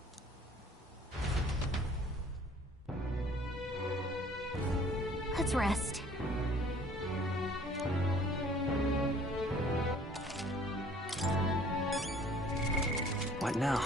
Let's rest. What now?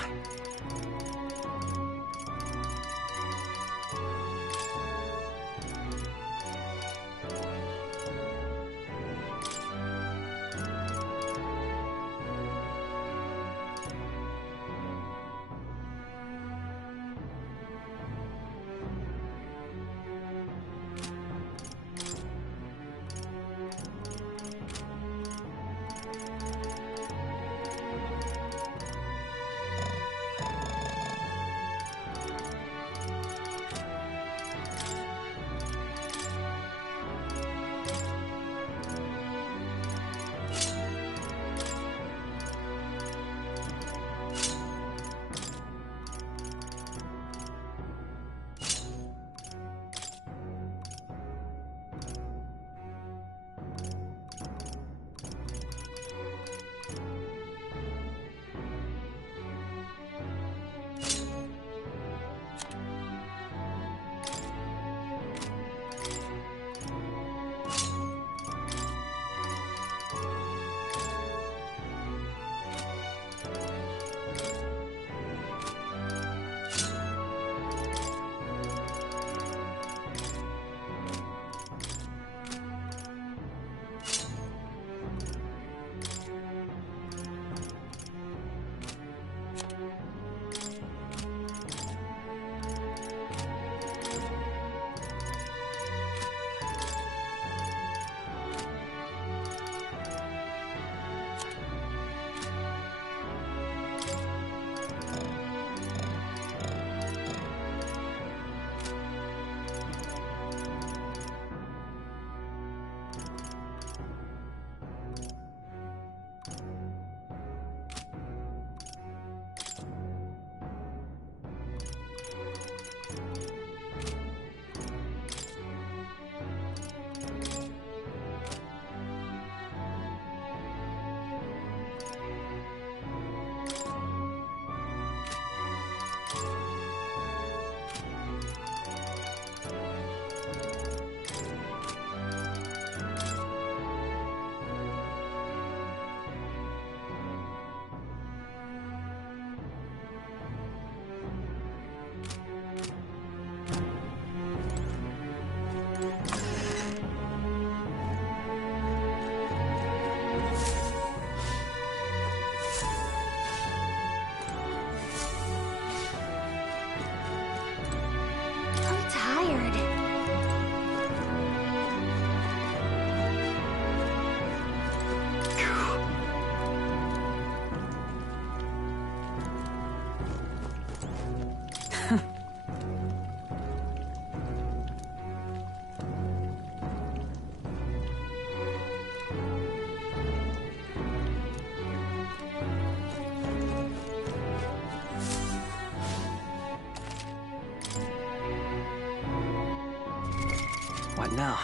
now.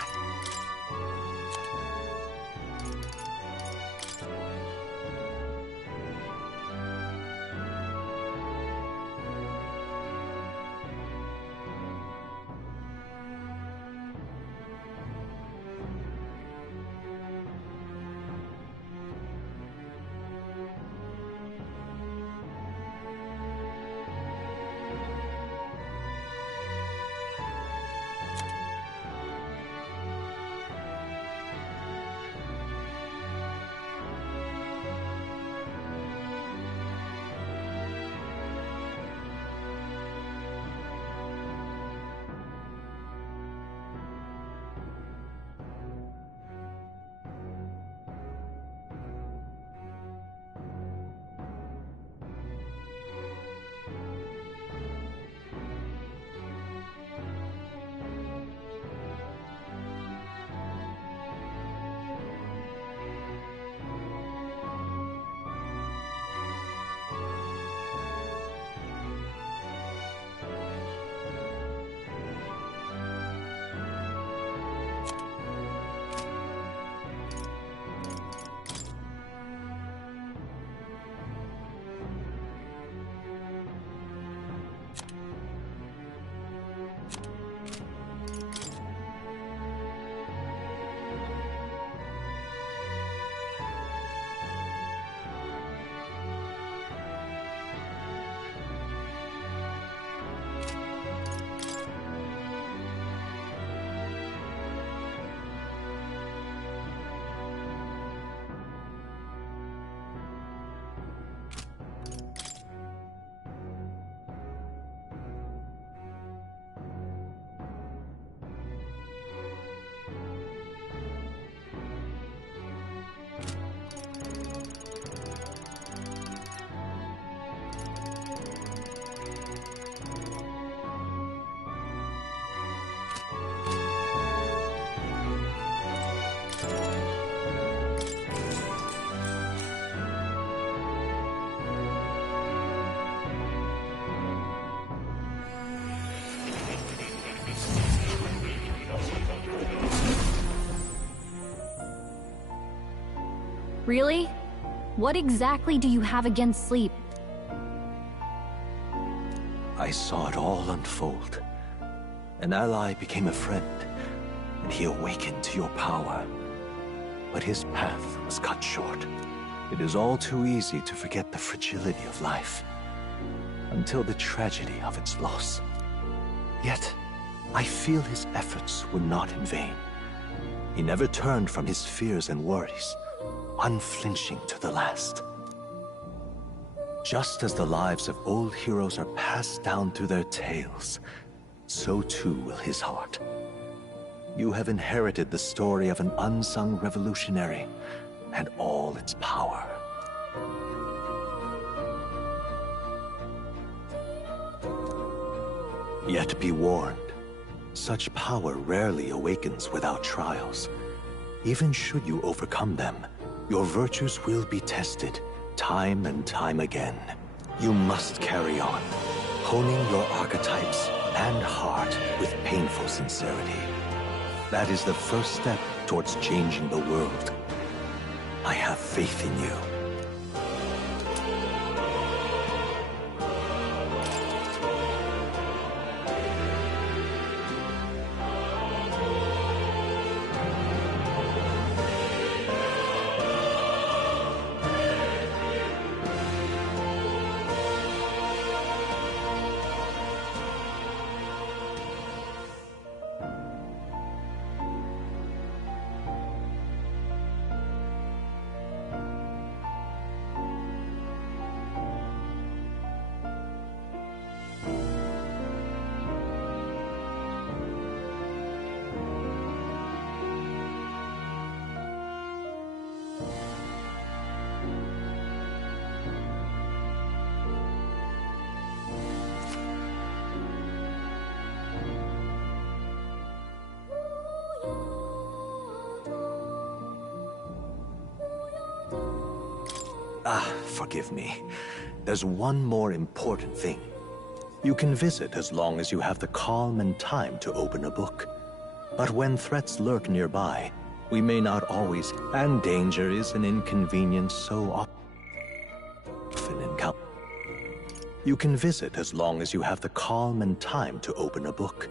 Really? What exactly do you have against sleep? I saw it all unfold. An ally became a friend, and he awakened to your power. But his path was cut short. It is all too easy to forget the fragility of life, until the tragedy of its loss. Yet, I feel his efforts were not in vain. He never turned from his fears and worries, unflinching to the last. Just as the lives of old heroes are passed down through their tales, so too will his heart. You have inherited the story of an unsung revolutionary and all its power. Yet be warned, such power rarely awakens without trials. Even should you overcome them, your virtues will be tested, time and time again. You must carry on, honing your archetypes and heart with painful sincerity. That is the first step towards changing the world. I have faith in you. Forgive me. There's one more important thing. You can visit as long as you have the calm and time to open a book. But when threats lurk nearby, we may not always, and danger is an inconvenience so often encountered. You can visit as long as you have the calm and time to open a book.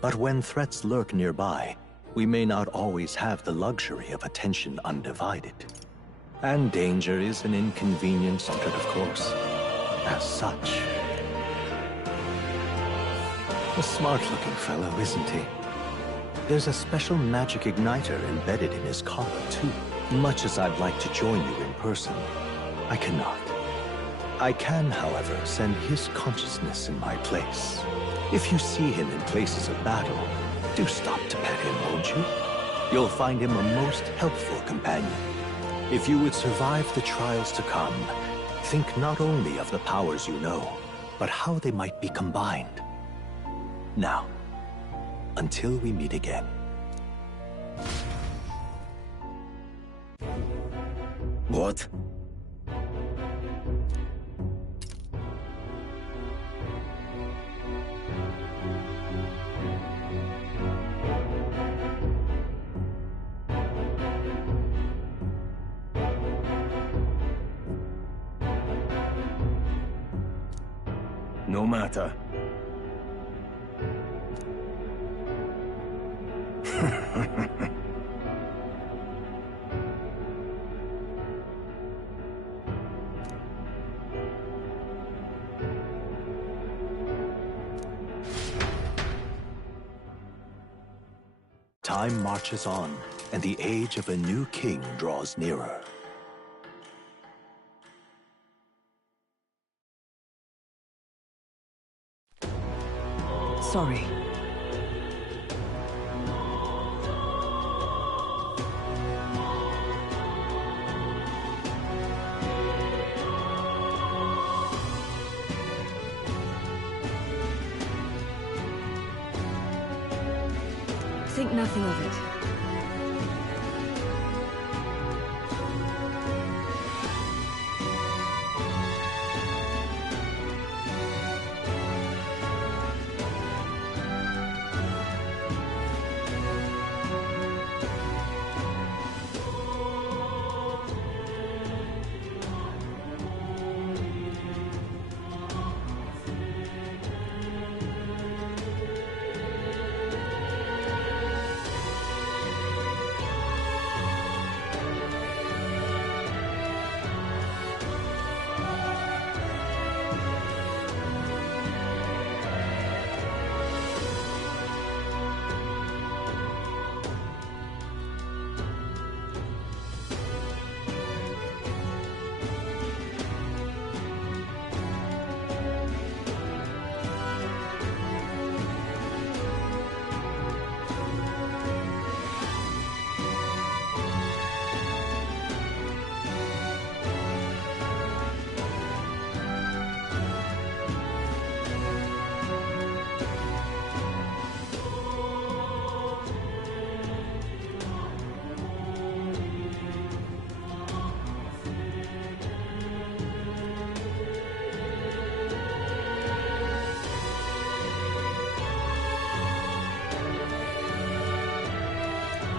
But when threats lurk nearby, we may not always have the luxury of attention undivided. And danger is an inconvenience, of course, as such. A smart-looking fellow, isn't he? There's a special magic igniter embedded in his collar, too. Much as I'd like to join you in person, I cannot. I can, however, send his consciousness in my place. If you see him in places of battle, do stop to pet him, won't you? You'll find him a most helpful companion. If you would survive the trials to come, think not only of the powers you know, but how they might be combined. Now, until we meet again. What? No matter. Time marches on, and the age of a new king draws nearer. Sorry. Think nothing of it.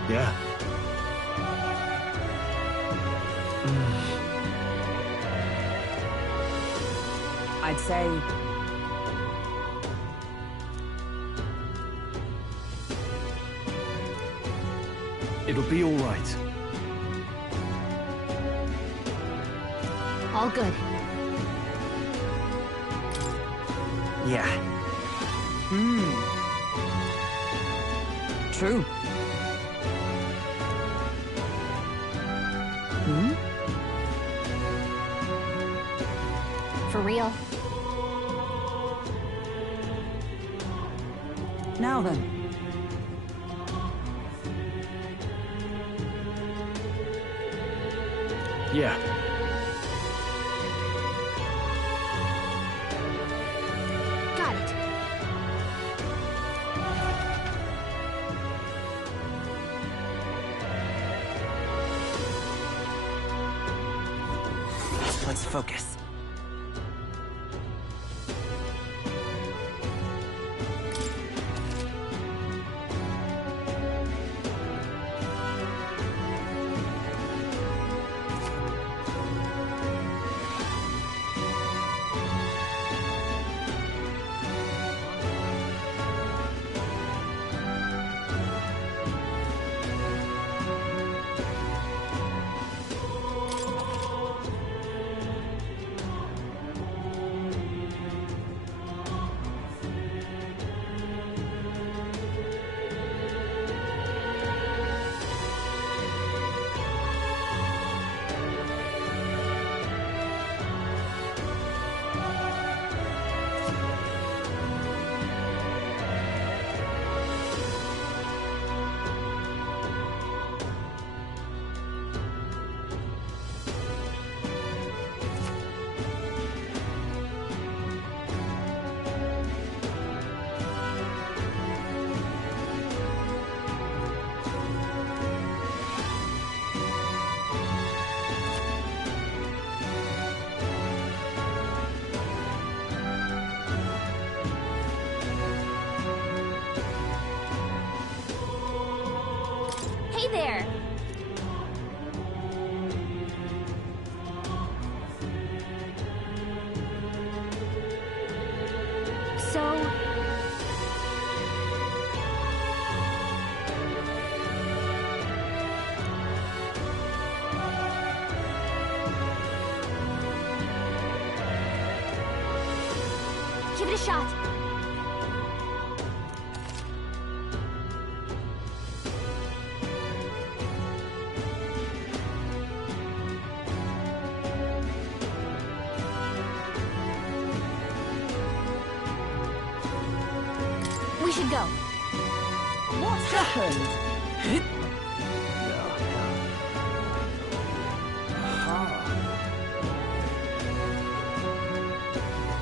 Yeah. I'd say... It'll be all right. All good. Yeah. True. For real. Now then. Yeah. Got it. Let's focus. give it a shot. We should go. What's happened?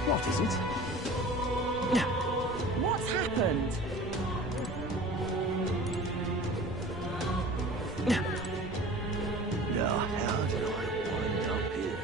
What is it? What's happened? Now, how did I wind up here?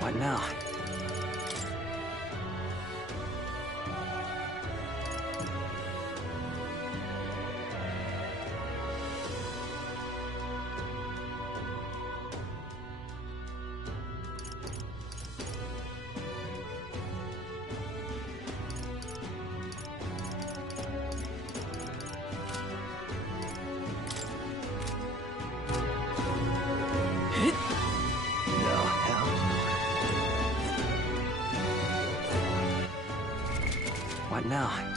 What now? What now?